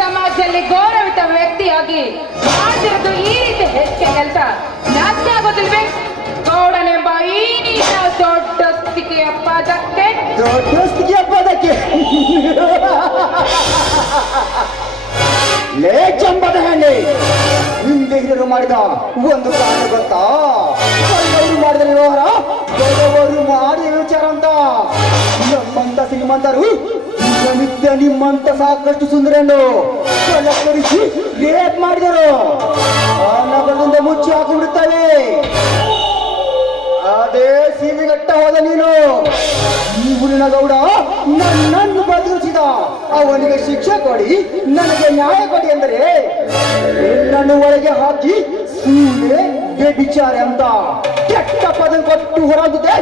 ಸಮಾಜದಲ್ಲಿ ಗೌರವಿತ ವ್ಯಕ್ತಿಯಾಗಿ ಮಾಡಿರೋದು ಈ ರೀತಿ ಹೆಚ್ಚಿನ ಕೆಲಸ ನಾಚಿಕೆ ಆಗೋದಿಲ್ವೇ? ಗೌಡನೆಂಬ ಈ ನೀನ ದೊಡ್ಡ ಸ್ಥಿತಿಯ ಪದಕ್ಕೆ ಲೇ ಚಂಬದ ಹೆಣ್ಣೆ, ಹಿಂದೆ ಹಿರಿಯರು ಮಾಡಿದ ಒಂದು ಕಾರಣ ಗೊತ್ತಾ? ಅವರು ಮಾಡಿದ ವ್ಯವಹಾರ ದೊಡ್ಡವರು ಮಾಡಿದ ವಿಚಾರ ಅಂತ. ನಮ್ಮಂತ ಶ್ರೀಮಂತರು ನಿತ್ಯ ನಿಮ್ಮಂತ ಸಾಕಷ್ಟು ಸುಂದರನ್ನು ಕರಿಸಿ ರೇಪ್ ಮಾಡಿದರು. ನಗರದಿಂದ ಮುಚ್ಚಿ ಹಾಕೊಂಡಿರುತ್ತವೆ. ಅದೇ ಸೀಮೆಗಟ್ಟ ಹೋದ ನೀನು. ಈ ಊರಿನ ಗೌಡ ನನ್ನನ್ನು ಬದಲಿಸಿದ, ಅವನಿಗೆ ಶಿಕ್ಷೆ ಕೊಡಿ, ನನಗೆ ನ್ಯಾಯ ಕೊಡಿ ಅಂದರೆ ನನ್ನನ್ನು ಒಳಗೆ ಹಾಕಿ ಸೂಳೆ ವ್ಯಭಿಚಾರ ಅಂತ ಕೆಟ್ಟ ಪದ ಕೊಟ್ಟು ಹೊರಗಿದೆ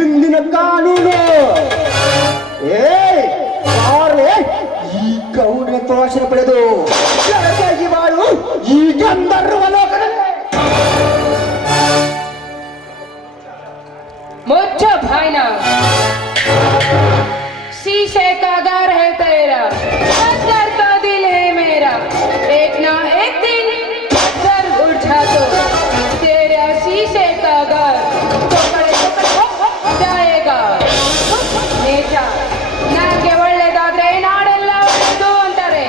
ಇಂದಿನ ಕಾನೂನು. ಈ ಗೌಡನ ತೋಷಣೆ ಪಡೆದು ಕೆಳಗಾಗಿ ಬಾಳು ಈ ಗಂಧರ್ವ ಲೋಕದಲ್ಲಿ. ಮುಚ್ಚ ಬಾಯ್ನ. शीशे का घर है तेरा, पत्थर का दिल है मेरा, एक ना एक दिन पत्थर उठा तो तेरा शीशे का घर टुकड़े जाएगा. ನಿಜ, ನನಗೆ ಒಳ್ಳೇದಾದ್ರೆ ನಾಡೆಲ್ಲ ಒಳ್ಳೇದು ಅಂತಾರೆ.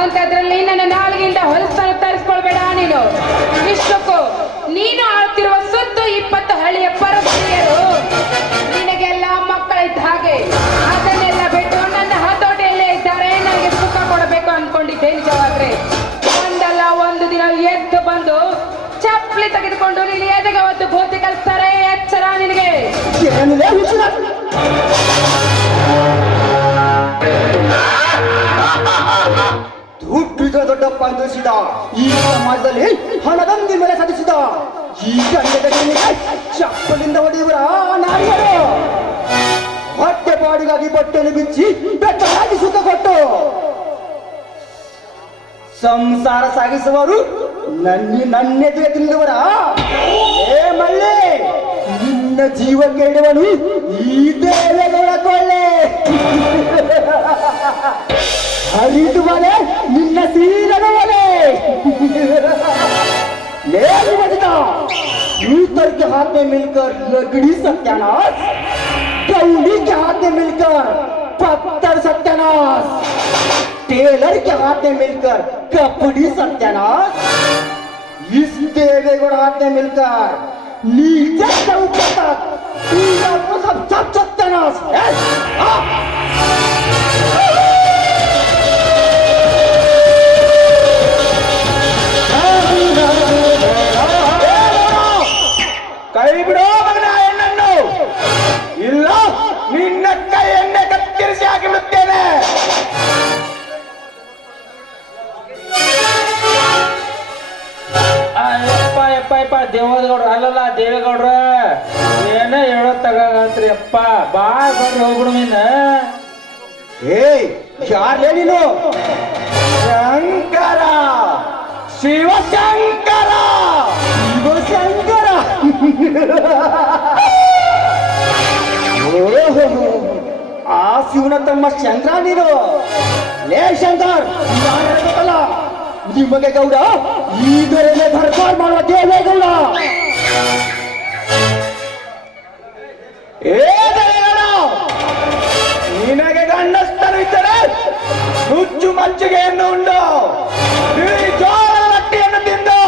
ಅಂತದ್ರಲ್ಲಿ ನನ್ನ ನಾಲ್ಗಿಂದ ಹೊಲಸನ್ನು ತರಿಸ್ಕೊಳ್ಬೇಡ ನೀನು. ಇಷ್ಟಕ್ಕೂ ನೀನು ಆಳ್ತಿರುವ ಸುತ್ತು 20 ಹಳ್ಳಿಯ ಪರಸ್ತ್ರೀಯರು ನಿನಗೆಲ್ಲ ಮಕ್ಕಳಿದ್ದ ಹಾಗೆ. ಅದನ್ನೆಲ್ಲ ಬಿಟ್ಟು ನನ್ನ ಹತೋಟಿಯಲ್ಲೇ ಇದ್ದಾರೆ. ನನಗೆ ಸುಖ ಕೊಡಬೇಕು ಅನ್ಕೊಂಡಿದ್ದೆ. ನಿಜವಾದ್ರೆ ಒಂದಲ್ಲ ಒಂದು ದಿನ ಎದ್ದು ಬಂದು ಚಪ್ಪಲಿ ತೆಗೆದುಕೊಂಡು ನೀನು ಎದೆಗೆ ಒಂದು ಬೂತಿ ಕಲಿಸ್ತಾರೆ. ಎಚ್ಚರ ನಿನಗೆ. ಹುಟ್ಟಿದ ದೊಡ್ಡಪ್ಪ ಅಂದಿಸಿದ ಈ ಸಮಾಜದಲ್ಲಿ ಹಣದಂದಿ ಮೇಲೆ ಸಾಧಿಸಿದ ಈ ಗಂಡನಿಗೆ ಚಪ್ಪಲಿಂದ ಹೊಡೆಯುವರ ನಾರಿಯರು ಹೊಟ್ಟೆ ಪಾಡಿಗಾಗಿ ಬಟ್ಟೆಯನ್ನು ಬಿಚ್ಚಿ ಬೆಟ್ಟರಾಗಿ ಸುತ್ತ ಕೊಟ್ಟು ಸಂಸಾರ ಸಾಗಿಸುವರು ನನ್ನೆದುರು ತಿಂದವರ. ಏ ಮಳ್ಳಿ, ನಿನ್ನ ಜೀವ ಕೇಳುವನು ಈ ದೇವೇಗೌಡ ಕೊಳ್ಳೆ. ಹರಿದು ಬಲೆ ನಿನ್ನ ಸೀಲದ ಬಲೆ. मेरी वजह यूतर के हाथ में मिलकर लकड़ी सत्यानाश, कौड़ी के हाथ में मिलकर पत्थर सत्यानाश, टेलर के हाथ में मिलकर कपड़ी सत्यानाश, इस देवेगौड़ हाथ में मिलकर नीचे से ऊपर तक पूरा को सब सत्यानाश. ಕೈ ಬಿಡೋ ಮಗನ ಹೆಣ್ಣನ್ನು, ಇಲ್ಲ ನಿನ್ನ ಕೈಯನ್ನೇ ಕತ್ತರಿಸಿ ಹಾಕಿಬಿಡುತ್ತೇನೆ. ಯಪ್ಪ ದೇವೇಗೌಡ್ರ ಅಲ್ಲಲ್ಲ ದೇವೇಗೌಡ್ರ ಏನೇ ಹೇಳೋತ್ತಾಗತ್ರಿ ಅಪ್ಪ. ಬಾಳ್ ಬರ್ರಿ ಹೋಗ್ಬಿಡು ನಿನ್ನ. ಏಯ್ ಯಾರೇ ನೀನು? ಶಂಕರ, ಶಿವಶಂಕರ, ಶಿವಶಂಕರ. ಆ ಶಿವನ ತಮ್ಮ ಶಂಕರ ನೀನು. ಲೇ ಶಂಕರ್, ಗೊತ್ತಲ್ಲ ನಿಮಗೆ ಗೌಡ ಈ ದೊರೆನೆ ದರ್ಬಾರ್ ಮಾಡುವ ದೇವೇಗೌಡ. ಏ ದೇವೇಗೌಡ, ನಿನಗೆ ಗಂಡಸ್ತರು ಇದ್ದರೆ ನುಚ್ಚು ಮಜ್ಜಿಗೆಯನ್ನು ಉಂಡು ಈ ಜೋಳದ ರೊಟ್ಟಿಯನ್ನು ತಿಂದು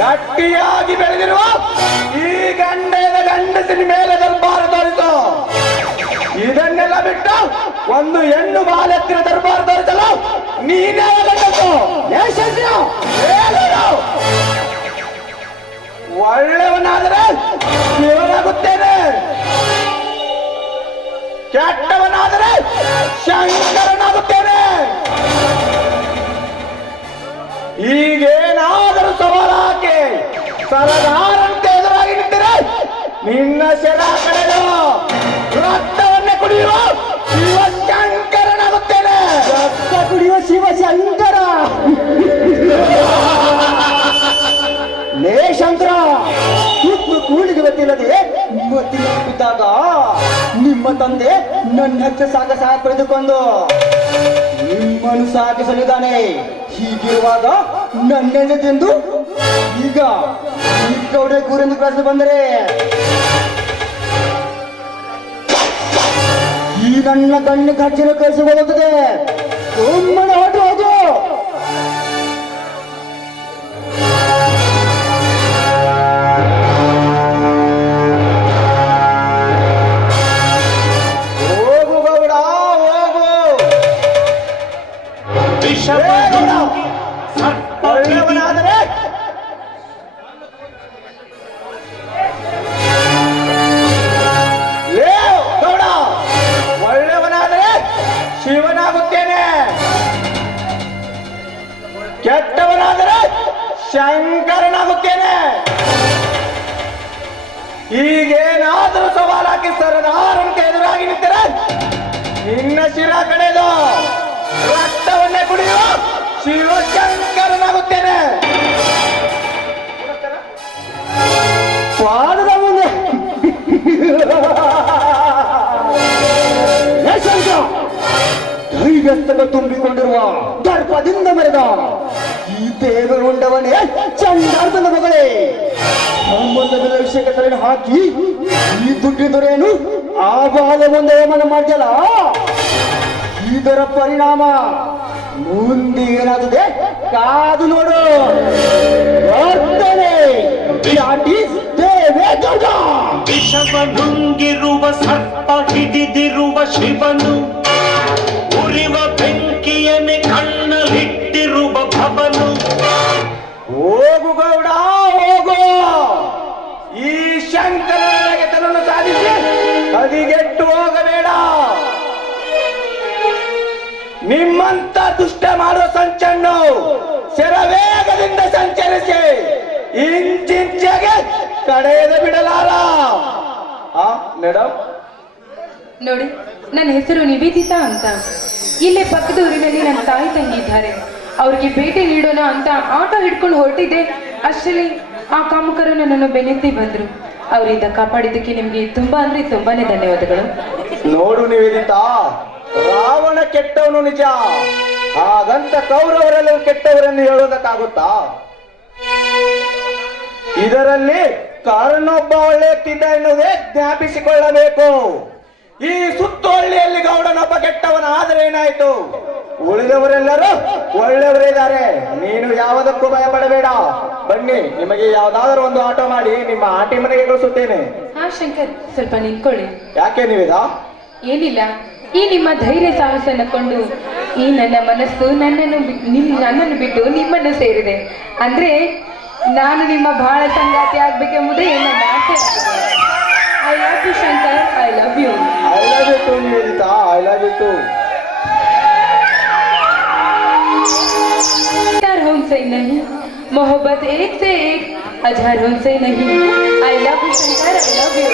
ಗಟ್ಟಿಯಾಗಿ ಬೆಳೆದಿರುವ ಈ ಗಂಡಸಿನ ಮೇಲೆ ದರ್ಬಾರ ತೋರಿಸು. ಇದನ್ನೆಲ್ಲ ಬಿಟ್ಟು ಒಂದು ಹೆಣ್ಣು ಬಾಲೆತ್ತಿನ ದರ್ಬಾರ ತೋರಿಸಲು ನೀನೇ ಗಂಡಸು. ಒಳ್ಳೆಯವನಾದರೆ ಶಿವನಾಗುತ್ತೇನೆ, ಕೆಟ್ಟವನಾದರೆ ಶಂಕರನಾಗುತ್ತೇನೆ. ಈಗೇನಾದರೂ ಸವಾಲು ಹಾಕಿ ಸರದಾರಂತೆ ಎದುರಾಗಿ ನಿಂತರೆ ನಿನ್ನ ಶರ ಕಡೆದು ರಕ್ತವನ್ನೇ ಕುಡಿಯುವ ಶಿವಶಂಕರನಾಗುತ್ತೇನೆ. ರಕ್ತ ಕುಡಿಯುವ ಶಿವಶಂಕರ. ಲೇ ಶಂಕರ, ಕೂಲಿಗೆ ಗೊತ್ತಿಲ್ಲದೆ ಬಿದ್ದಾಗ ನಿಮ್ಮ ತಂದೆ ನನ್ನ ಹತ್ರ ಸಹಾಯ ಪಡೆದುಕೊಂಡು ನಿಮ್ಮನ್ನು ಸಾಗಿಸಲಿದ್ದಾನೆ. ಹೀಗಿರುವಾಗ ನನ್ನೆಂದು ತಿಂದು ಈಗ ಈ ಕೌಡೆ ಗೂರೆಂದು ಕಳಿಸಿ ಬಂದರೆ ಈ ನನ್ನ ಗಣ್ಣ ಖರ್ಚಿನ ಕಳಿಸಿ ಹೋಗುತ್ತದೆ. ಸುಮ್ಮನೆ ಹೊರಟು ಹೋಗು. ಒಳ್ಳೆಯವನಾದರೆ ಗೌಡ, ಒಳ್ಳೆಯವನಾದರೆ ಶಿವನಾಗುತ್ತೇನೆ, ಕೆಟ್ಟವನಾದರೆ ಶಂಕರನಾಗುತ್ತೇನೆ. ಈಗೇನಾದರೂ ಸವಾಲಾಕಿ ಸರದಾರಂತೆ ಎದುರಾಗಿ ನಿಂತರೆ ನಿನ್ನ ಶಿರ ಕಡೆದು ರಕ್ತವನ್ನೇ ಕುಡಿಯುವ ಶಿವಶಂಕರನಾಗುತ್ತೇನೆ. ಪಾದದ ಮುಂದೆ ತುಂಬಿಕೊಂಡಿರುವ ದರ್ಪದಿಂದ ಮೆರೆದ ಈ ದೇವರುಂಡವನೇ ಚಂಡಾರ್ದನ ಮಗಳೇ, ಸಂಬಂಧವಿಲ್ಲ ವಿಷಯಕ್ಕೆ ತಲೆ ಹಾಕಿ ಈ ದುಡ್ಡಿದರೇನು ಆ ಭಾಗ ಮುಂದೆ ಅವಮಾನ ಮಾಡ್ಯಲ್ಲ, ಇದರ ಪರಿಣಾಮ ಮುಂದೆ ಏನಾಗಿದೆ ಕಾದು ನೋಡು. ವರ್ತನೆ ದೇವೇಗೌಡ. ವಿಷವ ನುಂಗಿರುವ ಸರ್ಪ ಹಿಡಿದಿರುವ ಶಿವನು, ಉರಿವ ಬೆಂಕಿಯನ್ನೇ ಕಣ್ಣಲ್ಲಿಟ್ಟಿರುವ ಭವನು. ಹೋಗು ಗೌಡ ಹೋಗು, ಈ ಶಂಕರನಿಗೆ ತನ್ನನ್ನು ಸಾಧಿಸಿ ಹದಿಗೆಟ್ಟು ಹೋಗಬೇಡ. ನಿಮ್ಮಂತ ದುಷ್ಟ ಮಾಡುವ ಸಂಚನ್ನು ಶರವೇಗದಿಂದ ಸಂಚರಿಸಿ ಇಂಚಿಂಚೆಗೆ ಕಡೆಯದೆ ಬಿಡಲಾರ. ಮೇಡಮ್ ನೋಡಿ, ನನ್ನ ಹೆಸರು ನಿವೇದಿತಾ ಅಂತ. ಇಲ್ಲೇ ಪಕ್ಕದ ಊರಿನಲ್ಲಿ ನನ್ನ ತಾಯಿ ತಂಗಿ ಇದ್ದಾರೆ. ಅವ್ರಿಗೆ ಭೇಟಿ ನೀಡೋಣ ಅಂತ ಆಟೋ ಹಿಡ್ಕೊಂಡು ಹೊರಟಿದ್ದೆ. ಅಷ್ಟರಲ್ಲಿ ಆ ಕಾಮಕರು ನನ್ನನ್ನು ಬೆನ್ನತ್ತಿ ಬಂದ್ರು. ಅವರಿಂದ ಕಾಪಾಡಿದ್ದಕ್ಕೆ ನಿಮ್ಗೆ ತುಂಬಾ ಅಂದ್ರೆ ತುಂಬಾನೇ ಧನ್ಯವಾದಗಳು. ನೋಡು ನಿವೇದಿತಾ, ರಾವಣ ಕೆಟ್ಟವನು ನಿಜ, ಹಾಗಂತ ಕೌರವರೆಲ್ಲ ಕೆಟ್ಟವರೆಂದು ಹೇಳುವುದಕ್ಕಾಗುತ್ತಾ? ಇದರಲ್ಲಿ ಕಾರಣೊಬ್ಬ ಒಳ್ಳೆ ವ್ಯಕ್ತಿದ್ದ ಎನ್ನುವುದೇ ಜ್ಞಾಪಿಸಿಕೊಳ್ಳಬೇಕು. ಈ ಸುತ್ತೋಳ್ಳಿಯಲ್ಲಿ ಗೌಡನೊಬ್ಬ ಕೆಟ್ಟವನಾದರೆ ಏನಾಯ್ತು? ಉಳಿದವರೆಲ್ಲರೂ ಒಳ್ಳೆಯವರಿದ್ದಾರೆ. ನೀನು ಯಾವುದಕ್ಕೂ ಭಯ ಪಡಬೇಡ. ಬನ್ನಿ, ನಿಮಗೆ ಯಾವ್ದಾದ್ರು ಒಂದು ಆಟೋ ಮಾಡಿ ನಿಮ್ಮ ಆಂಟಿ ಮನೆಗೆ ಕಳಿಸುತ್ತೇನೆ. ಹಾ ಶಂಕರ್, ಸ್ವಲ್ಪ ನಿಂತ್ಕೊಳ್ಳಿ. ಯಾಕೆ ನಿವೇದಾ? ಏನಿಲ್ಲ, ಈ ನಿಮ್ಮ ಧೈರ್ಯ ಸಾಹಸನ ಕೊಂಡು ಈ ನನ್ನ ಮನಸ್ಸು ನನ್ನನ್ನು ಬಿಟ್ಟು ನಿಮ್ಮನ್ನು ಸೇರಿದೆ. ಅಂದ್ರೆ ನಾನು ನಿಮ್ಮ ಬಹಳ ಸಂಗಾತಿ ಆಗ್ಬೇಕೆಂಬುದೇ ನನ್ನ ಆಸೆ. I love you Shankar, I love you. I love you too Niveditha, I love you too. हमसे नहीं, मोहब्बत एक से एक हजार हमसे नहीं. I love you Shankar, I love you.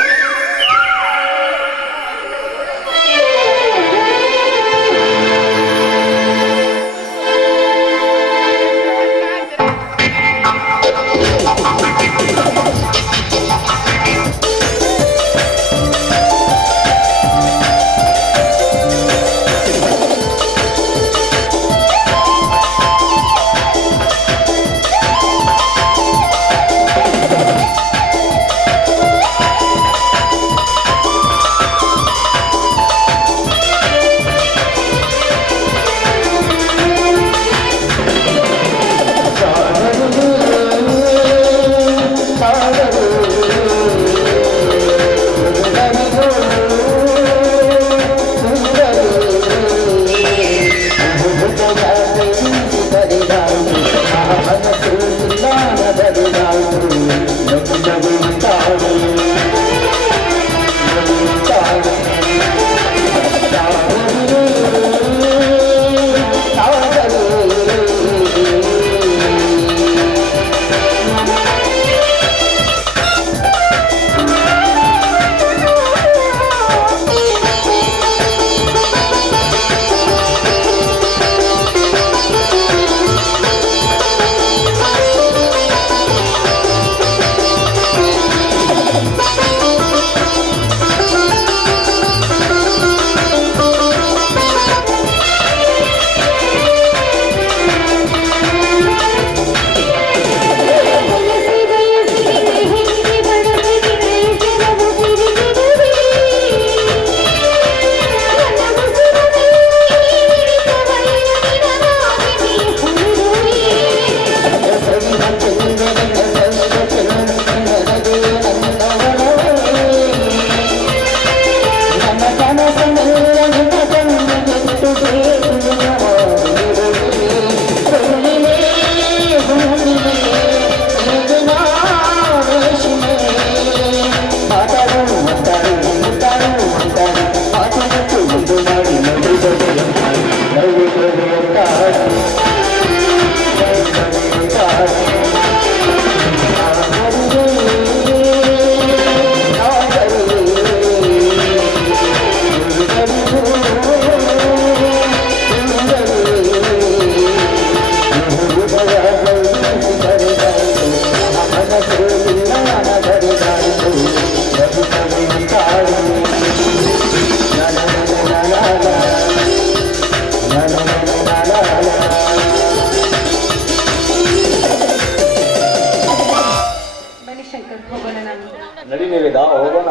ಬೇಗ ಹೋಗೋಣ.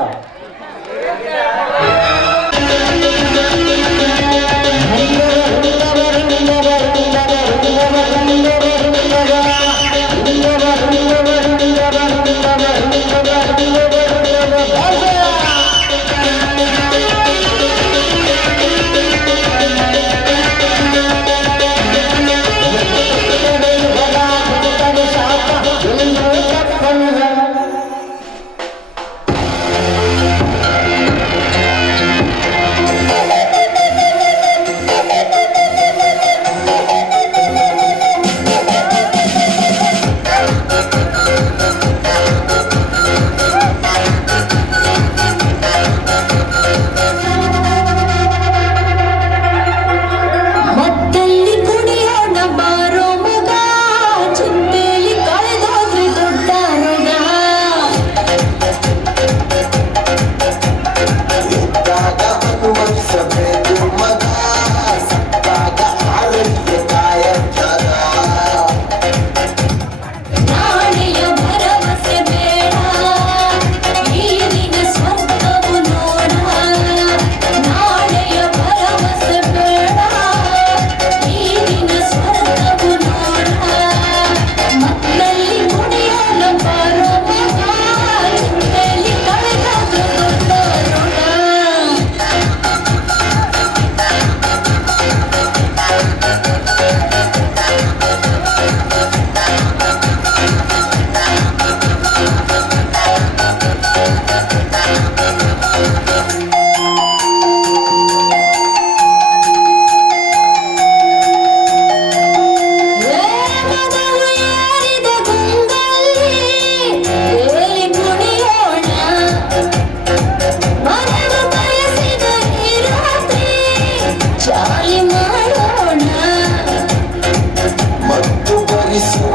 ಮತ್ತಲ್ಲಿ ಕುಡಿಯೋಣ ಬಾರೋ ಮಗ, ಚಿಂತೆಲಿ ಕಳೆದೋದ್ರೆ ದೊಡ್ಡ ರೋಗ. ಇದ್ದಾಗ ಅನುಭವಿಸಬೇಕು ಮಗ, ಸತ್ತಾಗ ಆರೋಗ್ಯ ಕಾಯಕರ. ನಾಳೆಯ ಭರವಸೆ ಬೇಡ, ಈಗಿನ ಸ್ವರ್ಗವು ನೋಡ. ನಾಳೆಯ ಭರವಸೆ ಬೇಡ, ಈಗಿನ ಸ್ವರ್ಗವು ನೋಡ. ಮಕ್ಕಳಲ್ಲಿ ಕುಡಿಯೋಣ ಬಾರೋ ಮಗ, ಚಿಂತೆಲಿ ಕಳೆದೋದ್ರೆ ದೊಡ್ಡ ರೋಗ. ಮೊದಲು ಏರಿದ ಗುಂಗಲ್ಲಿ ಏಳಿ ಕುಣಿಯೋಣ, ಮನವ ಬಯಸಿದ ಈ ರಾತ್ರಿ ಚಾಲಿ ಮಾಡೋಣ. ಮತ್ತು ಭರಿಸುವ